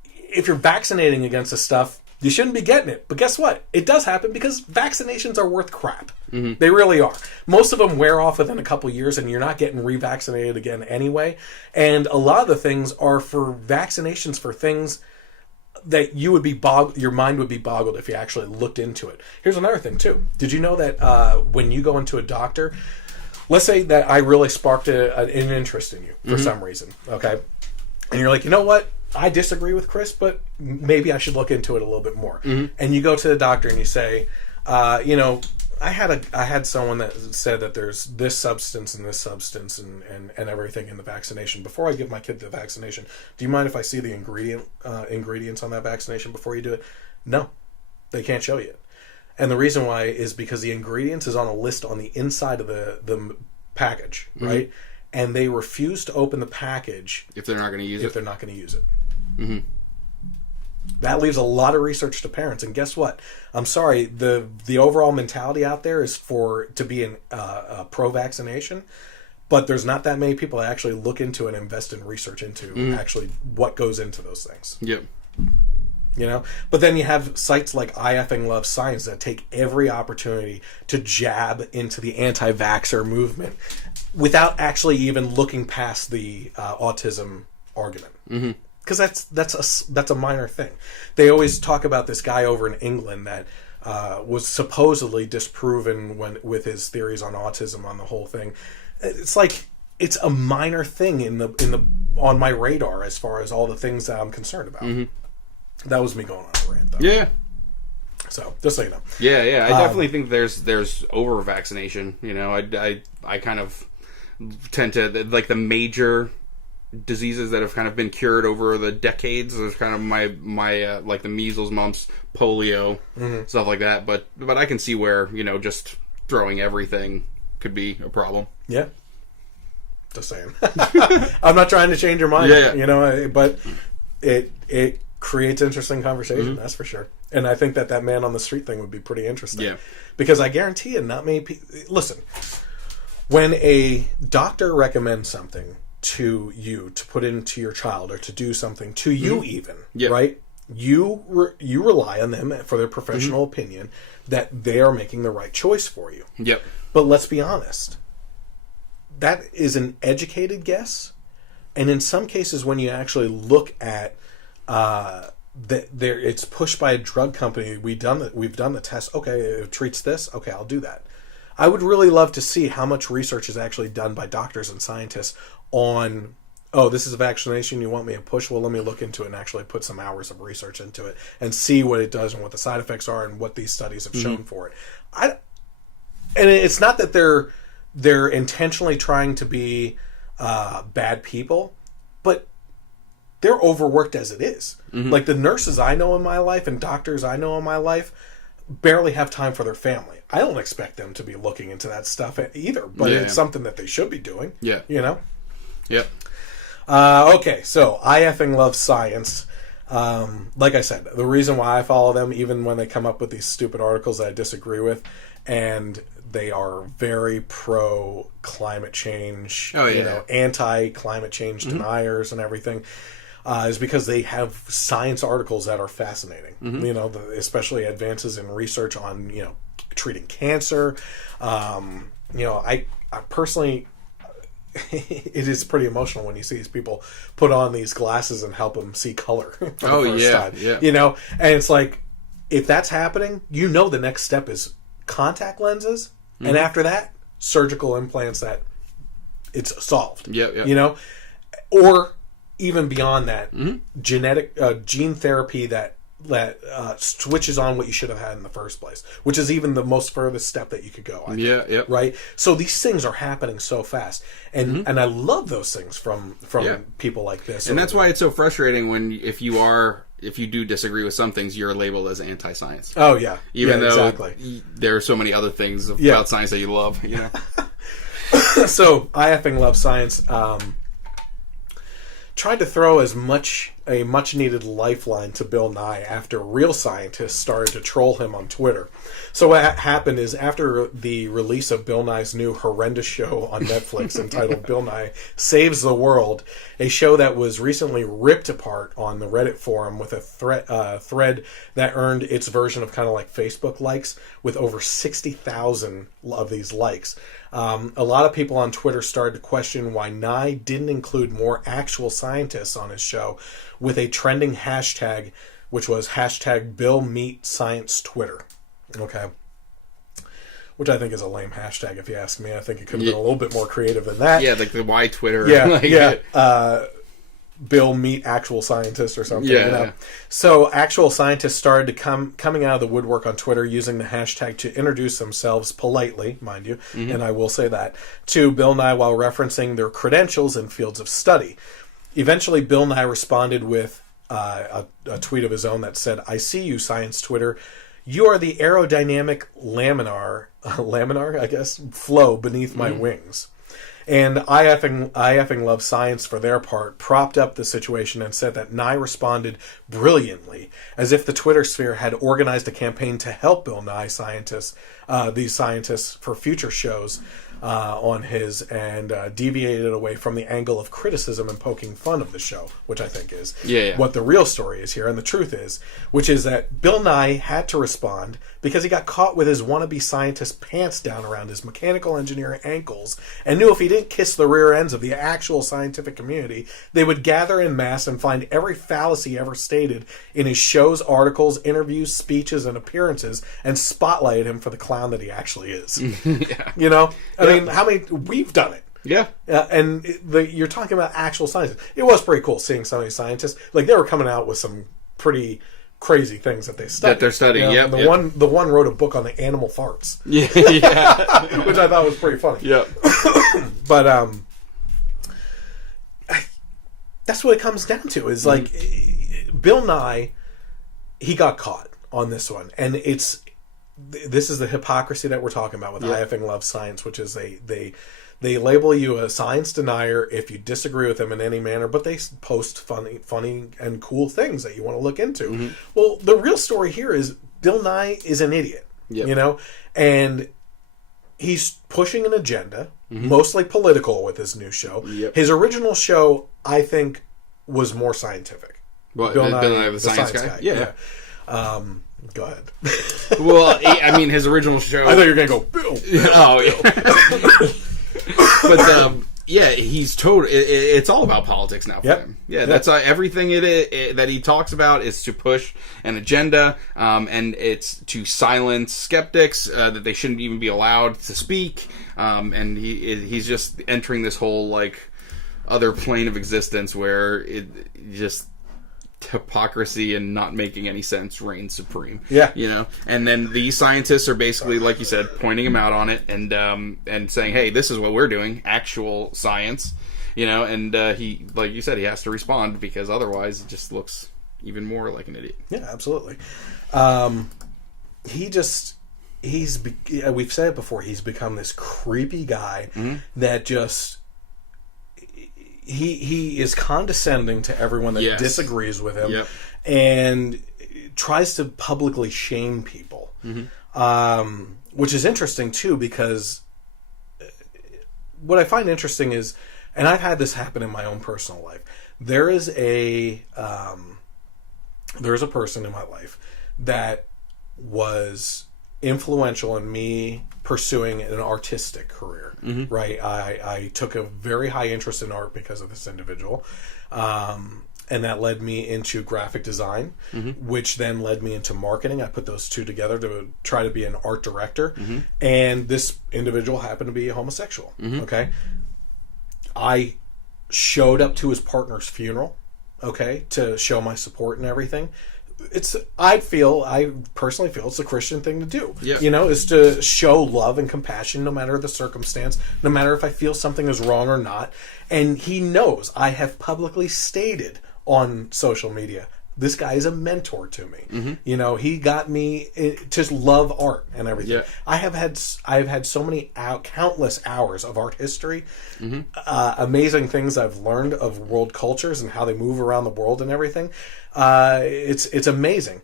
if you're vaccinating against this stuff, you shouldn't be getting it. But guess what? It does happen because vaccinations are worth crap. They really are. Most of them wear off within a couple years and you're not getting revaccinated again anyway. And a lot of the things are for vaccinations for things that you would be your mind would be boggled if you actually looked into it. Here's another thing too. Did you know that when you go into a doctor, let's say that I really sparked an interest in you for some reason, okay? And you're like, you know what? I disagree with Chris, but maybe I should look into it a little bit more. And you go to the doctor and you say, you know, I had someone that said that there's this substance and this substance and everything in the vaccination. Before I give my kid the vaccination, do you mind if I see the ingredients on that vaccination before you do it? No, they can't show you it. And the reason why is because the ingredients is on a list on the inside of the package, right? And they refuse to open the package if they're not going to use it. That leaves a lot of research to parents, and guess what? I'm sorry, the overall mentality out there is to be pro-vaccination, but there's not that many people that actually look into and invest in research into actually what goes into those things. Yep. You know, but then you have sites like I effing Love Science that take every opportunity to jab into the anti-vaxxer movement without actually even looking past the autism argument. Because that's a minor thing. They always talk about this guy over in England that was supposedly disproven with his theories on autism on the whole thing. It's like it's a minor thing on my radar as far as all the things that I'm concerned about. That was me going on a rant, though. Yeah. So just so you know. Yeah. I definitely think there's over vaccination. You know, I kind of tend to like the major diseases that have kind of been cured over the decades. There's kind of my like the measles, mumps, polio, stuff like that. But I can see where, you know, just throwing everything could be a problem. Yeah. Just saying. I'm not trying to change your mind. Yeah. You know, but it creates interesting conversation. That's for sure. And I think that man on the street thing would be pretty interesting. Yeah. Because I guarantee you, not many people. Listen, when a doctor recommends something to you to put into your child or to do something to you even, right? You rely on them for their professional opinion that they are making the right choice for you. Yep. But let's be honest. That is an educated guess. And in some cases, when you actually look at it's pushed by a drug company, we've done the test. Okay, it treats this. Okay, I'll do that. I would really love to see how much research is actually done by doctors and scientists on oh, this is a vaccination you want me to push? Well, let me look into it and actually put some hours of research into it and see what it does and what the side effects are and what these studies have shown for it. And it's not that they're intentionally trying to be bad people, but they're overworked as it is. Like the nurses I know in my life and doctors I know in my life barely have time for their family. I don't expect them to be looking into that stuff either, but it's something that they should be doing. Yeah. You know? Yep. Okay, so I effing love science. Like I said, the reason why I follow them, even when they come up with these stupid articles that I disagree with, and they are very pro climate change, anti-climate change deniers and everything, is because they have science articles that are fascinating. You know, especially advances in research on, treating cancer. I personally, it is pretty emotional when you see these people put on these glasses and help them see color for the first time. Yeah. And it's like, if that's happening, the next step is contact lenses, and after that, surgical implants that it's solved. Or even beyond that, gene therapy that switches on what you should have had in the first place, which is even the most furthest step that you could go. I think, right? So these things are happening so fast, and I love those things from people like this. And that's why it's so frustrating when if you do disagree with some things, you're labeled as anti-science. Oh yeah, even though there are so many other things about science that you love. So I effing love science. Tried to throw a much needed lifeline to Bill Nye after real scientists started to troll him on Twitter. So what happened is, after the release of Bill Nye's new horrendous show on Netflix entitled Bill Nye Saves the World, a show that was recently ripped apart on the Reddit forum with a thread that earned its version of kind of like Facebook likes, with over 60,000 of these likes. A lot of people on Twitter started to question why Nye didn't include more actual scientists on his show, with a trending hashtag, which was #BillMeetScienceTwitter. Okay. Which I think is a lame hashtag, if you ask me. I think it could have been a little bit more creative than that. Yeah, like the why Twitter. Yeah, Bill Meet Actual Scientist or something. So actual scientists started to coming out of the woodwork on Twitter using the hashtag to introduce themselves politely, mind you, and I will say that, to Bill Nye while referencing their credentials in fields of study. Eventually, Bill Nye responded with a tweet of his own that said, "I see you, science Twitter. You are the aerodynamic laminar, I guess, flow beneath my wings." And I effing love science, for their part, propped up the situation and said that Nye responded brilliantly, as if the Twitter sphere had organized a campaign to help Bill Nye these scientists for future shows on his, and deviated away from the angle of criticism and poking fun of the show, which I think is what the real story is here, and the truth is, which is that Bill Nye had to respond because he got caught with his wannabe scientist pants down around his mechanical engineer ankles, and knew if he didn't kiss the rear ends of the actual scientific community, they would gather in mass and find every fallacy ever stated in his shows, articles, interviews, speeches, and appearances, and spotlight him for the clown that he actually is. I mean, how many... We've done it. Yeah. And you're talking about actual scientists. It was pretty cool seeing some of these scientists. Like, they were coming out with some pretty crazy things that they studied. That they're studying, The one wrote a book on the animal farts. Yeah. Which I thought was pretty funny. Yeah. But, that's what it comes down to, is like, Bill Nye, he got caught on this one. And this is the hypocrisy that we're talking about with I effing love science, which is they label you a science denier if you disagree with them in any manner, but they post funny and cool things that you want to look into. Well, the real story here is Bill Nye is an idiot, and he's pushing an agenda, mostly political, with his new show. His original show, I think, was more scientific. What, Bill Nye, the science guy? Yeah. Go ahead. Well, I mean, his original show... I thought you were going to go, Bill. But, he's totally... It's all about politics now for him. Yeah, that's everything that he talks about is to push an agenda, and it's to silence skeptics, that they shouldn't even be allowed to speak, and he's just entering this whole, like... other plane of existence where it just hypocrisy and not making any sense reigns supreme. Yeah. You know? And then these scientists are basically, like you said, pointing him out on it and saying, hey, this is what we're doing, actual science. You know, and he, like you said, he has to respond because otherwise it just looks even more like an idiot. Yeah, absolutely. We've said it before, he's become this creepy guy that just, he is condescending to everyone that disagrees with him and tries to publicly shame people. Which is interesting too, because what I find interesting is, and I've had this happen in my own personal life, there is a person in my life that was influential in me pursuing an artistic career. Right? I took a very high interest in art because of this individual, and that led me into graphic design, which then led me into marketing. I put those two together to try to be an art director, and this individual happened to be a homosexual. Okay, I showed up to his partner's funeral, okay, to show my support and everything. I personally feel it's a Christian thing to do. You know, is to show love and compassion no matter the circumstance, no matter if I feel something is wrong or not. And he knows I have publicly stated on social media, this guy is a mentor to me. You know, he got me to love art and everything. I have had so many countless hours of art history, amazing things I've learned of world cultures and how they move around the world and everything. It's amazing.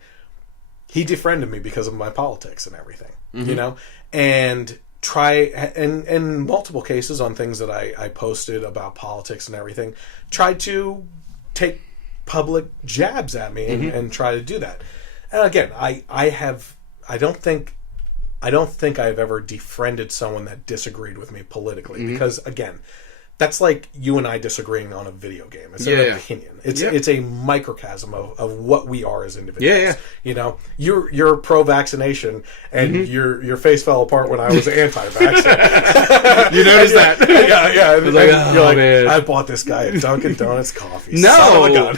He defriended me because of my politics and everything, you know, and in multiple cases on things that I posted about politics and everything, tried to take public jabs at me and try to do that. And again, I don't think I've ever defriended someone that disagreed with me politically, because again, that's like you and I disagreeing on a video game. It's an opinion. It's a microcosm of what we are as individuals. You know, you're pro-vaccination, and your face fell apart when I was anti-vaxxer. You noticed that? Yeah. You're like, man. I bought this guy at Dunkin' Donuts coffee. No,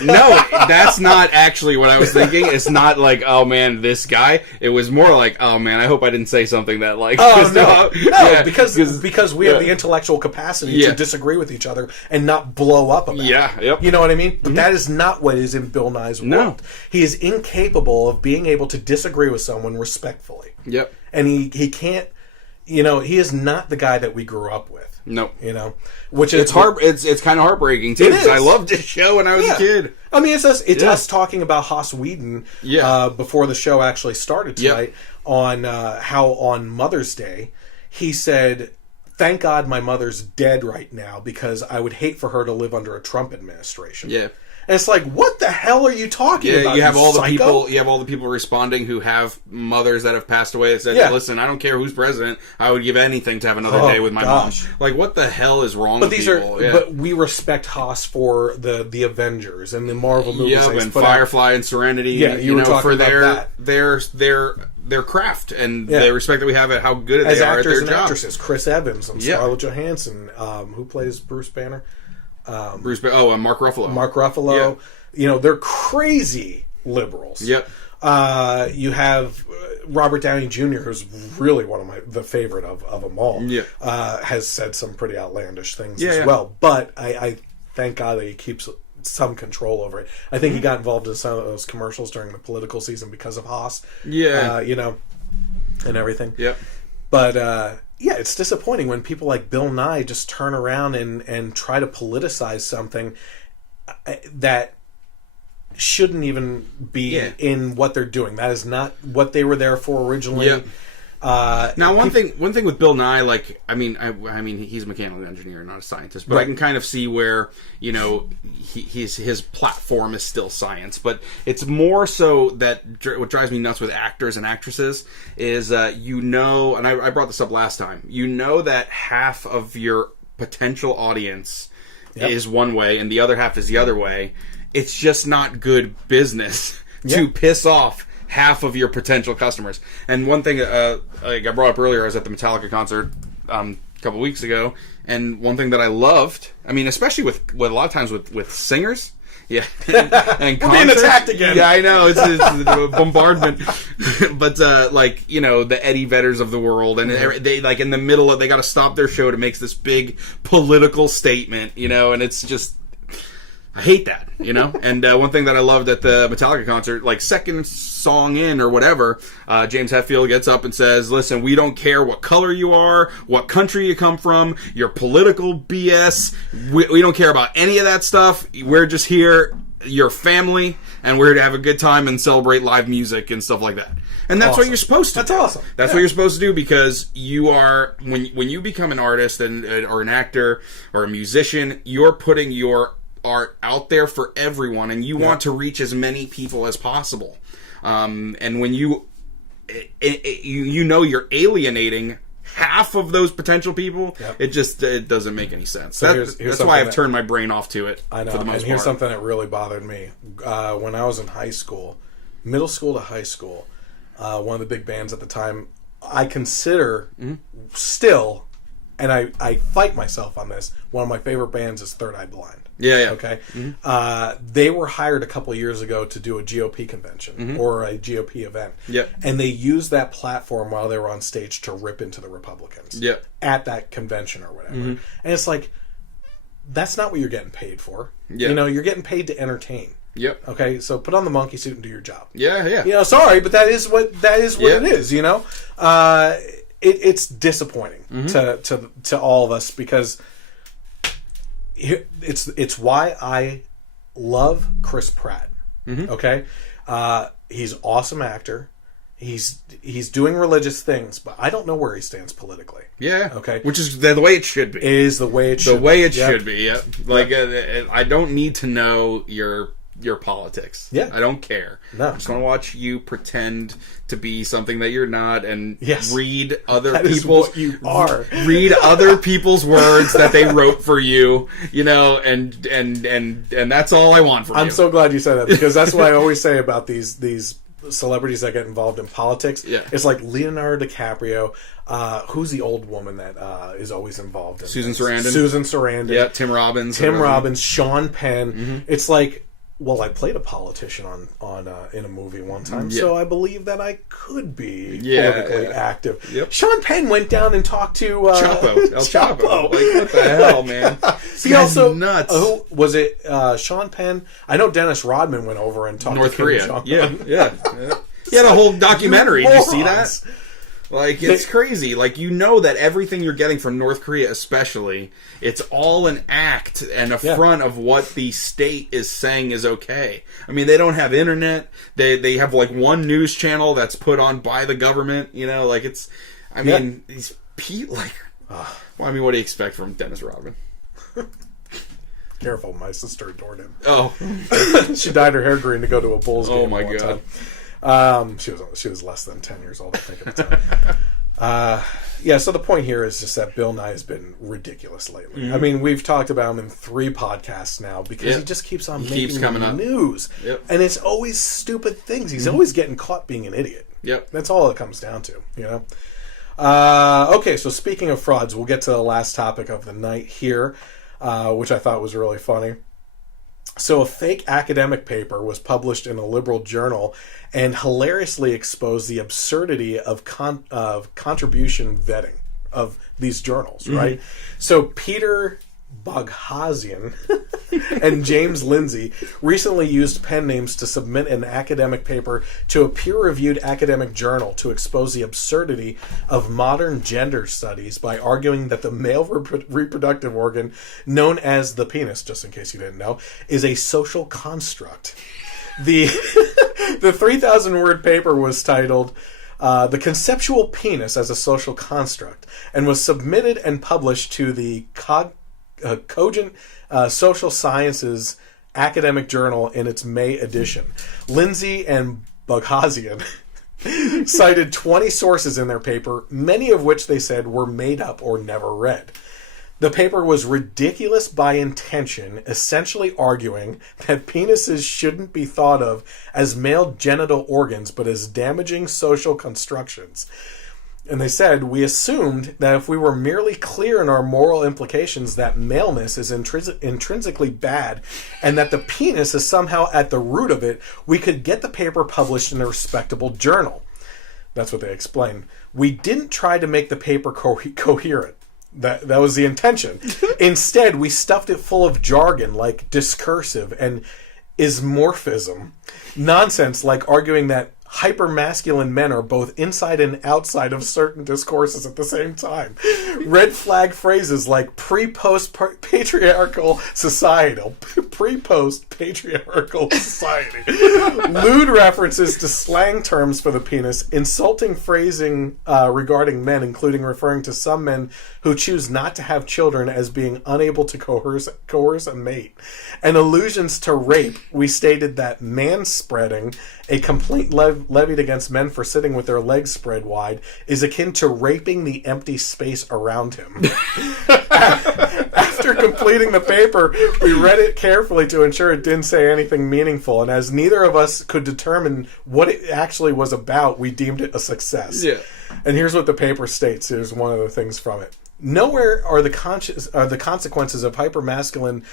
that's not actually what I was thinking. It's not like, oh man, this guy. It was more like, oh man, I hope I didn't say something that like. Because we have the intellectual capacity to disagree with each other and not blow up about it. You know what I mean? But that is not what is in Bill Nye's world. He is incapable of being able to disagree with someone respectfully. And he can't, you know, he is not the guy that we grew up with. You know, which is it's kind of heartbreaking too, because I loved this show when I was a kid. I mean, it's us talking about Haas Whedon before the show actually started tonight on how on Mother's Day he said, thank God my mother's dead right now, because I would hate for her to live under a Trump administration. And it's like, what the hell are you talking about? You have all the people responding who have mothers that have passed away that said, listen, I don't care who's president, I would give anything to have another day with my mom. Like, what the hell is wrong with people? But we respect Haas for the Avengers and the Marvel movies. And Firefly and Serenity. You know, for their craft, and the respect that we have at how good they are at their job. Actresses, Chris Evans and Scarlett Johansson, who plays Bruce Banner. Mark Ruffalo. Mark Ruffalo. You know, they're crazy liberals. You have Robert Downey Jr., who's really one of the favorite of them all. Has said some pretty outlandish things as well. But I thank God that he keeps some control over it. I think he got involved in some of those commercials during the political season because of Haas. You know, and everything. But it's disappointing when people like Bill Nye just turn around and try to politicize something that shouldn't even be in what they're doing. That is not what they were there for originally. Now, one thing with Bill Nye, like, I mean, he's a mechanical engineer, not a scientist, but I can kind of see where, you know, his platform is still science, but it's more so that what drives me nuts with actors and actresses is, you know, and I brought this up last time, you know that half of your potential audience is one way and the other half is the other way. It's just not good business to piss off half of your potential customers. And one thing like I brought up earlier, I was at the Metallica concert a couple weeks ago, and one thing that I loved, I mean, especially with a lot of times with singers, yeah, and we're being attacked again. Yeah, I know it's a bombardment, but like the Eddie Vedders of the world, and they like in the middle of they got to stop their show to make this big political statement, and it's just. I hate that, And one thing that I loved at the Metallica concert, like second song in or whatever, James Hetfield gets up and says, listen, we don't care what color you are, what country you come from, your political BS. We don't care about any of that stuff. We're just here, your family, and we're here to have a good time and celebrate live music and stuff like that. And that's what you're supposed to do. That's awesome. That's what you're supposed to do, because you are, when you become an artist or an actor or a musician, you're putting your art out there for everyone, and you want to reach as many people as possible. And when you're alienating half of those potential people, it doesn't make any sense. So that's why I've turned my brain off to it. I know. For the most and here's part. something that really bothered me when I was in high school, middle school to high school. One of the big bands at the time, I consider still, and I fight myself on this. One of my favorite bands is Third Eye Blind. Yeah. Okay. They were hired a couple of years ago to do a GOP convention or a GOP event. Yeah. And they used that platform while they were on stage to rip into the Republicans. Yeah. At that convention or whatever. And it's like, that's not what you're getting paid for. Yeah. You're getting paid to entertain. Yep. Okay, so put on the monkey suit and do your job. Yeah. Sorry, but that is what it is. It's disappointing to all of us, because it's why I love Chris Pratt. Okay, he's an awesome actor. He's doing religious things, but I don't know where he stands politically. Yeah. Okay. Which is the way it should be. It is the way it should. The way it should be. Yeah. Like I don't need to know your politics. Yeah. I don't care. No. I just want to watch you pretend to be something that you're not, and read other that is people's what you are. Read other people's words that they wrote for you, and that's all I want from you. I'm so glad you said that, because that's what I always say about these celebrities that get involved in politics. Yeah. It's like Leonardo DiCaprio. Who's the old woman that is always involved in Susan things? Sarandon. Susan Sarandon. Yeah, Tim Robbins. Sean Penn. It's like, well, I played a politician on in a movie one time, so I believe that I could be politically active. Yep. Sean Penn went down and talked to Chapo. El Chapo. Like, what the hell, man? He also nuts. Who was it? Sean Penn. I know Dennis Rodman went over and talked North to Kim Korea. Jong-un. Yeah. He had a whole documentary. Did you see that? Like, it's crazy. Like, that everything you're getting from North Korea especially, it's all an act and a front of what the state is saying is okay. I mean, they don't have internet. They have, like, one news channel that's put on by the government. Like, it's... I mean, these people, like... Well, I mean, what do you expect from Dennis Rodman? Careful, my sister adored him. Oh. She dyed her hair green to go to a Bulls game. Oh, my God. Time. She was less than 10 years old, I think, at the time. So the point here is just that Bill Nye has been ridiculous lately. I mean, we've talked about him in 3 podcasts now, because he just keeps on making the news. Yep. And it's always stupid things. He's always getting caught being an idiot. Yep. That's all it comes down to, Okay, so speaking of frauds, we'll get to the last topic of the night here, which I thought was really funny. So a fake academic paper was published in a liberal journal and hilariously exposed the absurdity of contribution vetting of these journals, right? So Peter Boghossian and James Lindsay recently used pen names to submit an academic paper to a peer-reviewed academic journal to expose the absurdity of modern gender studies by arguing that the male reproductive organ, known as the penis, just in case you didn't know, is a social construct. The 3,000-word paper was titled The Conceptual Penis as a Social Construct, and was submitted and published to the Cogent Social Sciences academic journal in its May edition. Lindsay and Boghossian cited 20 sources in their paper, many of which they said were made up or never read. The paper was ridiculous by intention, essentially arguing that penises shouldn't be thought of as male genital organs, but as damaging social constructions. And they said, we assumed that if we were merely clear in our moral implications that maleness is intrinsically bad and that the penis is somehow at the root of it, we could get the paper published in a respectable journal. That's what they explained. We didn't try to make the paper coherent. That was the intention. Instead, we stuffed it full of jargon like discursive and ismorphism. Nonsense like arguing that hyper-masculine men are both inside and outside of certain discourses at the same time. Red flag phrases like pre-post-patriarchal society. Pre-post-patriarchal society. Lewd references to slang terms for the penis. Insulting phrasing regarding men, including referring to some men who choose not to have children as being unable to coerce a mate. And allusions to rape. We stated that manspreading, a complaint levied against men for sitting with their legs spread wide, is akin to raping the empty space around him. After completing the paper, we read it carefully to ensure it didn't say anything meaningful, and as neither of us could determine what it actually was about, we deemed it a success. Yeah. And here's what the paper states. Here's one of the things from it. Nowhere are the consequences of hypermasculine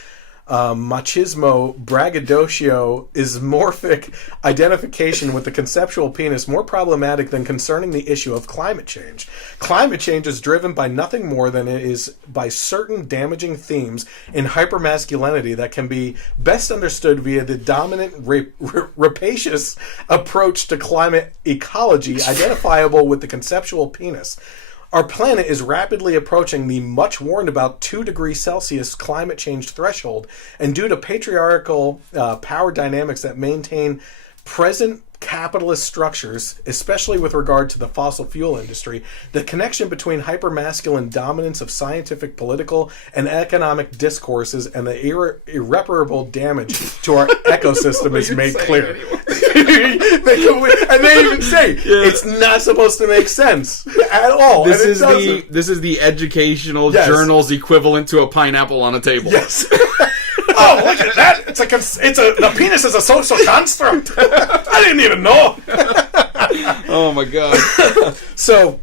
machismo, braggadocio, ismorphic identification with the conceptual penis more problematic than concerning the issue of climate change. Climate change is driven by nothing more than it is by certain damaging themes in hypermasculinity that can be best understood via the dominant rapacious approach to climate ecology identifiable with the conceptual penis. Our planet is rapidly approaching the much warned about 2 degrees Celsius climate change threshold, and due to patriarchal power dynamics that maintain present capitalist structures, especially with regard to the fossil fuel industry, the connection between hypermasculine dominance of scientific, political, and economic discourses and the irreparable damage to our ecosystem is made clear. And they even say it's not supposed to make sense at all. This is the educational journal's equivalent to a pineapple on a table. Yes. Oh, look at that! The penis is a social construct. I didn't even know. Oh my god! So,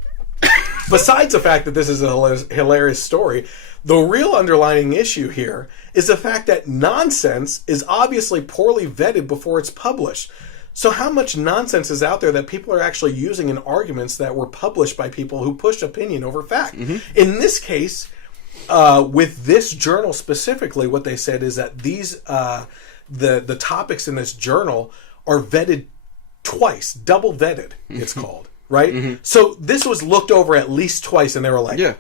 besides the fact that this is a hilarious story, the real underlying issue here is the fact that nonsense is obviously poorly vetted before it's published. So how much nonsense is out there that people are actually using in arguments that were published by people who push opinion over fact? Mm-hmm. In this case, with this journal specifically, what they said is that these the topics in this journal are vetted twice, double vetted, it's called, right? Mm-hmm. So this was looked over at least twice, and they were like,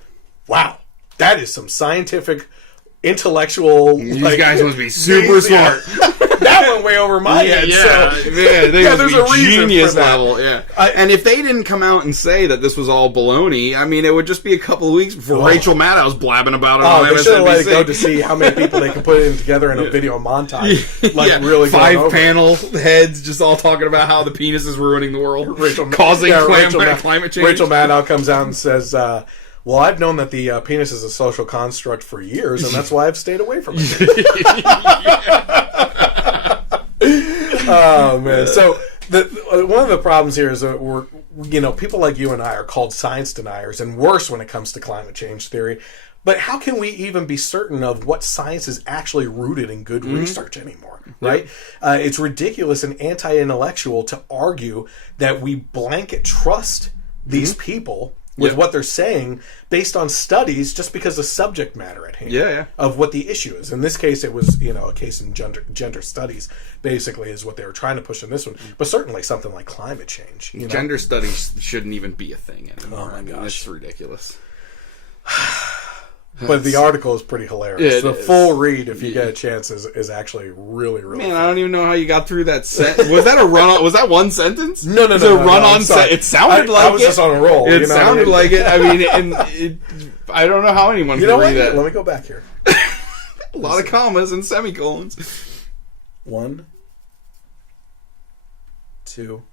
wow, that is some scientific, intellectual... These guys must be super smart. That went way over my head. Yeah, so. There's a genius level. Yeah, and if they didn't come out and say that this was all baloney, I mean, it would just be a couple of weeks before Rachel Maddow was blabbing about it on MSNBC. They should have let it go to see how many people they could put in together in a video montage. Really 5 panel heads just all talking about how the penis is ruining the world, causing climate change. Rachel Maddow comes out and says, well, I've known that the penis is a social construct for years, and that's why I've stayed away from it. Oh man! So one of the problems here is that people like you and I are called science deniers, and worse when it comes to climate change theory. But how can we even be certain of what science is actually rooted in good research anymore? Right? It's ridiculous and anti-intellectual to argue that we blanket trust these people with what they're saying based on studies just because of subject matter at hand of what the issue is. In this case, it was a case in gender studies, basically, is what they were trying to push in this one. But certainly something like climate change. Gender studies shouldn't even be a thing anymore. Oh my gosh. It's ridiculous. But the article is pretty hilarious. The full read, if you get a chance, is actually really, really Man, fun. I don't even know how you got through that sentence. Was that a run-on? Was that one sentence? No. It was a run-on sentence. It sounded like it. I was just on a roll. It sounded like it. I mean, I don't know how anyone can read that. Let me go back here. A lot of commas and semicolons. 1, 2...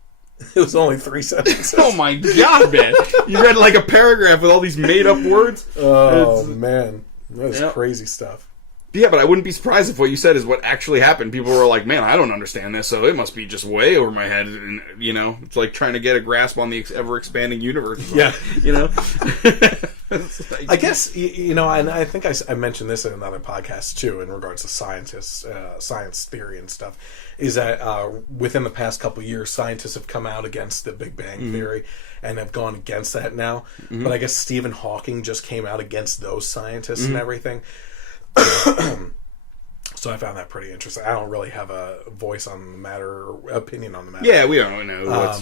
It was only 3 sentences. Oh my god, man. You read like a paragraph with all these made-up words? Oh, man. That is crazy stuff. Yeah, but I wouldn't be surprised if what you said is what actually happened. People were like, man, I don't understand this, so it must be just way over my head. And, you know, it's like trying to get a grasp on the ever-expanding universe. Yeah. You know? Like, I guess, you know, and I think I mentioned this in another podcast, too, in regards to scientists, science theory and stuff, is that within the past couple of years, scientists have come out against the Big Bang Theory and have gone against that now. But I guess Stephen Hawking just came out against those scientists and everything. So I found that pretty interesting. I don't really have a voice on the matter or opinion on the matter. Yeah, we don't know.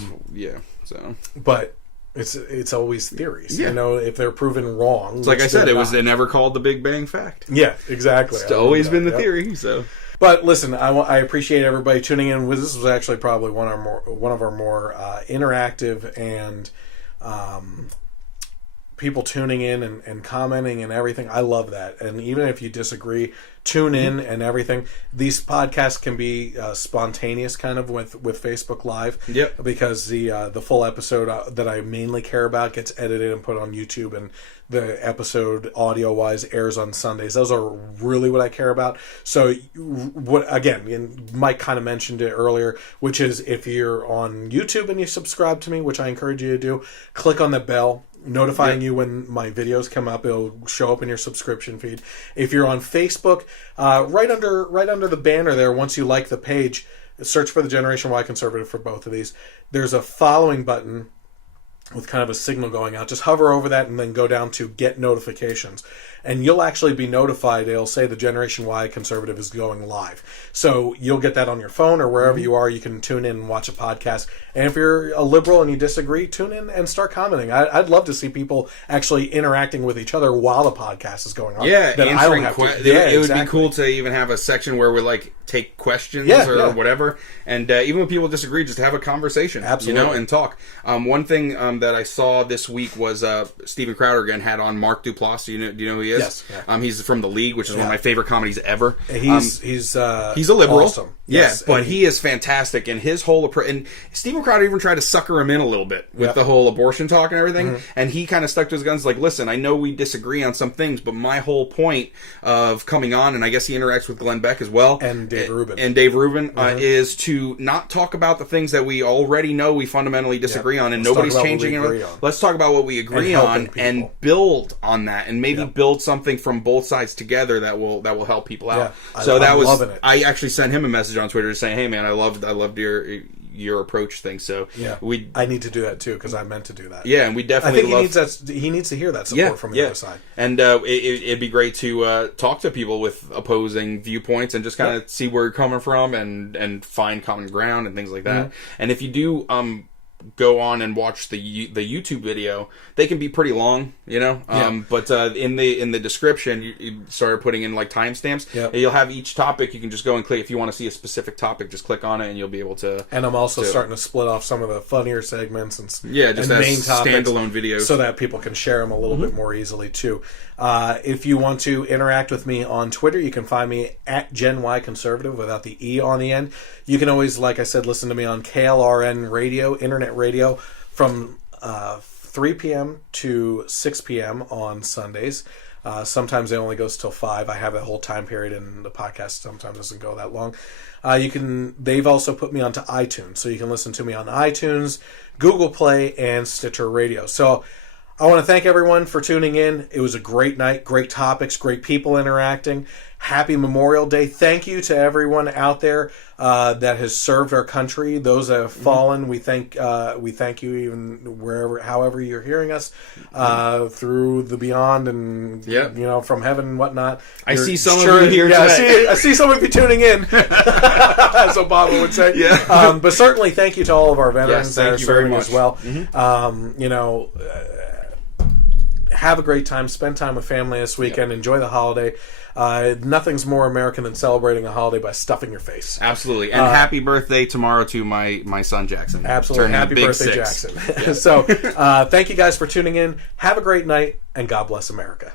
So. But it's always theories. Yeah. You know, if they're proven wrong. It's like I said, they never called the Big Bang fact. Yeah, exactly. It's always been the theory. So. But listen, I appreciate everybody tuning in. This was actually probably one of our more interactive and people tuning in and commenting and everything. I love that. And even if you disagree, tune in and everything. These podcasts can be spontaneous kind of with Facebook Live. Yep. Because the full episode that I mainly care about gets edited and put on YouTube, and the episode audio-wise airs on Sundays. Those are really what I care about. So, Mike kind of mentioned it earlier, which is if you're on YouTube and you subscribe to me, which I encourage you to do, click on the bell notifying you when my videos come up. It'll show up in your subscription feed. If you're on Facebook, right under the banner there, once you like the page, search for the Generation Y Conservative for both of these. There's a following button with kind of a signal going out. Just hover over that and then go down to get notifications. And you'll actually be notified. It'll say the Generation Y Conservative is going live. So you'll get that on your phone or wherever you are. You can tune in and watch a podcast. And if you're a liberal and you disagree, tune in and start commenting. I'd love to see people actually interacting with each other while the podcast is going on. Yeah, answering questions. It would be cool to even have a section where we like take questions or whatever. And even when people disagree, just have a conversation. Absolutely. You know, and talk. One thing that I saw this week was Steven Crowder again had on Mark Duplass. Do you know who he is? Yes. Yeah. He's from The League, which is one of my favorite comedies ever. He's a liberal. Awesome. Yes, but he is fantastic, and his whole approach. And Steven Crowder even tried to sucker him in a little bit with the whole abortion talk and everything. And he kind of stuck to his guns, like, listen, I know we disagree on some things, but my whole point of coming on, and I guess he interacts with Glenn Beck as well, and Dave Rubin, is to not talk about the things that we already know we fundamentally disagree on, and nobody's changing it. Let's talk about what we agree on and build on that, and maybe build something from both sides together that will help people out. So I'm loving it. I actually sent him a message on Twitter saying, "Hey man, I loved your approach thing." So I need to do that too because I meant to do that. Yeah, and we definitely. I think he needs to hear that support from the other side. And it'd be great to talk to people with opposing viewpoints and just kind of see where you're coming from and find common ground and things like that. And if you do go on and watch the YouTube video, they can be pretty long, you know. But in the description, you started putting in like timestamps. You'll have each topic. You can just go and click if you want to see a specific topic. Just click on it, and you'll be able to. And I'm also starting to split off some of the funnier segments and just and main topics, standalone videos, so that people can share them a little bit more easily too. If you want to interact with me on Twitter, you can find me at Gen Y Conservative without the E on the end. You can always, like I said, listen to me on KLRN Radio, Internet Radio, from 3 p.m. to 6 p.m. on Sundays. Sometimes it only goes till 5. I have a whole time period, and the podcast sometimes doesn't go that long. They've also put me onto iTunes, so you can listen to me on iTunes, Google Play, and Stitcher Radio. So I want to thank everyone for tuning in. It was a great night, great topics, great people interacting. Happy Memorial Day. Thank you to everyone out there that has served our country. Those that have fallen, we thank you, even however you're hearing us, through the beyond and from heaven and whatnot. I see some of you here today. I see some of you tuning in, as Obama would say. But certainly thank you to all of our veterans that are serving as well. Have a great time. Spend time with family this weekend. Enjoy the holiday. Nothing's more American than celebrating a holiday by stuffing your face. Absolutely. And happy birthday tomorrow to my son, Jackson. Absolutely. Happy birthday, 6. Jackson. So thank you guys for tuning in. Have a great night, and God bless America.